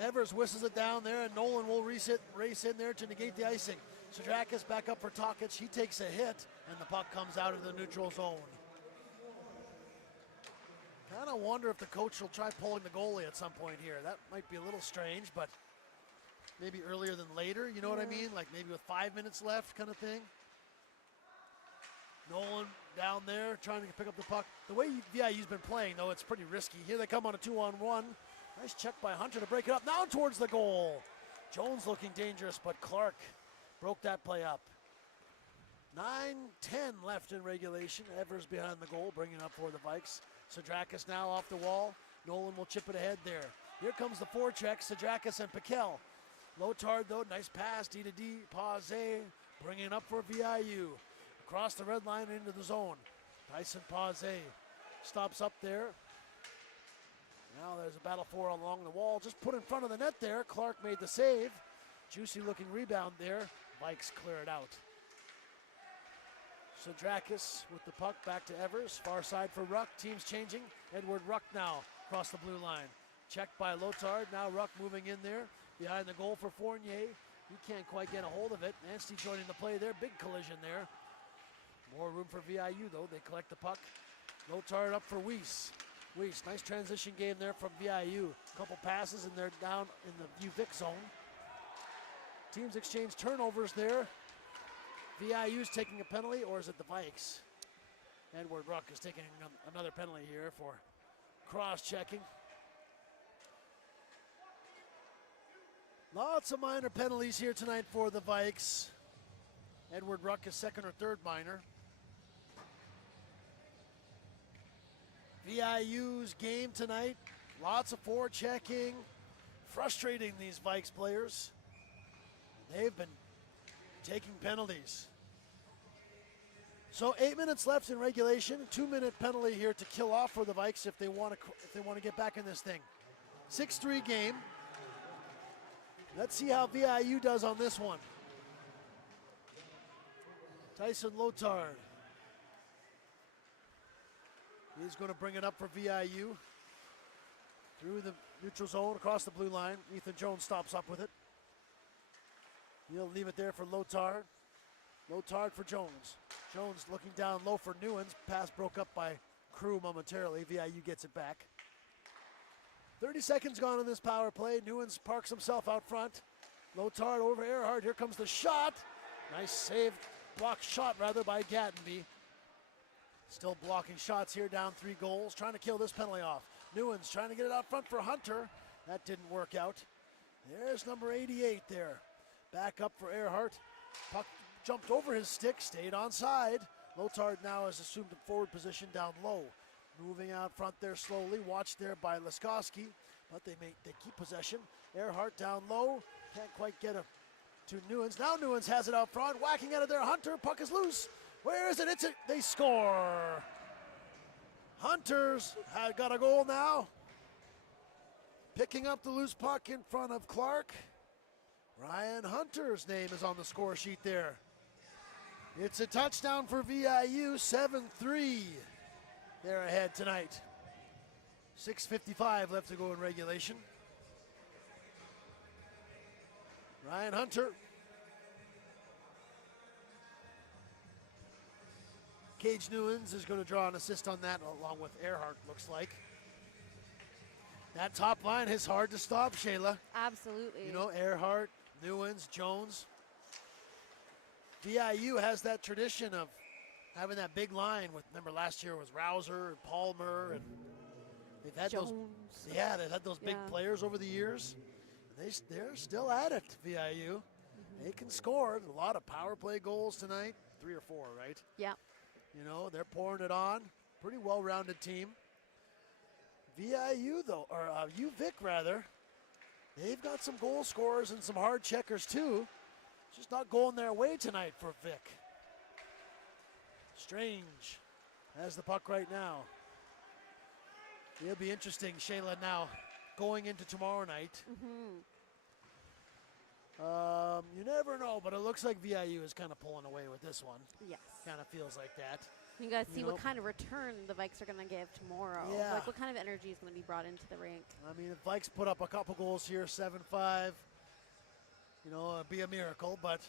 Evers whistles it down there, and Nolan will race in there to negate the icing. Sadrakis back up for Tokic. He takes a hit, and the puck comes out of the neutral zone. Kind of wonder if the coach will try pulling the goalie at some point here. That might be a little strange, but maybe earlier than later, you know what I mean? Like maybe with 5 minutes left kind of thing. Nolan down there trying to pick up the puck. The way VIU's been playing, though, it's pretty risky. Here they come on a 2-on-1. Nice check by Hunter to break it up. Now towards the goal. Jones looking dangerous, but Clark broke that play up. 9:10 left in regulation. Evers behind the goal, bringing up for the Vikes. Sadrakis now off the wall. Nolan will chip it ahead there. Here comes the forecheck, Sadrakis and Piquel. Lotard, though, nice pass, D-to-D, Paze, bringing it up for VIU. Across the red line into the zone. Tyson Paze stops up there. Now there's a battle for along the wall, just put in front of the net there. Clark made the save. Juicy looking rebound there. Vikes clear it out. Sadrakis with the puck back to Evers. Far side for Ruck. Teams changing. Edward Ruck now across the blue line. Checked by Lotard. Now Ruck moving in there. Behind the goal for Fournier. He can't quite get a hold of it. Anstey joining the play there. Big collision there. More room for VIU though. They collect the puck. Lotard up for Weiss. Weiss, nice transition game there from VIU. Couple passes and they're down in the UVic zone. Teams exchange turnovers there. VIU's taking a penalty, or is it the Vikes? Edward Ruck is taking another penalty here for cross-checking. Lots of minor penalties here tonight for the Vikes. Edward Ruck is second or third minor. VIU's game tonight. Lots of forechecking. Frustrating these Vikes players. They've been taking penalties. So 8 minutes left in regulation. 2-minute penalty here to kill off for the Vikes if they want to get back in this thing. 6-3 game. Let's see how VIU does on this one. Tyson Lotard. He's going to bring it up for VIU. Through the neutral zone, across the blue line. Ethan Jones stops up with it. He'll leave it there for Lotard. Lotard for Jones. Jones looking down low for Newens. Pass broke up by Crew momentarily. VIU gets it back. 30 seconds gone in this power play. Newens parks himself out front. Lotard over Earhart. Here comes the shot. Nice save. Blocked shot rather by Gattenby. Still blocking shots here, down 3 goals. Trying to kill this penalty off. Newens trying to get it out front for Hunter. That didn't work out. There's number 88 there. Back up for Earhart. Puck jumped over his stick, stayed onside. Lotard now has assumed a forward position down low. Moving out front there slowly. Watched there by Laskowski, but they keep possession. Earhart down low. Can't quite get to Newens. Now Newens has it out front. Whacking out of there. Hunter. Puck is loose. Where is it? They score. Hunter's got a goal now. Picking up the loose puck in front of Clark. Ryan Hunter's name is on the score sheet there. It's a touchdown for VIU, 7-3. They're ahead tonight. 6:55 left to go in regulation. Ryan Hunter. Cage Newens is going to draw an assist on that along with Earhart, looks like. That top line is hard to stop, Shayla. Absolutely. You know, Earhart, Newens, Jones. VIU has that tradition of having that big line with, remember last year was Rouser and Palmer, and they've had Jones. they've had those big players over the years. They're still at it, VIU. They can score. A lot of power play goals tonight. 3 or 4, right? Yeah. You know, they're pouring it on. Pretty well-rounded team. VIU, though, or UVic, rather, they've got some goal scorers and some hard checkers, too. Just not going their way tonight for Vic. Strange has the puck right now. It'll be interesting, Shayla, now going into tomorrow night. You never know, but it looks like VIU is kind of pulling away with this one. Yes. Kind of feels like that. You got to see what kind of return the Vikes are going to give tomorrow. Yeah. Like what kind of energy is going to be brought into the rink. I mean, if Vikes put up a couple goals here, 7-5, you know, it'd be a miracle, but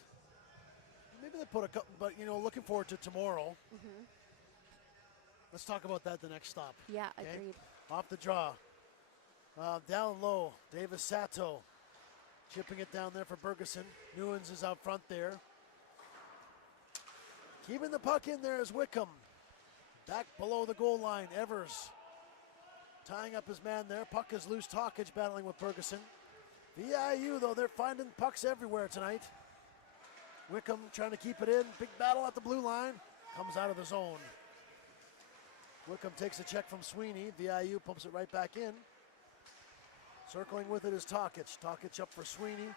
maybe they put a couple, but, you know, looking forward to tomorrow. Let's talk about that the next stop. Yeah, okay? agreed. Off the draw. Down low, Davis Sato chipping it down there for Bergeson. Newens is out front there. Keeping the puck in there is Wickham. Back below the goal line, Evers tying up his man there. Puck is loose. Talkage battling with Bergeson. VIU, though, they're finding pucks everywhere tonight. Wickham trying to keep it in. Big battle at the blue line. Comes out of the zone. Wickham takes a check from Sweeney. VIU pumps it right back in. Circling with it is Talkage. Talkage up for Sweeney.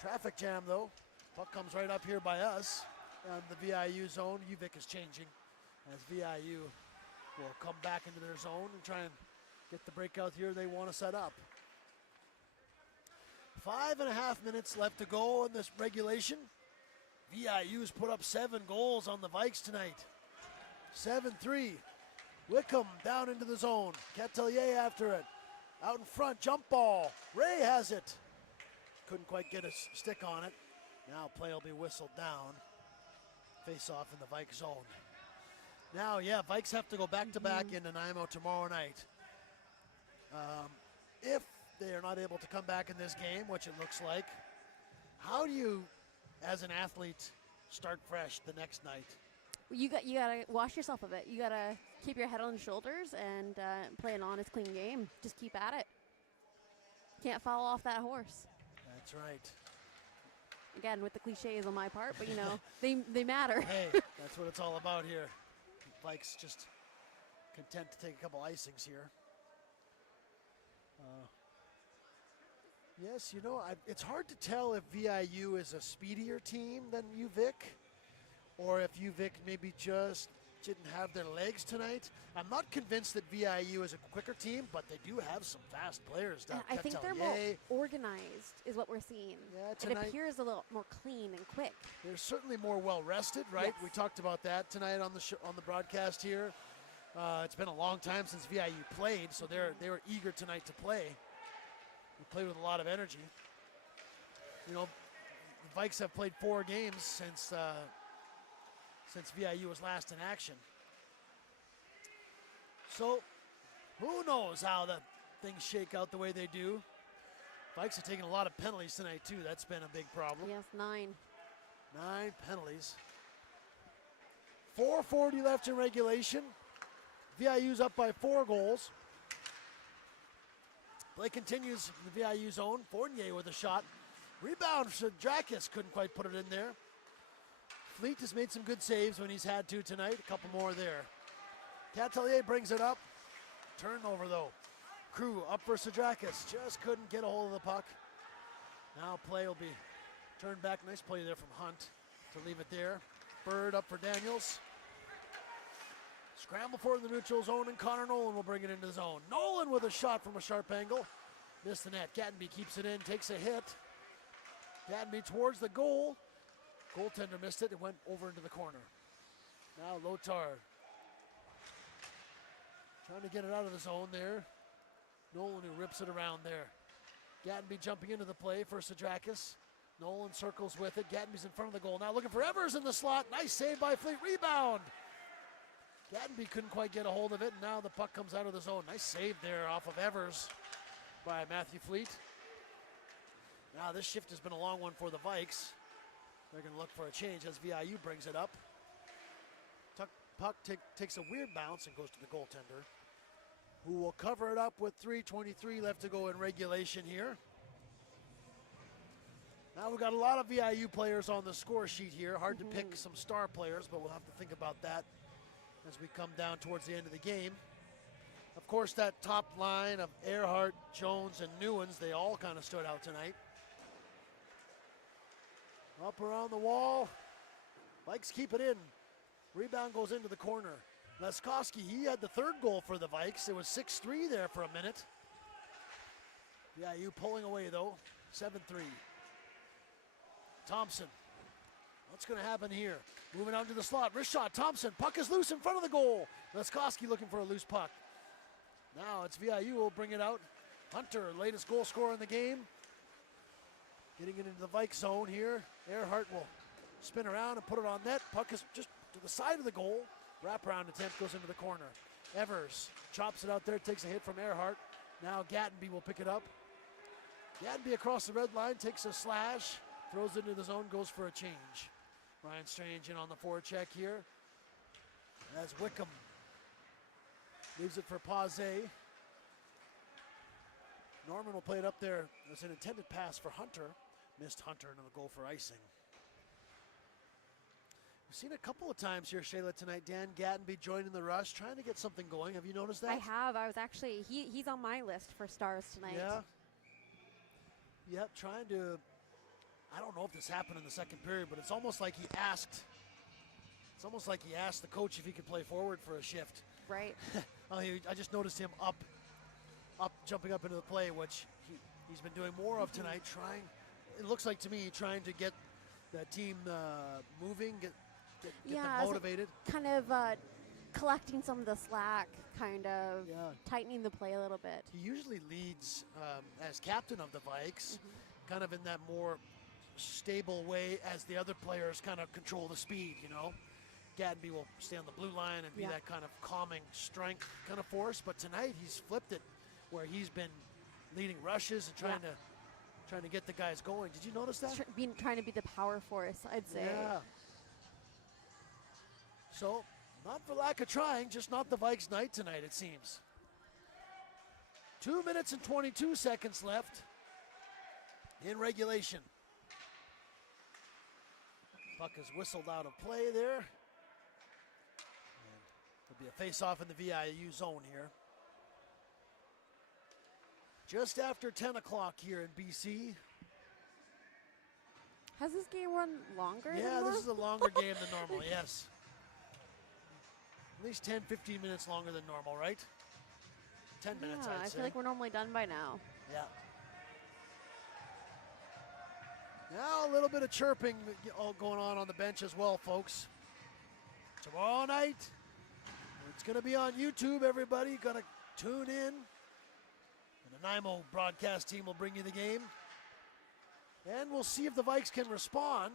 Traffic jam, though. Puck comes right up here by us. On the VIU zone. UVic is changing as VIU will come back into their zone and try and get the breakout here they want to set up. 5.5 minutes left to go in this regulation. VIU's put up 7 goals on the Vikes tonight. 7-3. Wickham down into the zone. Catelier after it. Out in front, jump ball. Ray has it. Couldn't quite get a stick on it. Now play will be whistled down. Face off in the Vikes zone. Now, yeah, Vikes have to go back-to-back in Nanaimo tomorrow night. If they are not able to come back in this game, which it looks like, how do you, as an athlete, start fresh the next night? You got to wash yourself of it. You got to keep your head on your shoulders and play an honest, clean game. Just keep at it. Can't fall off that horse. That's right. Again, with the cliches on my part, but, you know, they matter. Hey, that's what it's all about here. Vikes just content to take a couple icings here. Yes, you know, it's hard to tell if VIU is a speedier team than UVic, or if UVic maybe just didn't have their legs tonight. I'm not convinced that VIU is a quicker team, but they do have some fast players. I think they're more organized, is what we're seeing. Yeah, tonight, it appears a little more clean and quick. They're certainly more well rested, right? Yes. We talked about that tonight on the on the broadcast here. It's been a long time since VIU played, so they were eager tonight to play. They played with a lot of energy. You know, the Vikes have played 4 games since VIU was last in action. So, who knows how the things shake out the way they do. Vikes are taking a lot of penalties tonight, too. That's been a big problem. Yes, 9. 9 penalties. 4:40 left in regulation. VIU's up by 4 goals. Play continues in the VIU zone. Fournier with a shot. Rebound for Drakis. Couldn't quite put it in there. Fleet has made some good saves when he's had to tonight. A couple more there. Catelier brings it up. Turnover, though. Crew up for Sadrakis. Just couldn't get a hold of the puck. Now play will be turned back. Nice play there from Hunt to leave it there. Bird up for Daniels. Scramble for the neutral zone, and Connor Nolan will bring it into the zone. Nolan with a shot from a sharp angle. Missed the net. Gattenby keeps it in, takes a hit. Gattenby towards the goal. Goaltender missed it. It went over into the corner. Now Lotard trying to get it out of the zone there. Nolan who rips it around there. Gattenby jumping into the play for Sadrakis. Nolan circles with it. Gattenby's in front of the goal. Now looking for Evers in the slot. Nice save by Fleet. Rebound. Gattenby couldn't quite get a hold of it, and now the puck comes out of the zone. Nice save there off of Evers by Matthew Fleet. Now this shift has been a long one for the Vikes. They're going to look for a change as VIU brings it up. Puck takes a weird bounce and goes to the goaltender, who will cover it up with 3:23 left to go in regulation here. Now we've got a lot of VIU players on the score sheet here. Hard to pick some star players, but we'll have to think about that as we come down towards the end of the game. Of course, that top line of Earhart, Jones, and Newens, they all kind of stood out tonight. Up around the wall. Vikes keep it in. Rebound goes into the corner. Leskoski, he had the third goal for the Vikes. It was 6-3 there for a minute. VIU pulling away though, 7-3. Thompson, what's going to happen here? Moving out to the slot, wrist shot, Thompson, puck is loose in front of the goal. Leskoski looking for a loose puck. Now it's VIU will bring it out. Hunter, latest goal scorer in the game. Getting it into the Vike zone here. Earhart will spin around and put it on net. Puck is just to the side of the goal. Wraparound attempt goes into the corner. Evers chops it out there, takes a hit from Earhart. Now Gattenby will pick it up. Gattenby across the red line, takes a slash, throws it into the zone, goes for a change. Ryan Strange in on the forecheck here. As Wickham leaves it for Paze. Norman will play it up there. It's an intended pass for Hunter. Missed Hunter and a goal for icing. We've seen a couple of times here, Shayla, tonight. Dan Gattenby joining the rush, trying to get something going. Have you noticed that? I have. I was actually, he's on my list for stars tonight. Yeah. Yep, trying to, I don't know if this happened in the second period, but it's almost like he asked the coach if he could play forward for a shift. Right. I just noticed him jumping up into the play, which he's been doing more of tonight, it looks like to me, trying to get the team moving, get them motivated. Kind of collecting some of the slack, kind of tightening the play a little bit. He usually leads as captain of the Vikes, kind of in that more stable way as the other players kind of control the speed, you know. Gattenby will stay on the blue line and be that kind of calming strength kind of force, but tonight he's flipped it where he's been leading rushes and trying to get the guys going. Did you notice that? Trying to be the power force, I'd say. Yeah. So, not for lack of trying, just not the Vikes' night tonight, it seems. 2 minutes and 22 seconds left in regulation. Puck is whistled out of play there. There'll be a face-off in the VIU zone here. Just after 10 o'clock here in BC. Has this game run longer? Yeah, this is a longer game than normal, yes. At least 10, 15 minutes longer than normal, right? 10 minutes, I'd say. I feel like we're normally done by now. Yeah. Now a little bit of chirping going on the bench as well, folks. Tomorrow night, it's going to be on YouTube, everybody. Going to tune in. And the NYMO broadcast team will bring you the game. And we'll see if the Vikes can respond.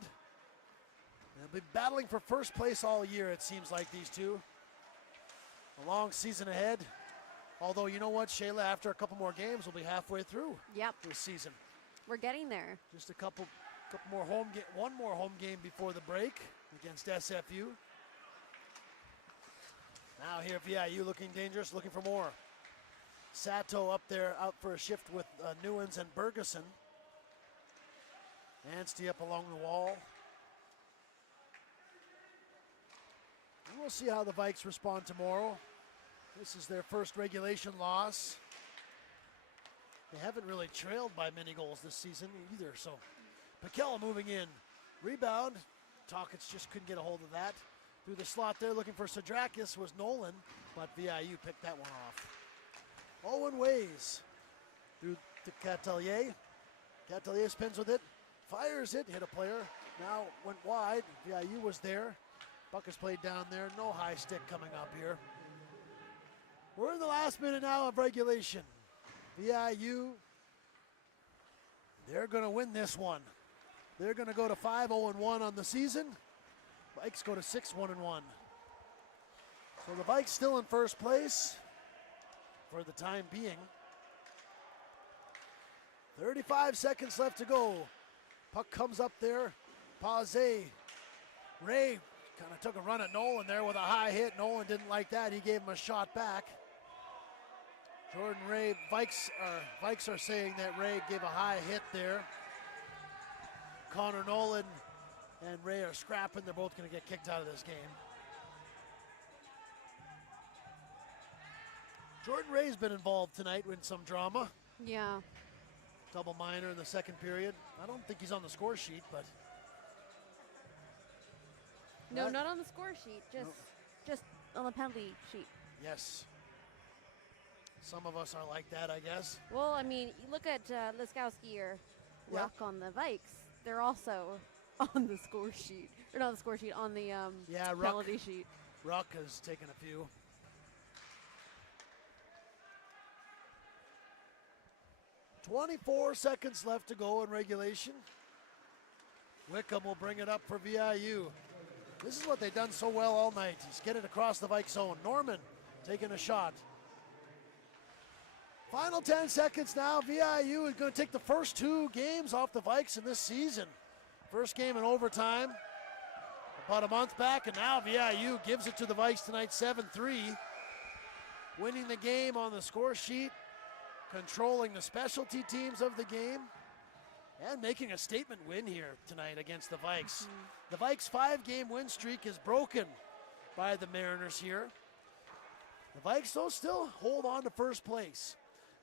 They'll be battling for first place all year, it seems like, these two. A long season ahead. Although, you know what, Shayla, after a couple more games, we'll be halfway through this season. We're getting there. Just a couple more one more home game before the break against SFU. Now here VIU looking dangerous, looking for more. Sato up there, out for a shift with Newens and Bergeson. Anstey up along the wall. And we'll see how the Vikes respond tomorrow. This is their first regulation loss. They haven't really trailed by many goals this season either, so. Pikella moving in. Rebound. Talkits just couldn't get a hold of that. Through the slot there, looking for Sadrakis was Nolan, but VIU picked that one off. Owen Ways through to Catelier. Catelier spins with it, fires it, hit a player. Now went wide. VIU was there. Buck is played down there. No high stick coming up here. We're in the last minute now of regulation. VIU, they're going to win this one. They're going to go to 5-0-1 on the season. Vikes go to 6-1-1. So the Vikes still in first place for the time being. 35 seconds left to go. Puck comes up there. Paze. Ray kind of took a run at Nolan there with a high hit. Nolan didn't like that. He gave him a shot back. Jordan Ray, Vikes are saying that Ray gave a high hit there. Connor Nolan and Ray are scrapping. They're both going to get kicked out of this game. Jordan Ray's been involved tonight with some drama. Yeah. Double minor in the second period. I don't think he's on the score sheet, but No, not on the score sheet. Just on the penalty sheet. yes. Some of us are like that, I guess. Well, I mean, you look at Liskowski or Yeah. Ruck on the Vikes. They're also on the score sheet. Or not the score sheet, on the Yeah, Ruck. penalty sheet. Ruck has taken a few. 24 seconds left to go in regulation. Wickham will bring it up for VIU. This is what they've done so well all night. He's getting across the Vikes zone. Norman taking a shot. Final 10 seconds now. VIU is going to take the first 2 games off the Vikes in this season. First game in overtime about a month back, and now VIU gives it to the Vikes tonight 7-3. Winning the game on the score sheet, controlling the specialty teams of the game, and making a statement win here tonight against the Vikes. The Vikes' 5-game win streak is broken by the Mariners here. The Vikes, though, still hold on to first place.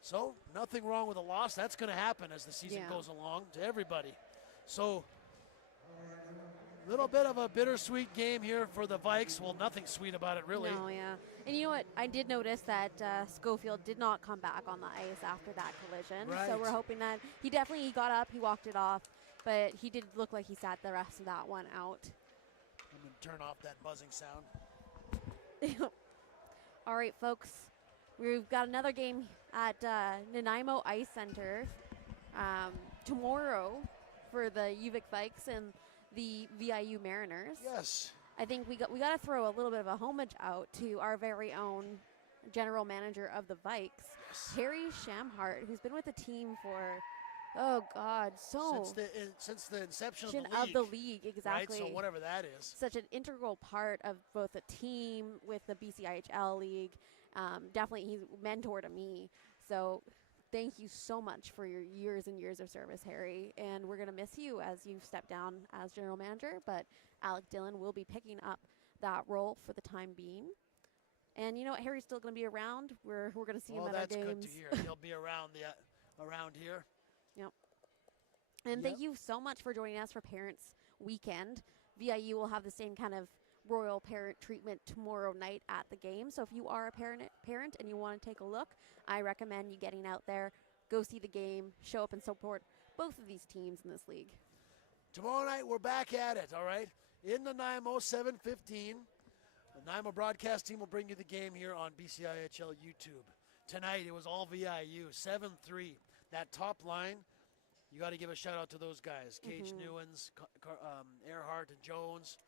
So nothing wrong with a loss. That's going to happen as the season goes along to everybody. So a little bit of a bittersweet game here for the Vikes. Well, nothing sweet about it, really. No, yeah. And you know what? I did notice that Schofield did not come back on the ice after that collision. Right. So we're hoping that he got up, he walked it off, but he did look like he sat the rest of that one out. I'm going to turn off that buzzing sound. All right, folks. We've got another game at Nanaimo Ice Center tomorrow for the UVic Vikes and the VIU Mariners. Yes. I think we got to throw a little bit of a homage out to our very own general manager of the Vikes, Harry Shamhart, who's been with the team for, since the inception of the league, exactly. Right? So whatever that is. Such an integral part of both the team with the BCIHL league. Definitely, he's a mentor to me. So thank you so much for your years and years of service, Harry. And we're going to miss you as you step down as general manager. But Alec Dillon will be picking up that role for the time being. And you know what? Harry's still going to be around. We're going to see him at our games. That's good to hear. He'll be around here. Yep. And thank you so much for joining us for Parents Weekend. VIU will have the same kind of royal parent treatment tomorrow night at the game. So if you are a parent and you want to take a look, I recommend you getting out there, go see the game, show up and support both of these teams in this league. Tomorrow night, we're back at it, all right? In Nanaimo, 7:15. The Nanaimo broadcast team will bring you the game here on BCIHL YouTube. Tonight, it was all VIU, 7-3. That top line, you got to give a shout-out to those guys. Cage Newens, Earhart, and Jones.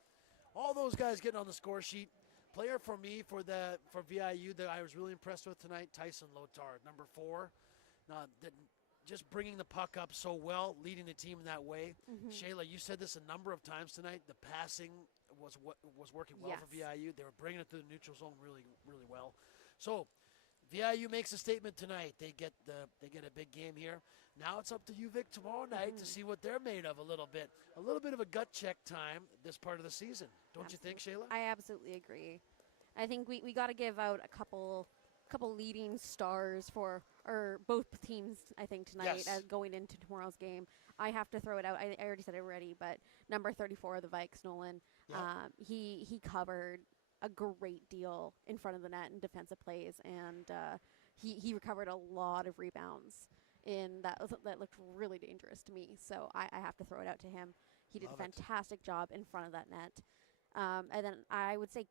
All those guys getting on the score sheet. Player for me for VIU that I was really impressed with tonight, Tyson Lotard, number 4. Just bringing the puck up so well, leading the team in that way. Shayla, you said this a number of times tonight. The passing was working well for VIU. They were bringing it to the neutral zone really, really well. So VIU makes a statement tonight. They get a big game here. Now it's up to UVic tomorrow night to see what they're made of a little bit. A little bit of a gut check time this part of the season. Don't you think, Shayla? I absolutely agree. I think we got to give out a couple leading stars for both teams, I think, tonight as going into tomorrow's game. I have to throw it out. I already said it already, but number 34 of the Vikes, Nolan, he covered a great deal in front of the net in defensive plays, and he recovered a lot of rebounds that looked really dangerous to me. So I have to throw it out to him. He did a fantastic job in front of that net. And then I would say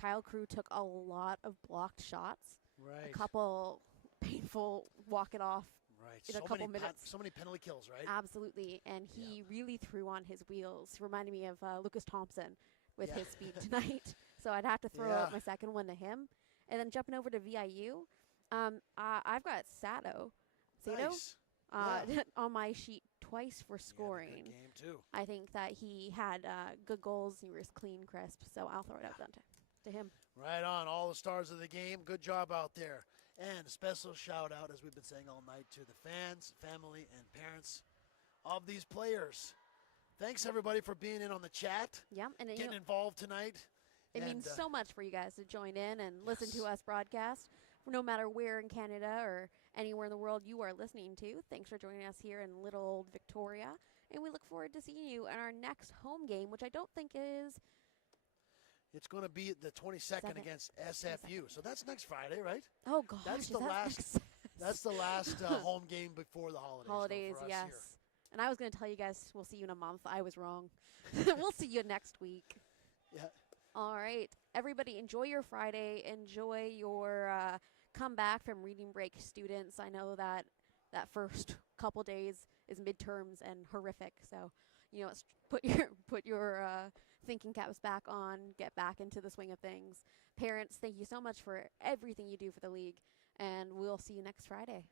Kyle Crew took a lot of blocked shots. Right. A couple painful walk it off in so a couple minutes. So many penalty kills, right? Absolutely. And he really threw on his wheels. Reminded me of Lucas Thompson with his speed tonight. So I'd have to throw out my second one to him. And then jumping over to VIU, I've got Sato Nice. on my sheet twice for scoring. Good game too. I think that he had good goals. He was clean, crisp. So I'll throw it out then to him. Right on. All the stars of the game. Good job out there. And a special shout out, as we've been saying all night, to the fans, family, and parents of these players. thanks everybody for being in on the chat, Yeah, and getting involved tonight. it means so much for you guys to join in and listen to us broadcast. No matter where in Canada or anywhere in the world you are listening to, thanks for joining us here in little old Victoria. And we look forward to seeing you in our next home game, which I don't think is... It's going to be the 22nd against SFU. So that's next Friday, right? Oh, gosh. That's the last. That's the last home game before the holidays. For us yes. here. And I was going to tell you guys we'll see you in a month. I was wrong. We'll see you next week. Yeah. All right. Everybody, enjoy your Friday. Enjoy your comeback from reading break students. I know that first couple days is midterms and horrific. So, put your thinking caps back on, get back into the swing of things. Parents, thank you so much for everything you do for the league, and we'll see you next Friday.